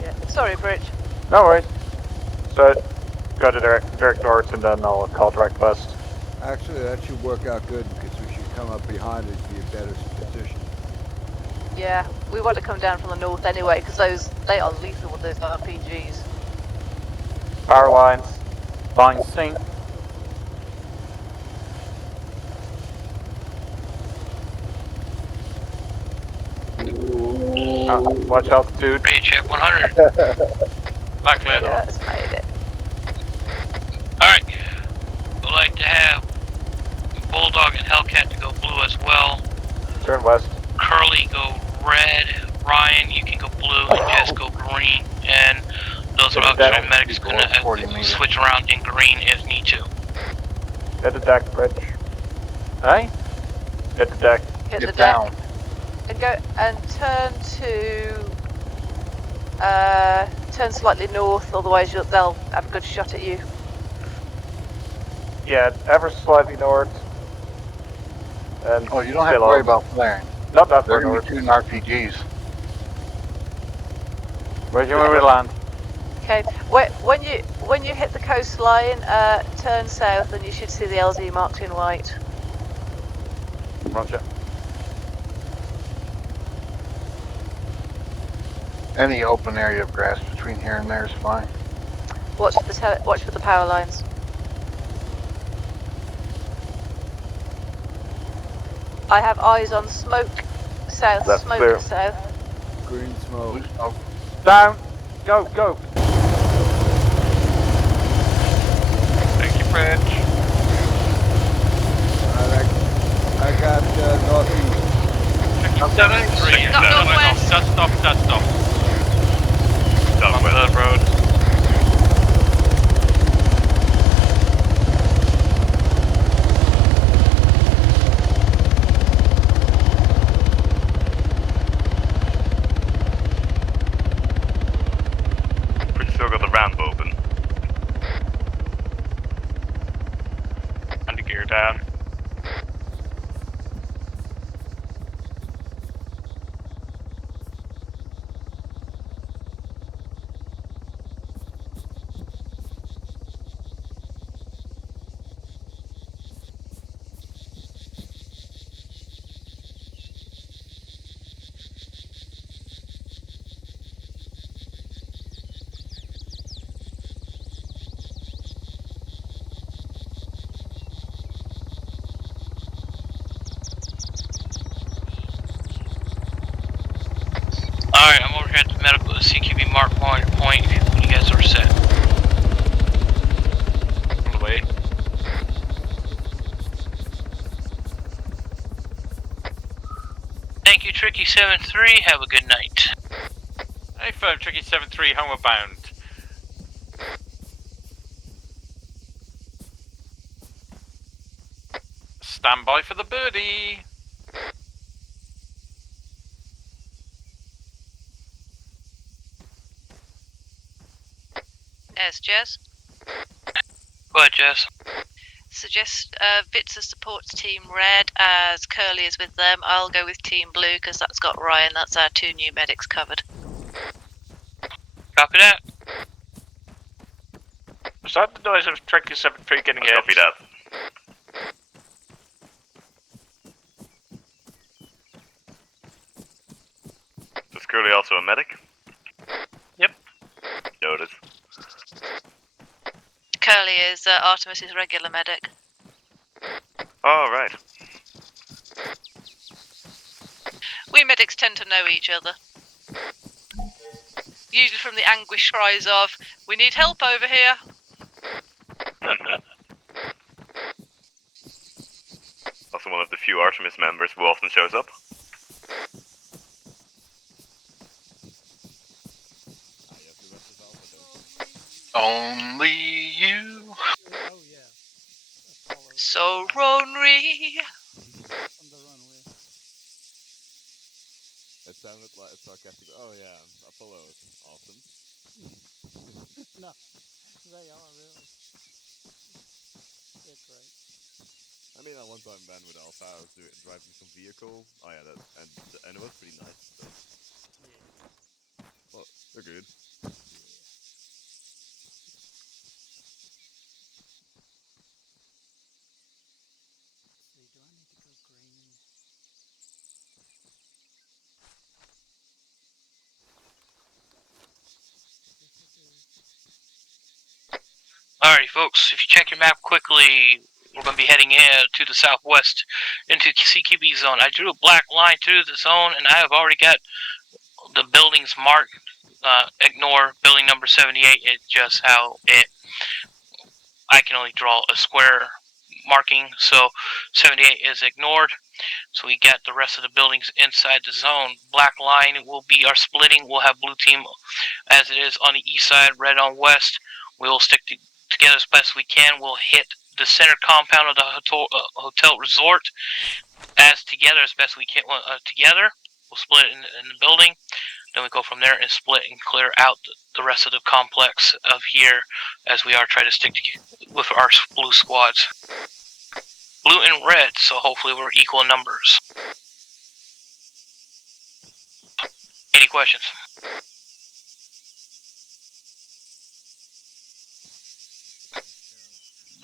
Yeah. Sorry, Bridge. No worries. So, go to direct north and then I'll call direct west. Actually, that should work out good because we should come up behind it to be a better position. Yeah, we want to come down from the north anyway because they are lethal with those RPGs. Power lines. Line sync. Watch altitude. Reach at 100. Back clear. Just made it. Alright. We'd like to have Bulldog and Hellcat to go blue as well. Turn west. Curly go red. Ryan, you can go blue, and Jess go green. And those auxiliary medics gonna switch around in green if need to. Hit the deck, Rich. Hey? Hit the deck. Hit the Get deck. down. And go and turn slightly north, otherwise they'll have a good shot at you. Yeah, ever slightly north. And Oh, you don't have to worry about flaring. Not that far They're north. shooting RPGs. Where'd you want me to land? Okay. When you hit the coastline, turn south, and you should see the LZ marked in white. Roger. Any open area of grass between here and there is fine. Watch for the power lines. I have eyes on smoke south. That's smoke clear. south. Green smoke. Down. Go, go. Thank you, French. I got northeast. 73. Not northwest. Just stop. On the road. We still got the ramp open. And the gear down. Alright, I'm over here at the medical CQB mark point when you guys are set. On the way. Thank you, Tricky73. Have a good night. Hey, firm, Tricky 73, homeward bound. Stand by for the birdie. Yes, Jess? Go ahead, Jess. Suggest Vitsa supports Team Red as Curly is with them. I'll go with Team Blue because that's got Ryan. That's our 2 new medics covered. Copy that. Was that the noise of Tricky 73 getting hit? Copy that. Is Curly also a medic? Yep. Noted. Curly is Artemis's regular medic. All right. We medics tend to know each other. Usually from the anguish cries of, "We need help over here." Also one of the few Artemis members who often shows up. Only you. So Ronry. It sounded like a sarcastic. Oh yeah, Apollo is awesome. No, they are really. They're great. I mean, at one time, Ben with Alpha, I was driving some vehicle. Oh yeah, and it was pretty nice. So. Yeah. Well, they're good. See, do I need to go green? Yes, I do. Alrighty, folks, if you check your map quickly, we're going to be heading in to the southwest into CQB zone. I drew a black line through the zone, and I have already got the buildings marked. Ignore building number 78. It's just how I can only draw a square marking, so 78 is ignored. So we got the rest of the buildings inside the zone. Black line will be our splitting. We'll have blue team as it is on the east side, red on west. We will stick together as best we can. We'll hit the center compound of the hotel resort as best we can together. We'll split it in the building. Then we go from there and split and clear out the rest of the complex of here as we are trying to stick together with our blue squads. Blue and red, so hopefully we're equal in numbers. Any questions?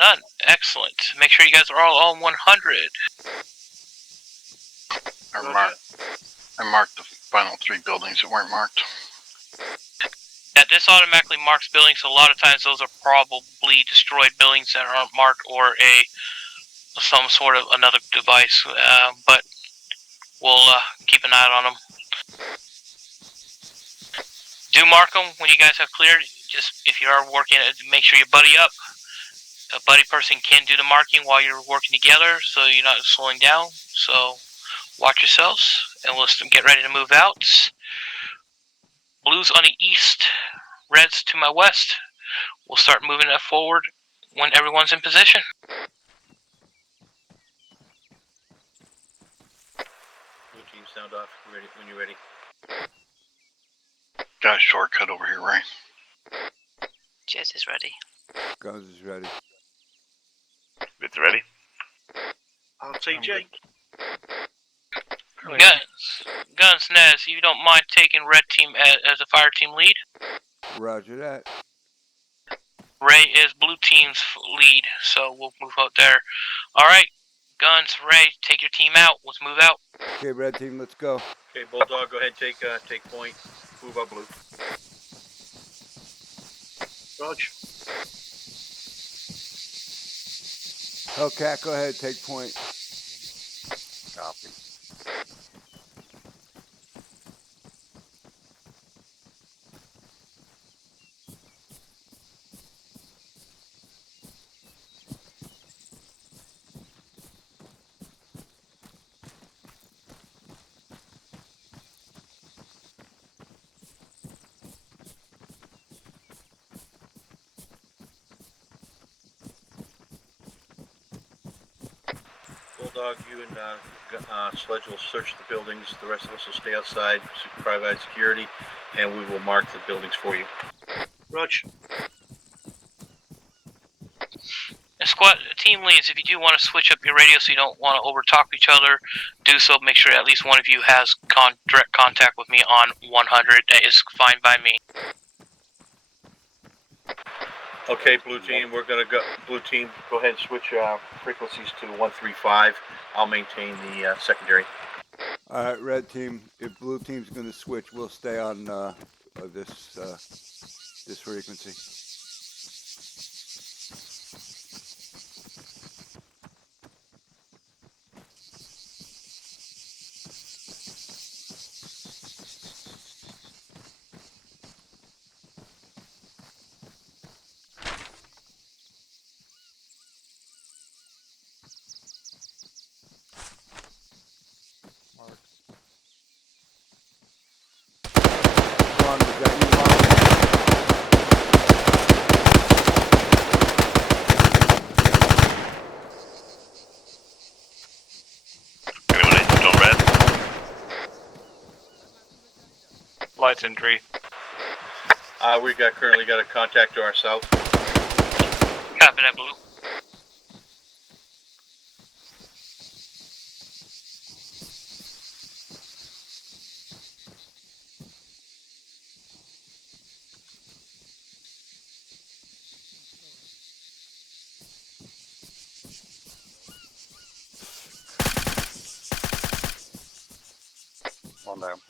None. Excellent. Make sure you guys are all on 100. I marked the final 3 buildings that weren't marked. Yeah, this automatically marks buildings, so a lot of times those are probably destroyed buildings that aren't marked or some sort of another device, but we'll keep an eye on them. Do mark them when you guys have cleared. Just if you are working, make sure you buddy up. A buddy person can do the marking while you're working together, so you're not slowing down. So watch yourselves, and we'll get ready to move out. Blues on the east, reds to my west. We'll start moving that forward when everyone's in position. Blue team, sound off when you're ready. Got a shortcut over here, Ray. Jez is ready. Guns is ready. It's ready. I'll TJ. Guns, Nez, if you don't mind taking red team as a fire team lead. Roger that. Ray is blue team's lead, so we'll move out there. Alright, Guns, Ray, take your team out. Let's move out. Okay, red team, let's go. Okay, Bulldog, go ahead, take point. Move up, blue. Roger. Hellcat, go ahead, take point. Copy. Bulldog, you and Sledge will search the buildings. The rest of us will stay outside, provide security, and we will mark the buildings for you. Roger. And squad team leads, if you do want to switch up your radio so you don't want to overtalk each other, do so. Make sure at least one of you has direct contact with me on 100. That is fine by me. Okay, blue team, we're gonna go. Blue team, go ahead and switch frequencies to 135. I'll maintain the secondary. All right, red team. If blue team's going to switch, we'll stay on this frequency. Light injury. We currently got a contact to our south. Copy that, blue. One down.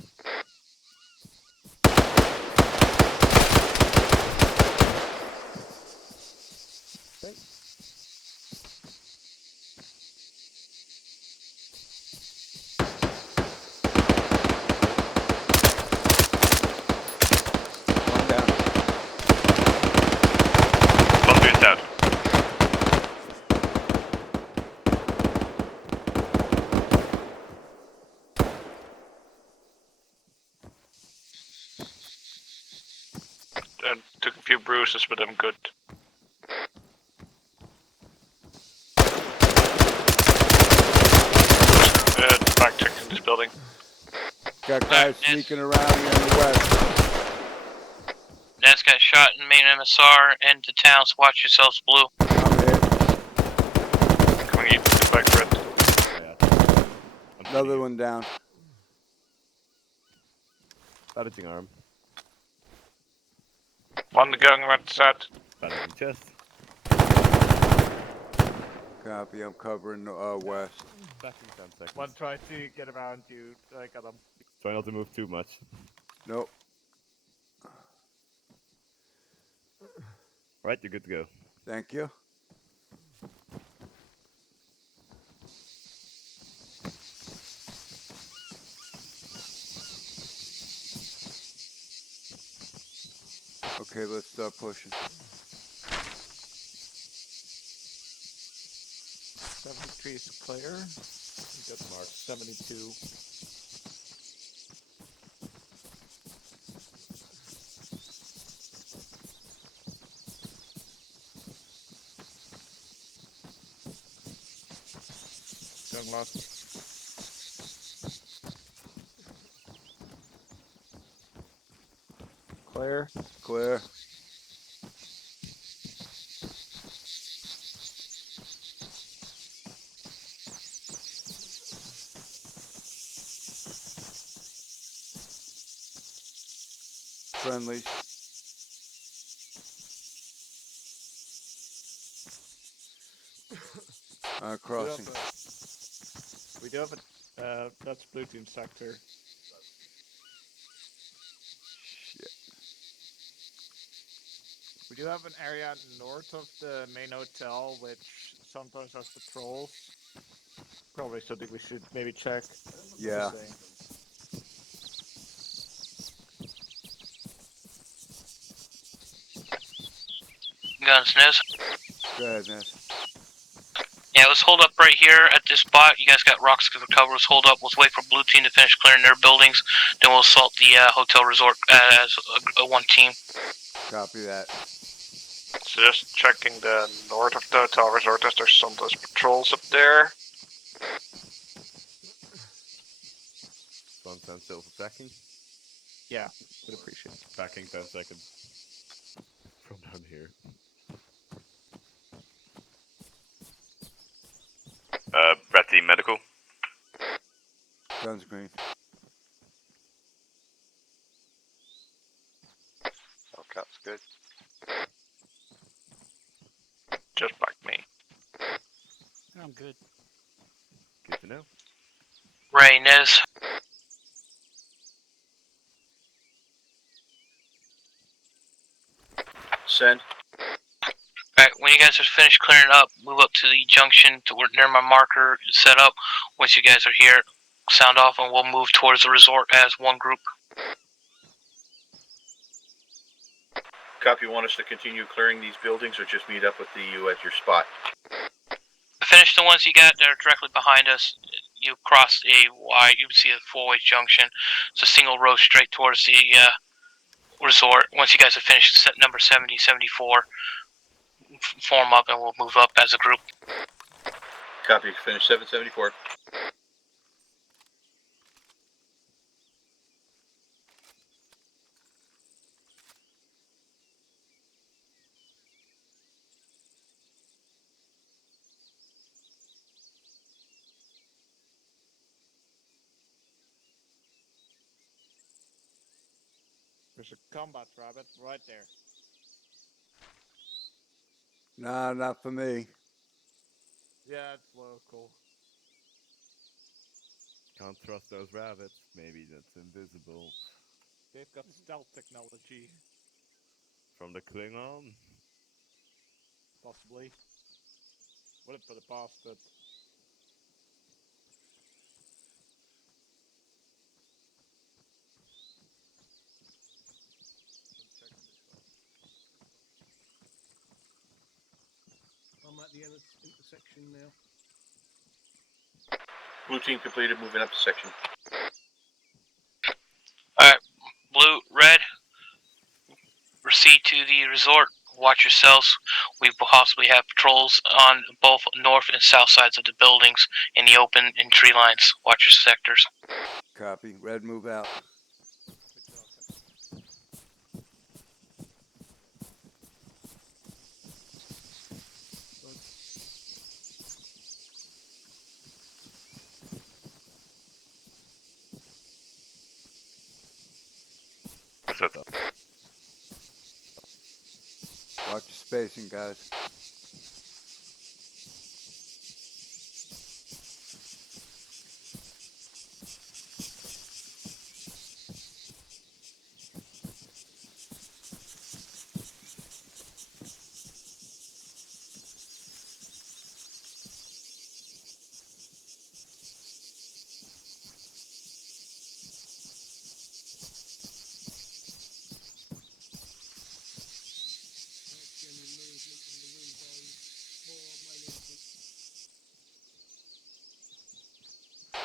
bruises, but I'm good. Back checking this building. Got guys sneaking around here in the west. Ned's got shot in main MSR into town, so watch yourselves, Blue. I'm hit. Coming in, get back, Red. Another one down. Bandaging arm. One going right side. Bandaging chest. Copy, I'm covering west. Back in 10 seconds. One tried to get around you. I got him. Try not to move too much. Nope. Right, you're good to go. Thank you. Okay, let's start pushing. 73 is clear. We got marked 72. Going lost. Clear. Clear. Friendly. Crossing. We do have a, that's blue team sector. Shit. We do have an area north of the main hotel, which sometimes has patrols. Probably something we should maybe check. Yeah. Guns, Nez. Go ahead, Nez. Yeah, let's hold up right here at this spot. You guys got rocks to cover. Let's hold up. Let's wait for blue team to finish clearing their buildings. Then we'll assault the hotel resort as a one team. Copy that. So just checking the north of the hotel resort, as there's some of those patrols up there. One stand still for backing. Yeah, would appreciate it. Backing 10 seconds. From down here. Red team medical. Guns green. Oh, that's good. Just back me. I'm good. Good to know. Ray, Nez. Send. Alright, when you guys are finished clearing up, move up to the junction to where near my marker set up. Once you guys are here, sound off and we'll move towards the resort as one group. Copy, you want us to continue clearing these buildings or just meet up with you at your spot? Finish the ones you got that are directly behind us. You cross a wide, you see a four-way junction. It's a single row straight towards the resort. Once you guys have finished set number 70, 74, form up and we'll move up as a group. Copy, finish 774. There's a combat rabbit right there. Nah, not for me. Yeah, it's local. Can't trust those rabbits. Maybe that's invisible. They've got stealth technology. From the Klingon? Possibly. Would have put it past it. I'm at the intersection now. Blue team completed, moving up to section. Alright, blue, red, proceed to to the resort. Watch yourselves. We possibly have patrols on both north and south sides of the buildings in the open and tree lines. Watch your sectors. Copy. Red, move out. Watch your spacing, guys.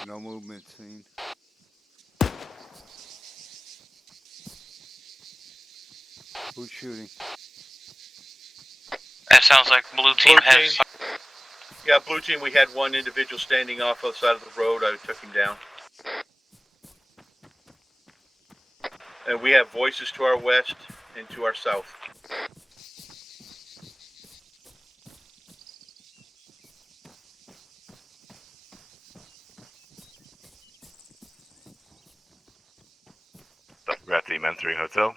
No movement seen. Who's shooting? That sounds like blue team has. Yeah, blue team. We had one individual standing off the side of the road. I took him down. And we have voices to our west and to our south. Red team entering hotel.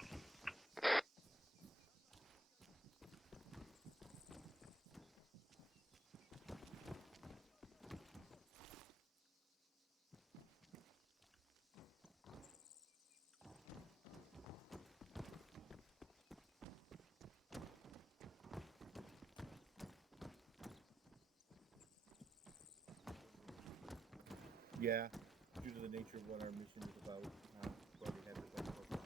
Yeah, due to the nature of what our mission is about, probably have the best profile.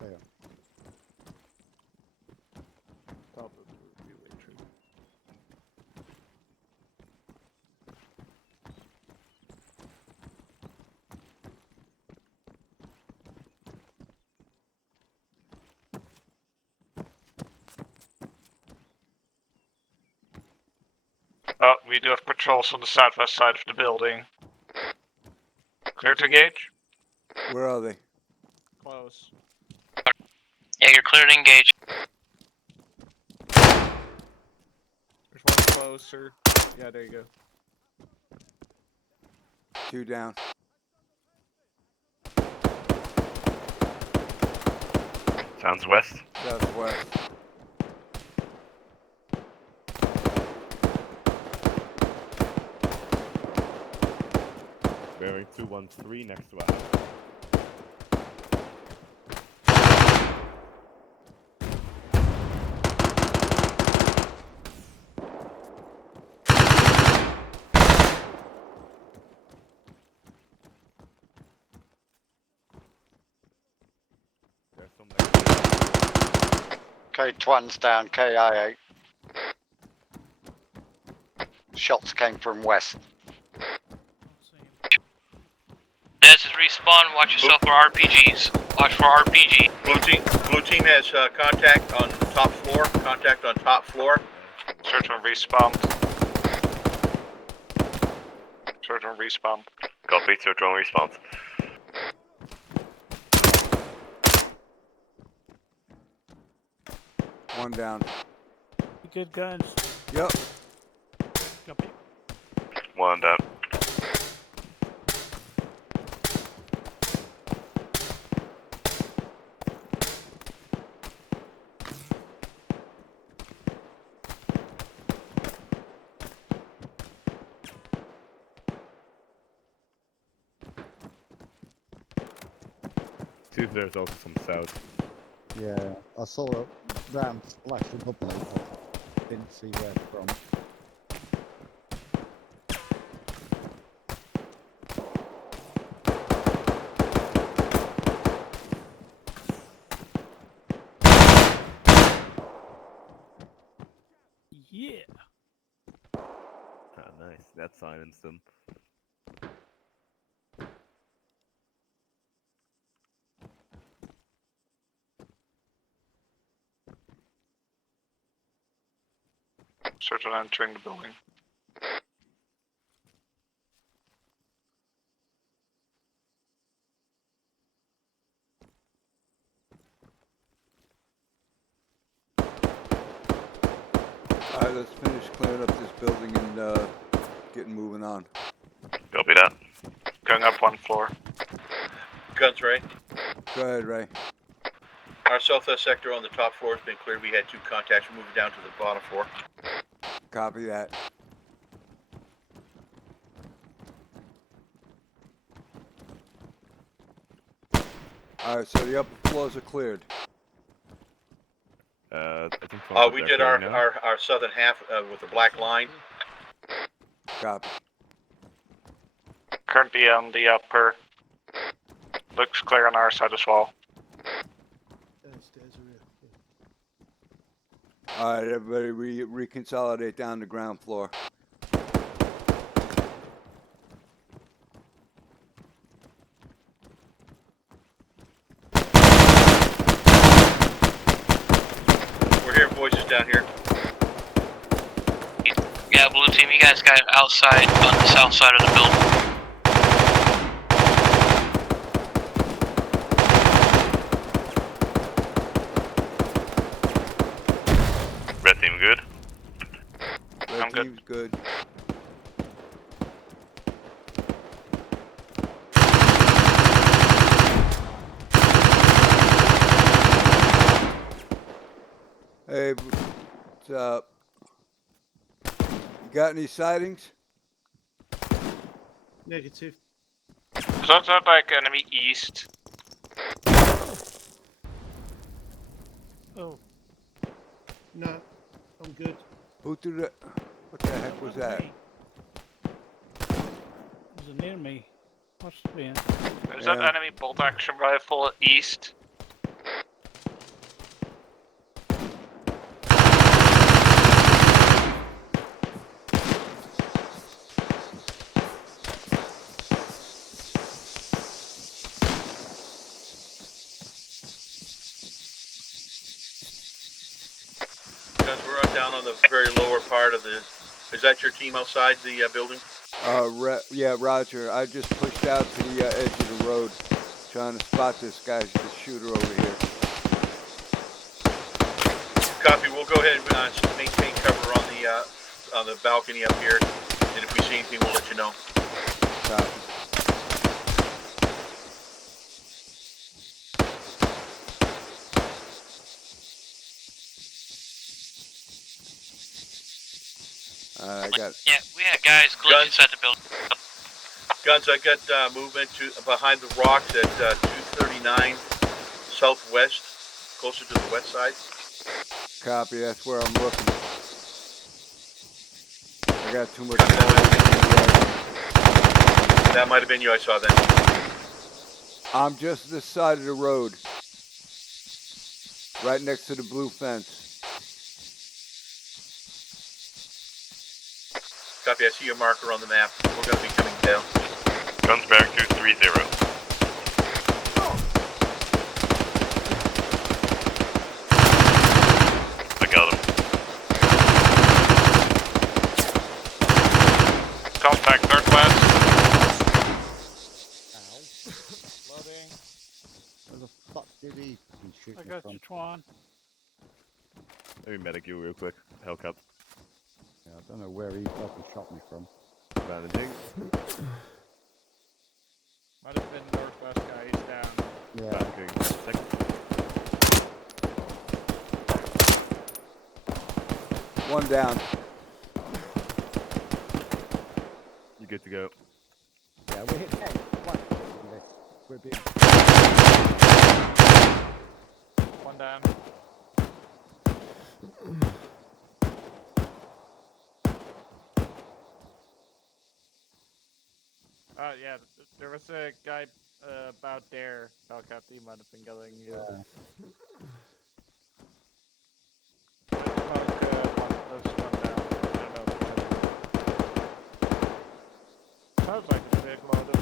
There. Top of the relay tree. Oh, we do have patrols on the southwest side of the building. Clear to engage? Where are they? Close. Yeah, you're clear to engage. There's one closer. Yeah, there you go. 2 down. Sounds west. Southwest. Bearing 213 next to us. There's some K-Twan's down, KI-8. Shots came from west. Des is respawn. Watch yourself for RPGs. Watch for RPG. Blue team has contact on top floor. Contact on top floor. Search and respawn. Search and respawn. Copy. Search on response. One down. Good guns. Yep. Copy. One down. See if there's also some south. Yeah, I saw a round splash of bubble. I didn't see where from. Yeah. Ah, nice. That silenced them. Search on entering the building. Alright, let's finish clearing up this building and getting moving on. Copy that. Going up one floor. Guns, Ray. Go ahead, Ray. Our southwest sector on the top floor has been cleared. We had 2 contacts. We're moving down to the bottom floor. Copy that. Alright, so the upper floors are cleared. I think We did our southern half with the black line. Copy. Currently on the upper. Looks clear on our side as well. Alright, everybody reconsolidate down the ground floor. We're hearing voices down here. Yeah, blue team, you guys got it outside on the south side of the building. Red team good? Red team's good. Hey, what's up? You got any sightings? Negative. Is that like enemy east? Oh. No, I'm good. Who threw that? What the heck was that? There's an enemy. What's the been? Is that enemy bolt action rifle east? Guns, we're down on the very lower part of the. Is that your team outside the building? Yeah, Roger. I just pushed out to the edge of the road, trying to spot this guy, this shooter over here. Copy. We'll go ahead and maintain cover on the balcony up here, and if we see anything, we'll let you know. Copy. I got. Yeah, we had guys glitch inside the building. Guns, I got movement to behind the rocks at 239 southwest, closer to the west side. Copy. That's where I'm looking. I got too much. That might have been you. I saw that. I'm just this side of the road, right next to the blue fence. Copy. I see your marker on the map. We're going to be coming down. Guns back 230. I got him. Contact northwest. Loading. Where the fuck did he shoot I me got from? you, Twan. Let me medic you real quick. Hellcat. Yeah, I don't know where he fucking shot me from. Bandaging. Might have been northwest guy. He's down. Yeah. Backing. Second. One down. You good to go? Yeah, we hit hey, what? We're being One down. Yeah, there was a guy about there. Hellcat, he might have been getting you. Sounds like a big load of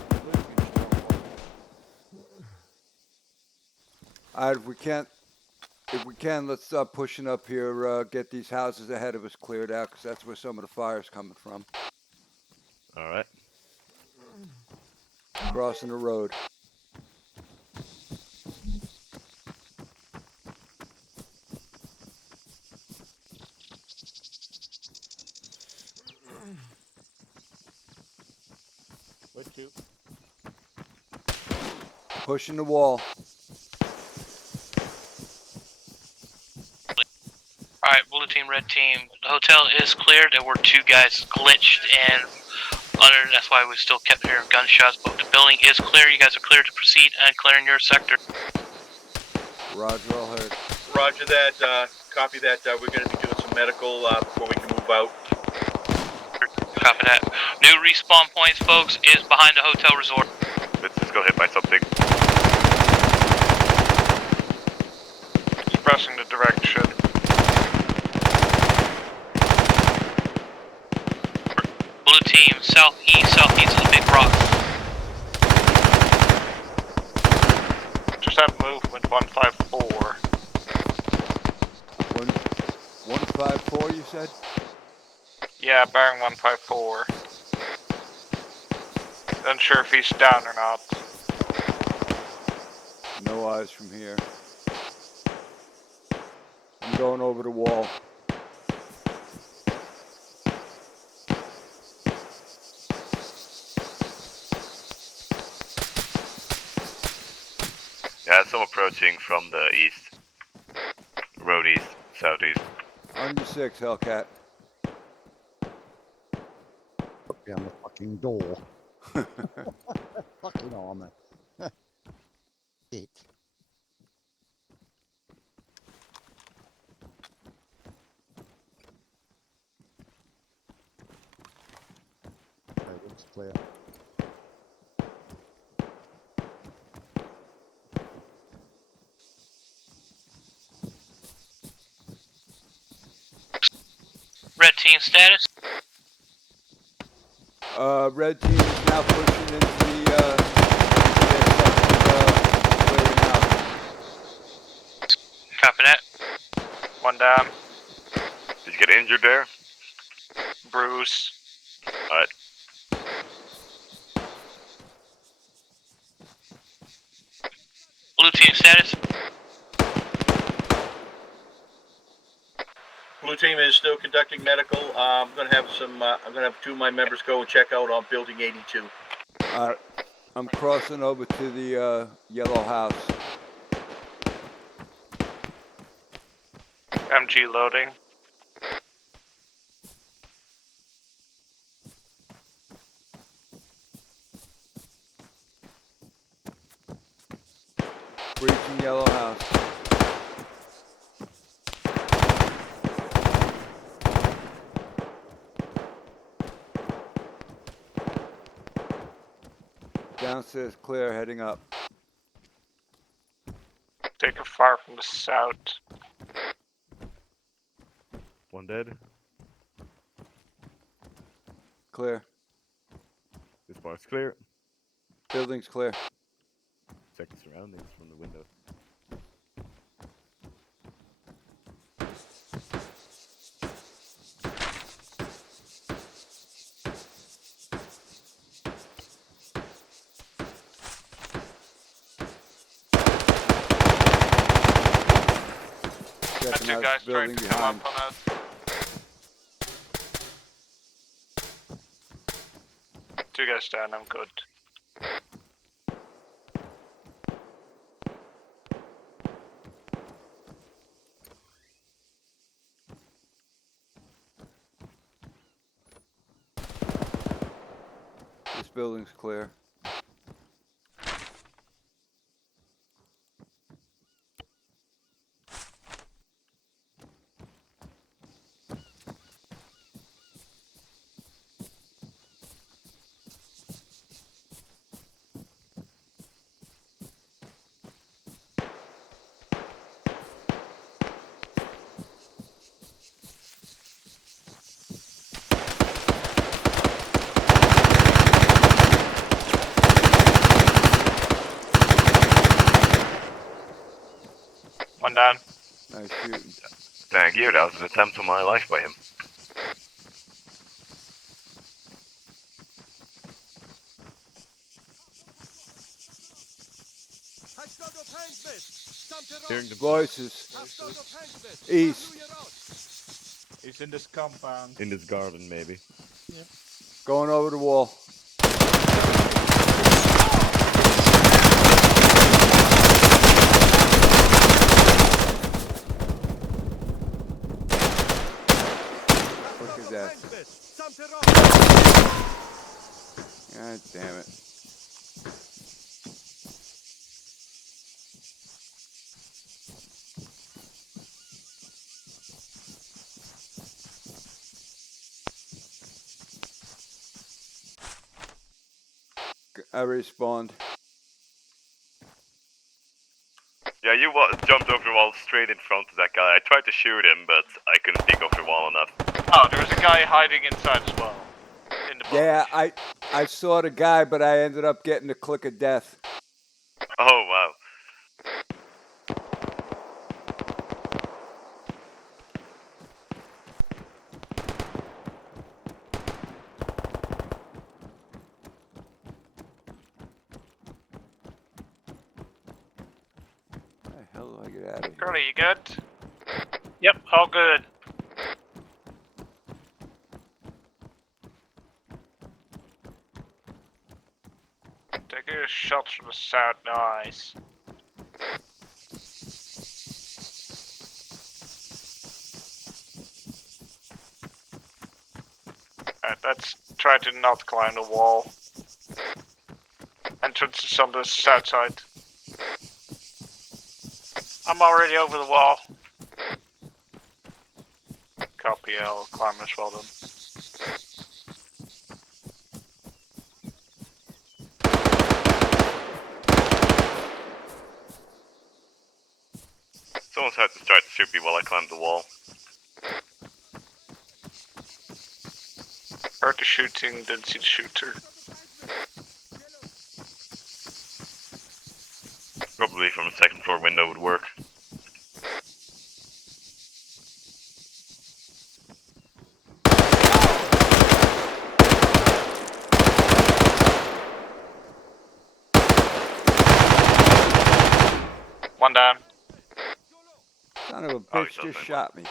Alright, if we can't If we can, let's start pushing up here. Get these houses ahead of us cleared out, because that's where some of the fire's coming from. All right. Crossing the road. Where'd you? Pushing the wall. Alright, blue team, red team. The hotel is cleared. There were 2 guys glitched and that's why we still kept hearing gunshots, but the building is clear. You guys are clear to proceed and clearing your sector. Roger, all heard. Roger that. Copy that. We're going to be doing some medical before we can move out. Copy that. New respawn points, folks, is behind the hotel resort. Let's just go hit by something. Expressing the direction. Blue team, southeast of the big rock. Just have movement 154. 154, you said? Yeah, bearing 154. Unsure if he's down or not. No eyes from here. I'm going over the wall. Yeah, some approaching from the east. Road east, southeast. On your 6, Hellcat. Put behind the fucking door. Fucking armor. Shit. Okay, looks clear. Red team status. Red team is now pushing into the clearing out. Copy that. 1 down. Did you get injured there? Bruce. Alright. Blue team status. Blue team is still conducting medical. I'm going to have some. I'm going to have 2 of my members go and check out on building 82. Alright. I'm crossing over to the yellow house. MG loading. Breaching yellow house. Downstairs clear, heading up. Take a fire from the south. 1 dead. Clear. This part's clear. Building's clear. Check the surroundings from the window. Got 2 guys trying to come up on us. 2 guys down, I'm good. This building's clear. One down. Nice shooting. Thank you. That was an attempt on my life by him. Hearing the Voices. East. He's in this compound. In this garden, maybe. Yep. Going over the wall. Look at that. God damn it. I respawned. Yeah, you jumped over the wall straight in front of that guy. I tried to shoot him, but I couldn't peek over the wall enough. Oh, there's a guy hiding inside as well. In the box. Yeah, I saw the guy, but I ended up getting the click of death. Oh, wow. How the hell do I get out of here? Curly, you good? Yep, all good. Taking a shot from the south, nice. Alright, let's try to not climb the wall. Entrance is on the south side. I'm already over the wall. Copy, I'll climb as well then. Someone's had to try to shoot me while I climbed the wall. Heard the shooting, didn't see the shooter. Probably from a second floor window would work. One down. Son of a Oh, bitch he's just outside. shot me.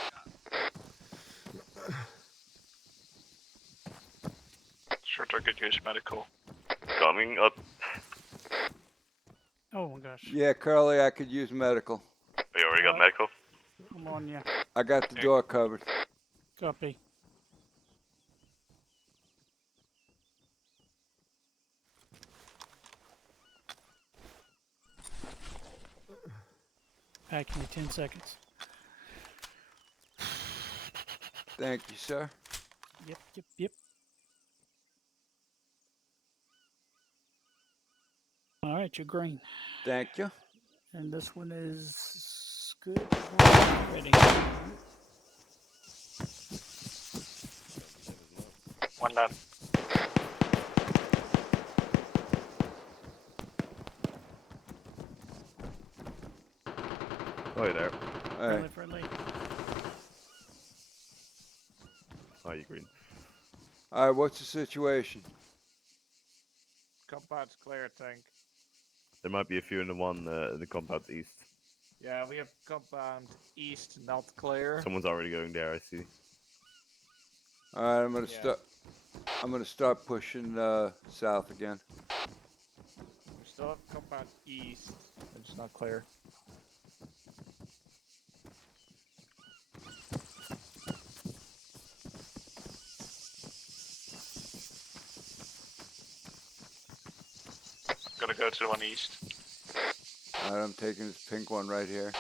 Shooter could use medical. Coming up. Oh my gosh. Yeah, Curly, I could use medical. We already got medical. I'm on ya. I got the door covered. Copy. Packing me 10 seconds. Thank you, sir. Yep. All right, you're green. Thank you. And this one is good. Ready. One down. Oh, you there. Alright. Friendly. Oh, you green. Alright, what's the situation? Compound's clear, I think. There might be a few in the compound east. Yeah, we have compound east not clear. Someone's already going there, I see. Alright, I'm gonna Yeah. start pushing south again. We still have compound east. It's not clear. Gonna go to the one east. Alright, I'm taking this pink one right here.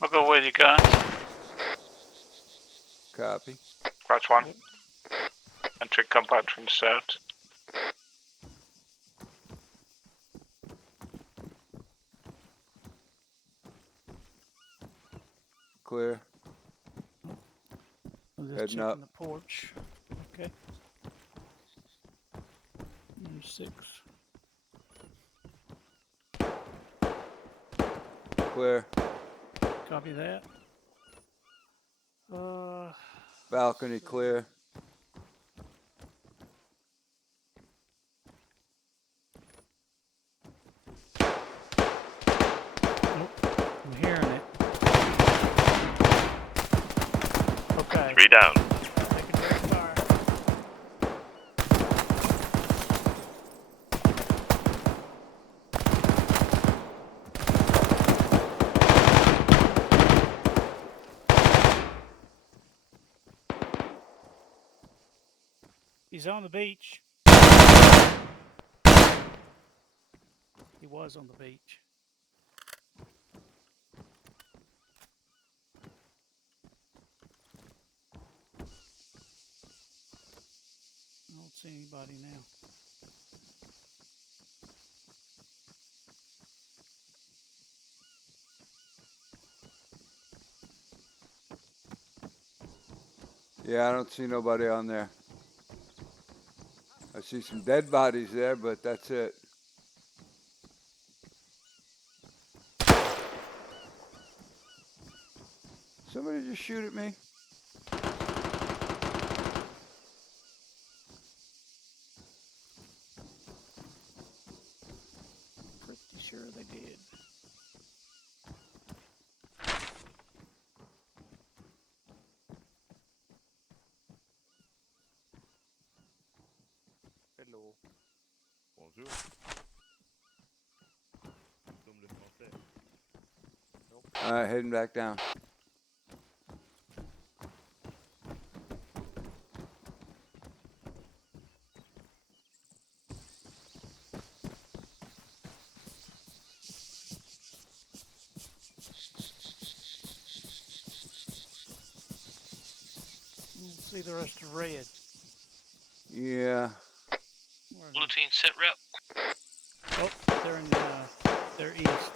I'll go with you guys. Copy. Crouch one. Entry compound from the south. Clear. I'm just Heading checking up. the porch. Okay. Number 6. clear. Copy that. Balcony clear. I'm hearing it. Okay. 3 down. Taking direct fire. He's on the beach. He was on the beach. I don't see anybody now. Yeah, I don't see nobody on there. I see some dead bodies there, but that's it. Somebody just shoot at me. Pretty sure they did. Hello. Bonjour. Comme le français. All right, heading back down. See the rest of red. Yeah. Blue team sit rep. Oh, they're east.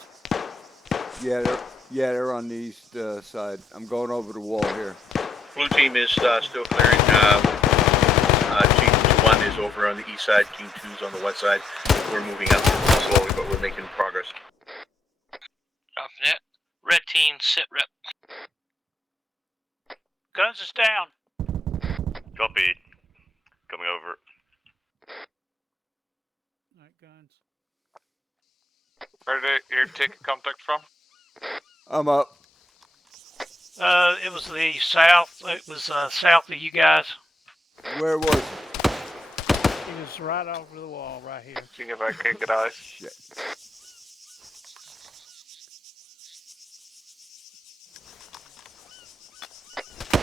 Yeah, they're on the east side. I'm going over the wall here. Blue team is still clearing. Team 1 is over on the east side. Team 2 is on the west side. We're moving up slowly, but we're making progress. Copy that. Red team sit rep. Guns is down. Copy. Coming over. Alright, guns. Where did your ticket contact from? I'm up. It was the south. It was south of you guys. Where was it? He was right over the wall, right here. Seeing if I can get eyes. Shit.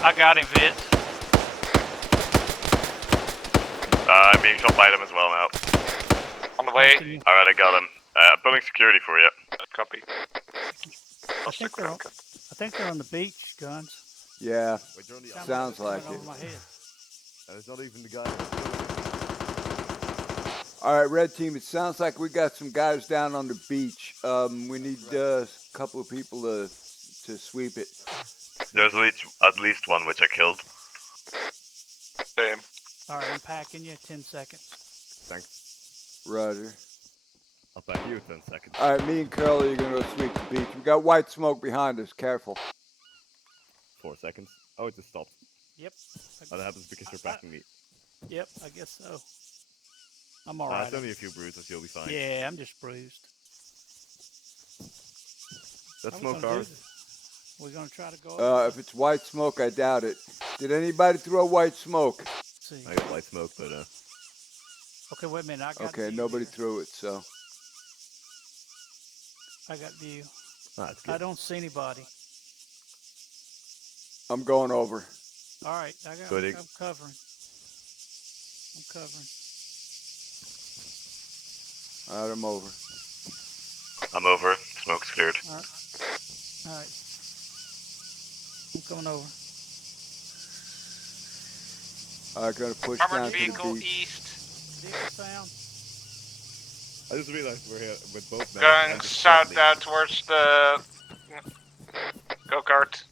I got him, Vince. I'm being shot by them as well now. On the way. Alright, I got him. Building security for you. Copy. I think they're on the beach, guns. Yeah, Wait, you're on the sounds like Coming it. over my head. And it's not even the guy. All right, red team. It sounds like we got some guys down on the beach. We need a couple of people to sweep it. There's at least one which I killed. Same. Alright, I'm packing you. 10 seconds. Thanks. Roger. I'll back you 10 seconds. All right, me and Curly are gonna go sweep the beach. We got white smoke behind us. Careful. 4 seconds. Oh, it just stopped. Yep. Oh, that happens because you're backing me. Yep, I guess so. I'm alright. It's only a few bruises, you'll be fine. Yeah, I'm just bruised. That How we smoke gonna do ours. this? We're gonna try to go. If it's white smoke, I doubt it. Did anybody throw white smoke? Let's see. I got white smoke, but Okay, wait a minute. I got Okay, view nobody here. threw it, so. I got view. that's I good. don't see anybody. I'm going over. All right, I'm Good. covering. I'm covering. All right, I'm over. I'm over. Smoke's cleared. All right. All right. I'm coming over. All right, gonna push Armored down to vehicle the beach. east. Vehicle sound. I just realized we're here with both men. Going south down towards the go-kart.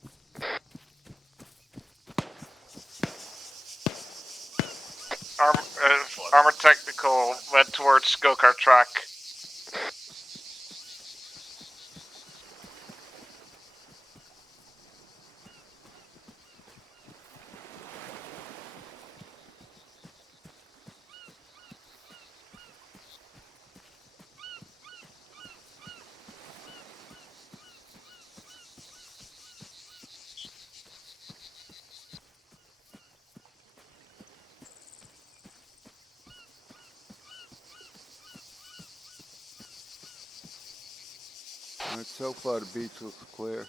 Armored technical went towards go-kart track. Alright, so far the beach looks clear.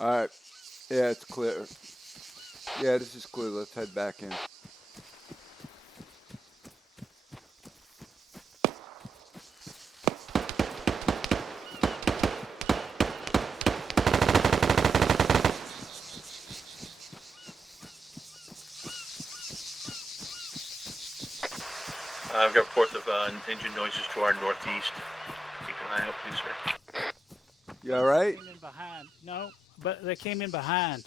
Alright. Yeah, it's clear. Yeah, this is clear. Let's head back in. I've got reports of engine noises to our northeast. Keep an eye out, please, sir. You alright? Came in behind. No, but they came in behind.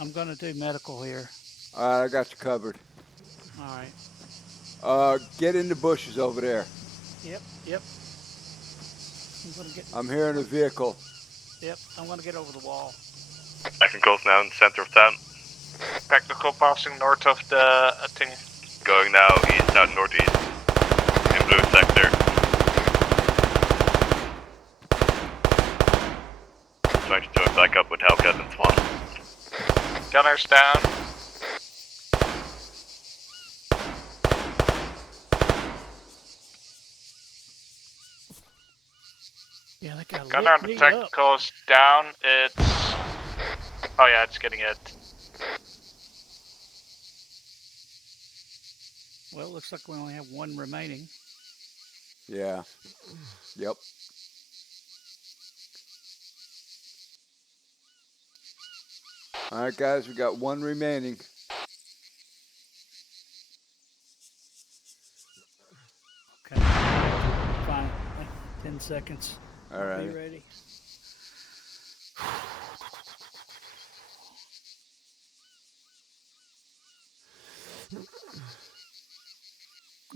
I'm gonna do medical here. Alright, I got you covered. All right. Get in the bushes over there. Yep. Yep. I'm gonna get. I'm hearing a vehicle. Yep. I'm gonna get over the wall. Action calls now in the center of town. Technical passing north of the thing. Going now east, south, northeast. In blue sector. Trying to join back up with Hellcat and Swan. Gunners down. Yeah, that guy Gunner lit on the me up. technicals down. It's. Oh yeah, it's getting it. Well, it looks like we only have one remaining. Yeah. Yep. Alright guys, we got one remaining. Okay. Fine. 10 seconds. Alright. Be ready.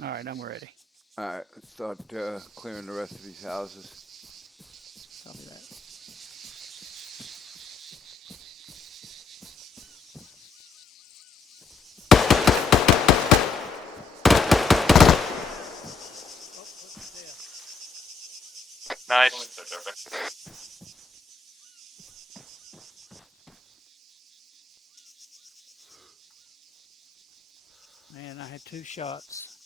All right, I'm ready. Alright, let's start clearing the rest of these houses. Copy that. Nice. Man, I had 2 shots.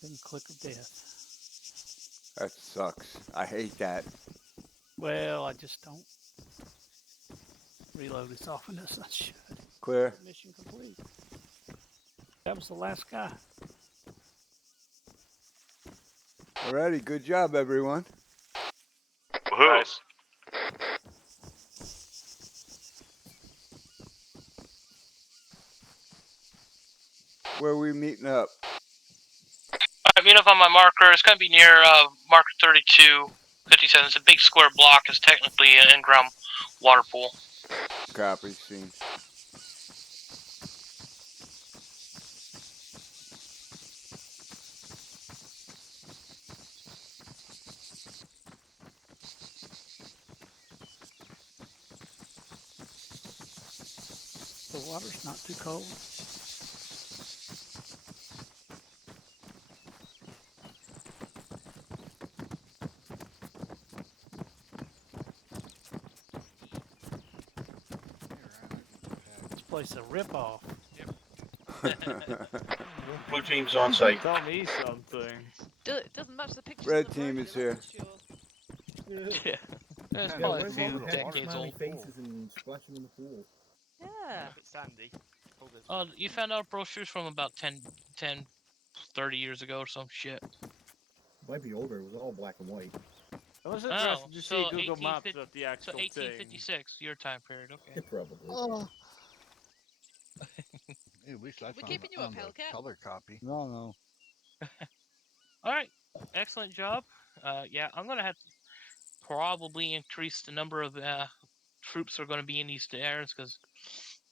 Didn't click of death. That sucks. I hate that. Well, I just don't reload as often as I should. Clear. Mission complete. That was the last guy. Alrighty, good job everyone. Woohoo! Nice. Where are we meeting up? I meet up on my marker. It's gonna be near marker 32, 57. It's a big square block. It's technically an in-ground water pool. Copy, seen. The water's not too cold. This place is a ripoff. Blue team's on site. Tell me something. It doesn't match the pictures. Red of the team road, is here. Yeah. It's Yeah, probably a where's few all the decades smiley old. faces and splashing in the pool? Yeah. A bit sandy. You found out brochures from about 10, 30 years ago or some shit. Might be older. It was all black and white. I was Oh, interested to see so Google Maps 1850 of the actual So thing. 1856, your time period, okay. Yeah, probably. Oh, Hey, at least I We're keeping you up, Hellcat. color copy. no, no. Alright, excellent job. Yeah, I'm gonna have to probably increase the number of troops that are gonna be in these areas, because,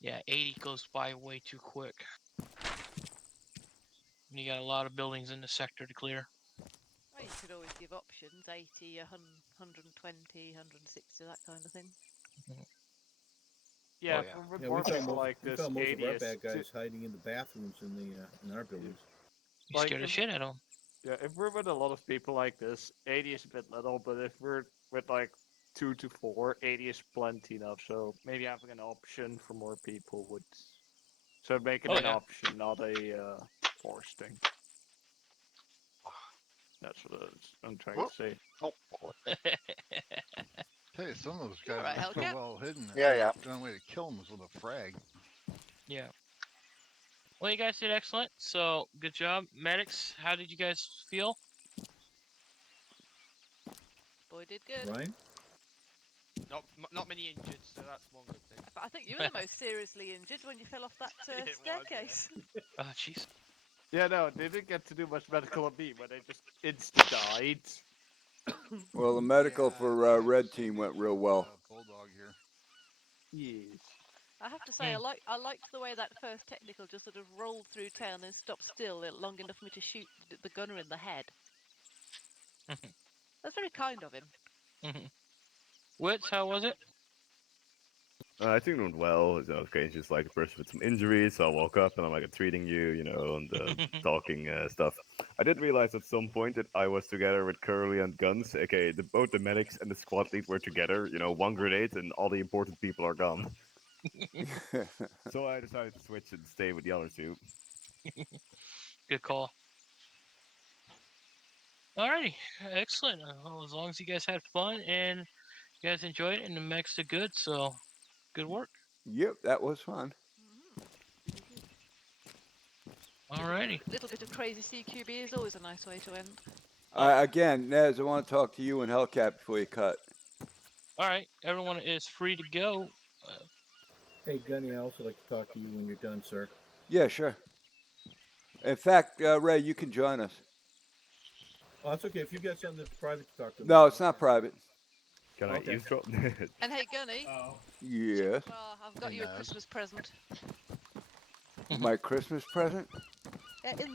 yeah, 80 goes by way too quick. And you got a lot of buildings in the sector to clear. Well, you could always give options, 80, 120, 160, that kind of thing. Yeah, yeah. for Yeah, more we found people most, like we this, found most of 80 our is bad too- guys hiding in the bathrooms in our buildings. You Like, scared the if- shit out of them. Yeah, if we're with a lot of people like this, 80 is a bit little, but if we're with like 2 to 4. 80 is plenty enough, so maybe having an option for more people would. So make it Oh, an yeah. option, not a forced thing. That's what I'm trying to say. Tell you, some of those You guys alright, are so Hellcat? well hidden. Yeah, yeah. The only way to kill them is with a frag. Yeah. Well, you guys did excellent. So good job, medics. How did you guys feel? Boy did good. Ryan? Not many injured, so that's one good thing. I think you were the most seriously injured when you fell off that It was, staircase. Oh, jeez. Yeah, no, they didn't get to do much medical on me, but they just insta died. Well, the medical for red team went real well. Bulldog here. Yes. I have to say, I liked the way that first technical just sort of rolled through town and stopped still long enough for me to shoot the gunner in the head. That's very kind of him. Wits, how was it? I think it went well. Okay, it's just like a person with some injuries. So I woke up and I'm like treating you, and talking stuff. I did realize at some point that I was together with Curly and Guns. Okay, both the medics and the squad lead were together. One grenade and all the important people are gone. So I decided to switch and stay with the other two. Good call. Alrighty, excellent. Well, as long as you guys had fun and you guys enjoyed it and the mechs did good, so good work. Yep, that was fun. Alrighty. Little bit of crazy CQB is always a nice way to end. Again, Nez, I want to talk to you and Hellcat before you cut. Alright, everyone is free to go. Hey, Gunny, I also like to talk to you when you're done, sir. Yeah, sure. In fact, Ray, you can join us. Oh, that's okay. If you got something that's private to talk to me No, about. it's not private. Can I eavesdrop? And hey, Gunny. Yes. I've got you a Christmas present. My Christmas present? In